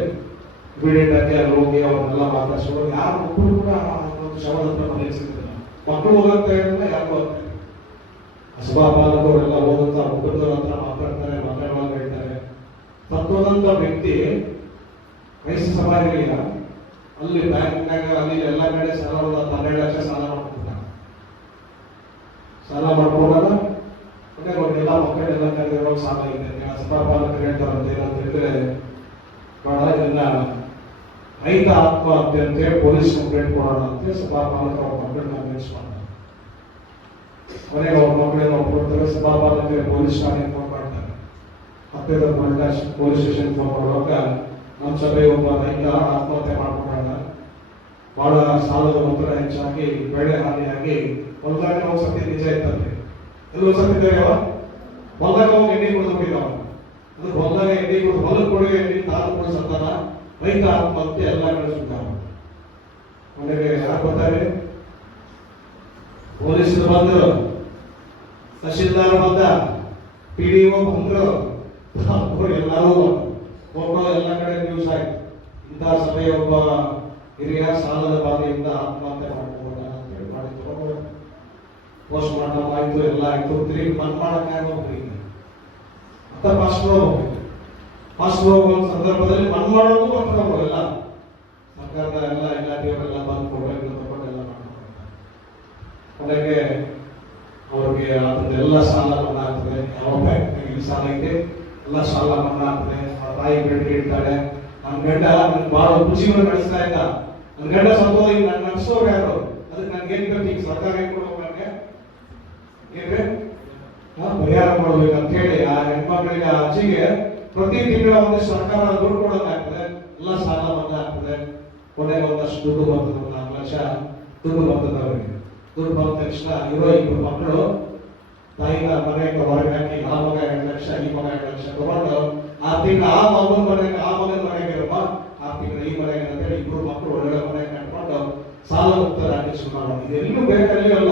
ಇಮಿಡಿಯೇಟ್ ಆಗಿ ಅಲ್ಲಿ ಹೋಗಿ ಅವ್ರನ್ನೆಲ್ಲ ಮಾತಾಡ್ಸೋರು. ಯಾರು ಮಕ್ಕಳು ಕೂಡ ಒಂದು ಶವದ ಹತ್ರ ಮನೆಸಿದ್ದಿಲ್ಲ, ಮಕ್ಕಳು ಹೋಗಂತ ಹೇಳಿದ್ರೆ ಯಾರು ಹೋಗ್ತಾರೆ. ಸಭಾಪಾಲಕರೆಲ್ಲ ಹೋದಂತ ಕುಟುಂಬದವ್ರ ಹತ್ರ ಮಾತಾಡುವಾಗ ಹೇಳ್ತಾರೆ ತತ್ವದಂತ ವ್ಯಕ್ತಿ ವಯಸ್ಸು ಸಮಾಜಗಳಿಲ್ಲ, ಅಲ್ಲಿ ಬ್ಯಾಂಕ್ನಾಗ ಅಲ್ಲಿ ಎಲ್ಲ ಕಡೆ ಸಾಲ 12 ಲಕ್ಷ ಸಾಲ ಮಾಡ್ಕೊತಾನೆ. ಸಾಲ ಮಾಡ್ಕೊಂಡಾಗ ಎಲ್ಲ ಮಕ್ಕಳೆಲ್ಲ ಕರೆದಿರೋ ಸಾಲ ಇದೆ. ಸಭಾಪಾಲಕರು ಹೇಳ್ತಾರಂತೆ ಏನಂತ ಹೇಳಿದ್ರೆ ಬಹಳ ಇದನ್ನ ರೈತ ಆತ್ಮಹತ್ಯೆ ಅಂತ ಪೊಲೀಸ್ ಕಂಪ್ಲೇಂಟ್ ಕೊಡೋಣ ಅಂತ ಸಭಾಪಾಲಕರು ಅವ್ರ ಮಕ್ಕಳನ್ನ ಅರೇಂಜ್ ಮಾಡ್ತಾರೆ. ಕೊನೆಗೆ ಅವ್ರ ಮಕ್ಕಳನ್ನ ಒಪ್ಕೊಳ್ತಾರೆ. ಸಭಾಪಾಲಕರು ಪೊಲೀಸ್ ಠಾಣೆಗೆ ಫೋನ್ ಮಾಡ್ತಾರೆ. ಹತ್ತಿರದ ಪೊಲೀಸ್ ಸ್ಟೇಷನ್ ಫೋನ್ ಮಾಡುವಾಗ ನಮ್ಮ ಸಭೆ ಒಬ್ಬ ರೈತ ಆತ್ಮಹತ್ಯೆ ಮಾಡ್ಕೊಂಡ, ಬಹಳ ಸಾಲದ ಮೊತ್ತ ಹೆಚ್ಚಾಗಿ ಬೆಳೆ ಹಾನಿಯಾಗಿ ಹೊಲದಾಗ ಹೋಗಿ ಸತ್ಯ ನಿಜ ಇರ್ತದೆ. ಎಲ್ಲ ಸತ್ತಿದ್ದೇವೆ ಹೊಲದಾಗ ಹೋಗಿ ಎಣ್ಣೆ ಕುಡಿದು ಹೋಗಿದ್ದಾವ. ಅದಕ್ಕೆ ಹೊಲದಾಗ ಎಣ್ಣೆ ಕುಡಿದು ಹೊಲಕ್ಕೆ ಕೊಡುವ ಎಣ್ಣೆ ತಾನು ಕೂಡ ಸತ್ತಾನ. ರೈತ ಆತ್ಮಹತ್ಯೆ ಎಲ್ಲ ಕಡೆ ಸುತ್ತಾವ. ಕೊನೆಗೆ ಯಾರು ಬರ್ತಾರೆ? ಪೊಲೀಸರು ಬಂದರು, ತಹಶೀಲ್ದಾರ್ ಬಂದ, PDO ಬಂದ್ರು, ಎಲ್ಲರೂ ಫೋಟೋ ಎಲ್ಲ ಕಡೆ ನ್ಯೂಸ್ ಆಯ್ತು. ಇಂತಹ ಸಭೆಯ ಒಬ್ಬ ಹಿರಿಯ ಸಾಲದ ಬಾಧೆಯಿಂದ ಆತ್ಮಹತ್ಯೆ ಮಾಡ್ಕೊಂಡ ಅಂತ ಹೇಳಿ ಮಾಡಿದ್ರು. ಪೋಸ್ಟ್ ಮಾರ್ಟಮ್ ಆಯ್ತು, ಎಲ್ಲ ಆಯ್ತು. ತಿರುಗಿ ಮನ್ಮಾಡಕ್ಕೆ ಹೋಗ್ರಿ ಅಂತ ಫಾಸ್ಟ್ ಹೋಗುವ ಸಂದರ್ಭದಲ್ಲಿ ಮನ್ಮಾಡೋದು ಬರ್ತಾರಲ್ಲ ಸರ್ಕಾರದ ಎಲ್ಲ ಇಲಾಖೆಯವರೆಲ್ಲ ಬಂದು ಫೋಟೋ ತಗೊಂಡು ಎಲ್ಲ ಮಾಡ್ತಾರೆ. ಕೊನೆಗೆ ಅವ್ರಿಗೆ ಅದನ್ನೆಲ್ಲ ಸಾಲ ಮನ್ನಾ ಆಗ್ತದೆ. ಯಾವ ಬ್ಯಾಂಕ್ನಾಗ ಸಾಲ ಐತೆ ಎಲ್ಲ ಸಾಲ ಮನ್ನಾ ಆಗ್ತದೆ. ತಾಯಿ ಬೇಡಿಕೆ ಇಡ್ತಾಳೆ, ನನ್ನ ಗಂಡ ನನ್ಗೆ ಬಹಳ ಖುಷಿಗಳು ನಡೆಸ್ತಾ ಇದ್ದ, ನನ್ನ ಗಂಡ ಸ್ವಲ್ಪ ಈಗ ನನ್ನ ನಡೆಸೋರು ಯಾರು, ಅದಕ್ಕೆ ನನ್ಗೆ ಏನ್ ಬೇಕು ಈಗ ಸರ್ಕಾರ ಏನ್ ಕೊಡ್ಬೇಕು, ನನಗೆ ಏನ್ರಿ ಪರಿಹಾರ ಮಾಡ್ಬೇಕು ಅಂತ ಹೇಳಿ ಆ ಹೆಣ್ಮಕ್ಳಿಗೆ ಆ ಅಜ್ಜಿಗೆ ಪ್ರತಿ ತಿಂಗಳ ಒಂದಿಷ್ಟು ಸರ್ಕಾರ ದುಡ್ಡು ಕೊಡೋದಾಗ್ತದೆ. ಎಲ್ಲ ಸಾಲ ಮನ್ನಾ ಆಗ್ತದೆ. ಕೊನೆಗೆ ಒಂದಷ್ಟು ದುಡ್ಡು ಬರ್ತದೆ, 4 ಲಕ್ಷ ದುಡ್ಡು ಬರ್ತದೆ ಅವರಿಗೆ. ದುಡ್ಡು ಬಂದ ತಕ್ಷಣ ಇರೋ 2 ಮಕ್ಕಳು ತಾಯಿನ ಮನೆಗೆ ಹೊರಗೆ ಹಾಕಿ ಆ ಮಗ 2 ಲಕ್ಷ, ಈ ಮಗ 2 ಲಕ್ಷ ತಗೊಂಡು ಆ ತಿಂಗಳ ಆ ಮಗನ ಮನೆಗೆ ಇರಮ್ಮ, ಆ ತಿಂಗಳ ಈ ಮನೆಗೆ ಅಂತೇಳಿ 2 ಮಕ್ಕಳು ಒಳ್ಳೆ ಮನೆ ಕಟ್ಕೊಂಡು ಸಾಲ ಮುಕ್ತರಾಗಿ ಸುಮಾರು. ಇದೆಲ್ಲೂ ಬೇಕಲ್ಲಿ ಅಲ್ಲ,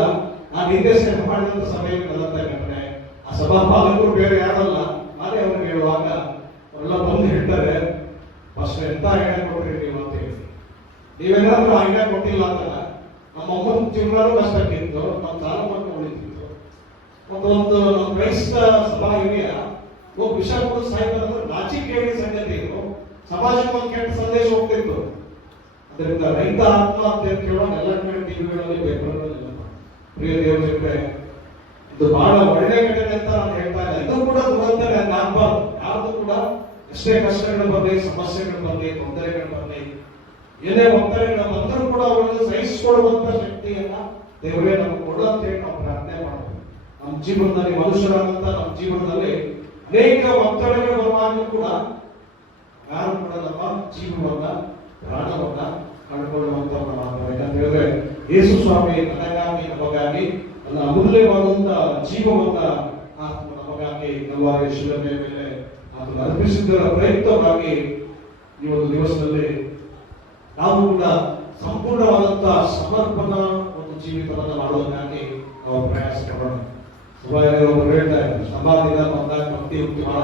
ನಾನು ಹಿಂದೆ ಸೇವೆ ಮಾಡಿದಂತ ಸಮಯಕ್ಕೆ ಘಟನೆ. ಆ ಸಭಾಪಾಲಕರು ಬೇರೆ ಯಾರಲ್ಲ, ನಾನೇ ಅವ್ರಿಗೆ ಹೇಳುವಾಗ ಅವರೆಲ್ಲ ಬಂದು ಹೇಳ್ತಾರೆ, ಫಸ್ಟ್ ಎಂತ ಐಡಿಯಾ ಕೊಟ್ರಿ ನೀವು ಅಂತ ಹೇಳಿ. ನೀವೇನಾದ್ರೂ ಐಡಿಯಾ ಕೊಟ್ಟಿಲ್ಲ ಅಂತಲ್ಲ, ನಮ್ಮ ಅಮ್ಮನ ಜೀವನೂ ಕಷ್ಟಕ್ಕಿತ್ತು, ನಮ್ಮ ಸಾಲ ಮಕ್ಕಳು ಉಳಿತಿತ್ತು. ಒಂದು ನಮ್ಮ ಕ್ರೈಸ್ತ ಸಭಾ ಹಿರಿಯ ಒಬ್ಬ ವಿಷಯ ಕೊಟ್ಟು ಸಾಯ್ತಾರೆ, ನಾಚಿಕೆಯ ಸಂಗತಿ ಇದು. ಸಮಾಜಕ್ಕೆ ಒಂದು ಕೆಟ್ಟ ಸಂದೇಶ ಹೋಗ್ತಿತ್ತು. ಅದರಿಂದ ರೈತ ಆತ್ಮಹತ್ಯೆ ಅಂತ ಕೇಳೋಣ ಎಲ್ಲ ಕಡೆ ಟಿವಿಗಳಲ್ಲಿ ಪೇಪರ್ಗಳಲ್ಲಿ ಪ್ರಿಯ ದೇವರೇ, ಇದು ಬಹಳ ಒಳ್ಳೆ ಘಟನೆ ಅಂತ ನಾನು ಹೇಳ್ತಾ ಇಲ್ಲ. ಇದು ಕೂಡ ದುರಂತನೇ ಆಗ್ಬಾರ್ದು. ಯಾರ್ದು ಕೂಡ ಎಷ್ಟೇ ಕಷ್ಟಗಳು ಬರಲಿ, ಸಮಸ್ಯೆಗಳು ಬರಲಿ, ತೊಂದರೆಗಳು ಬರಲಿ, ಏನೇ ಒತ್ತಡಗಳು ಬಂದರೂ ಕೂಡ ಅವುಗಳನ್ನು ಸಹಿಸಿಕೊಳ್ಳುವಂತ ಶಕ್ತಿಯನ್ನ ದೇವರೇ ನಮ್ಗೆ ಕೊಡು ಅಂತ ಹೇಳಿ ನಾವು ಪ್ರಾರ್ಥನೆ ಮಾಡಬೇಕು. ನಮ್ಮ ಜೀವನದಲ್ಲಿ ಮನುಷ್ಯರಾದಂತ ನಮ್ಮ ಜೀವನದಲ್ಲಿ ಅನೇಕ ಒತ್ತಡಗಳು ಬರುವಾಗಲೂ ಕೂಡ ಯಾರು ಕೂಡ ನಮ್ಮ ಜೀವನವನ್ನ ಪ್ರಾಣವನ್ನ ಕಳ್ಕೊಳ್ಳುವಂತವ್ರು ಮಾಡ್ತಾರೆ. ಯಾಕಂತ ಹೇಳಿದ್ರೆ ಯೇಸು ಸ್ವಾಮಿ ನನಗಾಗಿ ನಮಗಾಗಿ ನನ್ನ ಅಮೂಲ್ಯವಾದಂತ ಜೀವವನ್ನ ಆತ್ಮ ನಮಗಾಗಿ ಕಲ್ವಾರಿ ಶಿಲುಬೆ ಮೇಲೆ ಅದನ್ನು ಅರ್ಪಿಸಿದ್ದರ ಪ್ರಯುಕ್ತವಾಗಿ ಈ ಒಂದು ದಿವಸದಲ್ಲಿ ನಾವು ಕೂಡ ಸಂಪೂರ್ಣವಾದಂತ ಸಮರ್ಪಣ ಒಂದು ಜೀವಿತವನ್ನ ಮಾಡುವುದಕ್ಕಾಗಿ ನಾವು ಪ್ರಯಾಸ ಮಾಡೋಣ. ಸುಭಾಯರು ಹೇಳ್ತಾರೆ, ಸಮಾಧಿನ ಬಂದಾಗ ಭಕ್ತಿ ಮುಕ್ತಿ ಬಹಳ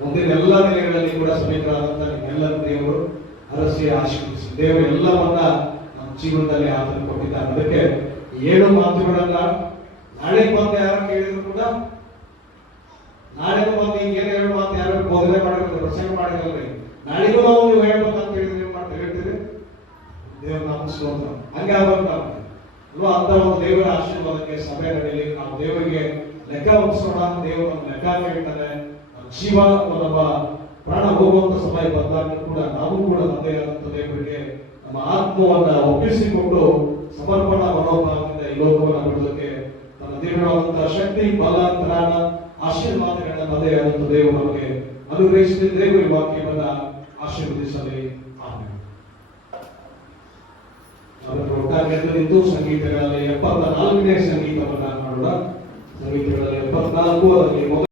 ಮುಂದಿನ ಎಲ್ಲ ದಿನಗಳಲ್ಲಿ ಕೂಡ ಸಮೀಕರಾದಂತ ನಿಮ್ಮೆಲ್ಲರ ದೇವರು ಅರಸಿ ಆಶೀರ್ವಿಸಿ ದೇವರು ಎಲ್ಲವನ್ನ ನಮ್ಮ ಜೀವನದಲ್ಲಿ ಆತನ ಕೊಟ್ಟಿದ್ದಾರೆ. ಅದಕ್ಕೆ 7 ಮಾತುಗಳನ್ನ ನಾಳೆ ಬಂದು ಯಾರು ಕೇಳಿದ್ರು ಕೂಡ ನಾಳೆ ಬಂದು ಈಗೇನು 7 ಮಾತು ಯಾರು ಬೋಧನೆ ಮಾಡಿದ್ರೆ ಪ್ರಸಂಗ ಮಾಡಿದ್ರಿ, ನಾಳೆಗೂ ನಾವು ನೀವು ಹೇಳ್ಬೇಕಂತ ಹೇಳಿದ್ರೆ ಏನ್ ಮಾಡ್ತೀವಿ ಹೇಳ್ತೀರಿ? ದೇವ್ರ ನಾಮಸ್ಕೋತ ಹಂಗೆ ಆಗ್ಬೇಕು ಅಲ್ವಾ? ಅಂತ ಒಂದು ದೇವರ ಆಶೀರ್ವಾದಕ್ಕೆ ಸಭೆ ನಡೆಯಲಿ. ನಾವು ದೇವರಿಗೆ ಲೆಕ್ಕ ಒಪ್ಪಿಸೋಣ. ದೇವರು ನಮ್ಮ ಲೆಕ್ಕ ಹೇಳ್ತಾರೆ. ಜೀವ ನಮ್ಮ ಪ್ರಾಣ ಹೋಗುವಂತ ಸಮಯ ಬಂದಾಗ ಕೂಡ ನಾವು ಕೂಡ ತಂದೆಯಾದಂತ ದೇವರಿಗೆ ನಮ್ಮ ಆತ್ಮವನ್ನ ಒಪ್ಪಿಸಿಕೊಂಡು ಸಮರ್ಪಣಾ ಮನೋಭಾವದಿಂದ ಈ ಲೋಕವನ್ನು ಬಿಡೋದಕ್ಕೆ ತನ್ನ ದೇವರಾದಂತಹ ಶಕ್ತಿ ಬಲ ಜ್ಞಾನ ಆಶೀರ್ವಾದಗಳನ್ನ ತಂದೆಯಾದಂಥ ದೇವರು ನಮಗೆ ಅನುಗ್ರಹಿಸಿದ ದೇವರು ಈ ವಾಕ್ಯವನ್ನ ಆಶೀರ್ವದಿಸಲಿ. ಆಮೇಲೆ ಅವರ ಒಟ್ಟಾಗಿ ನಿಂತು ಸಂಗೀತಗಳಲ್ಲಿ 74ನೇ ಸಂಗೀತವನ್ನ ಮಾಡೋಣ. ಸಂಗೀತಗಳಲ್ಲಿ 74 ಅದರಲ್ಲಿ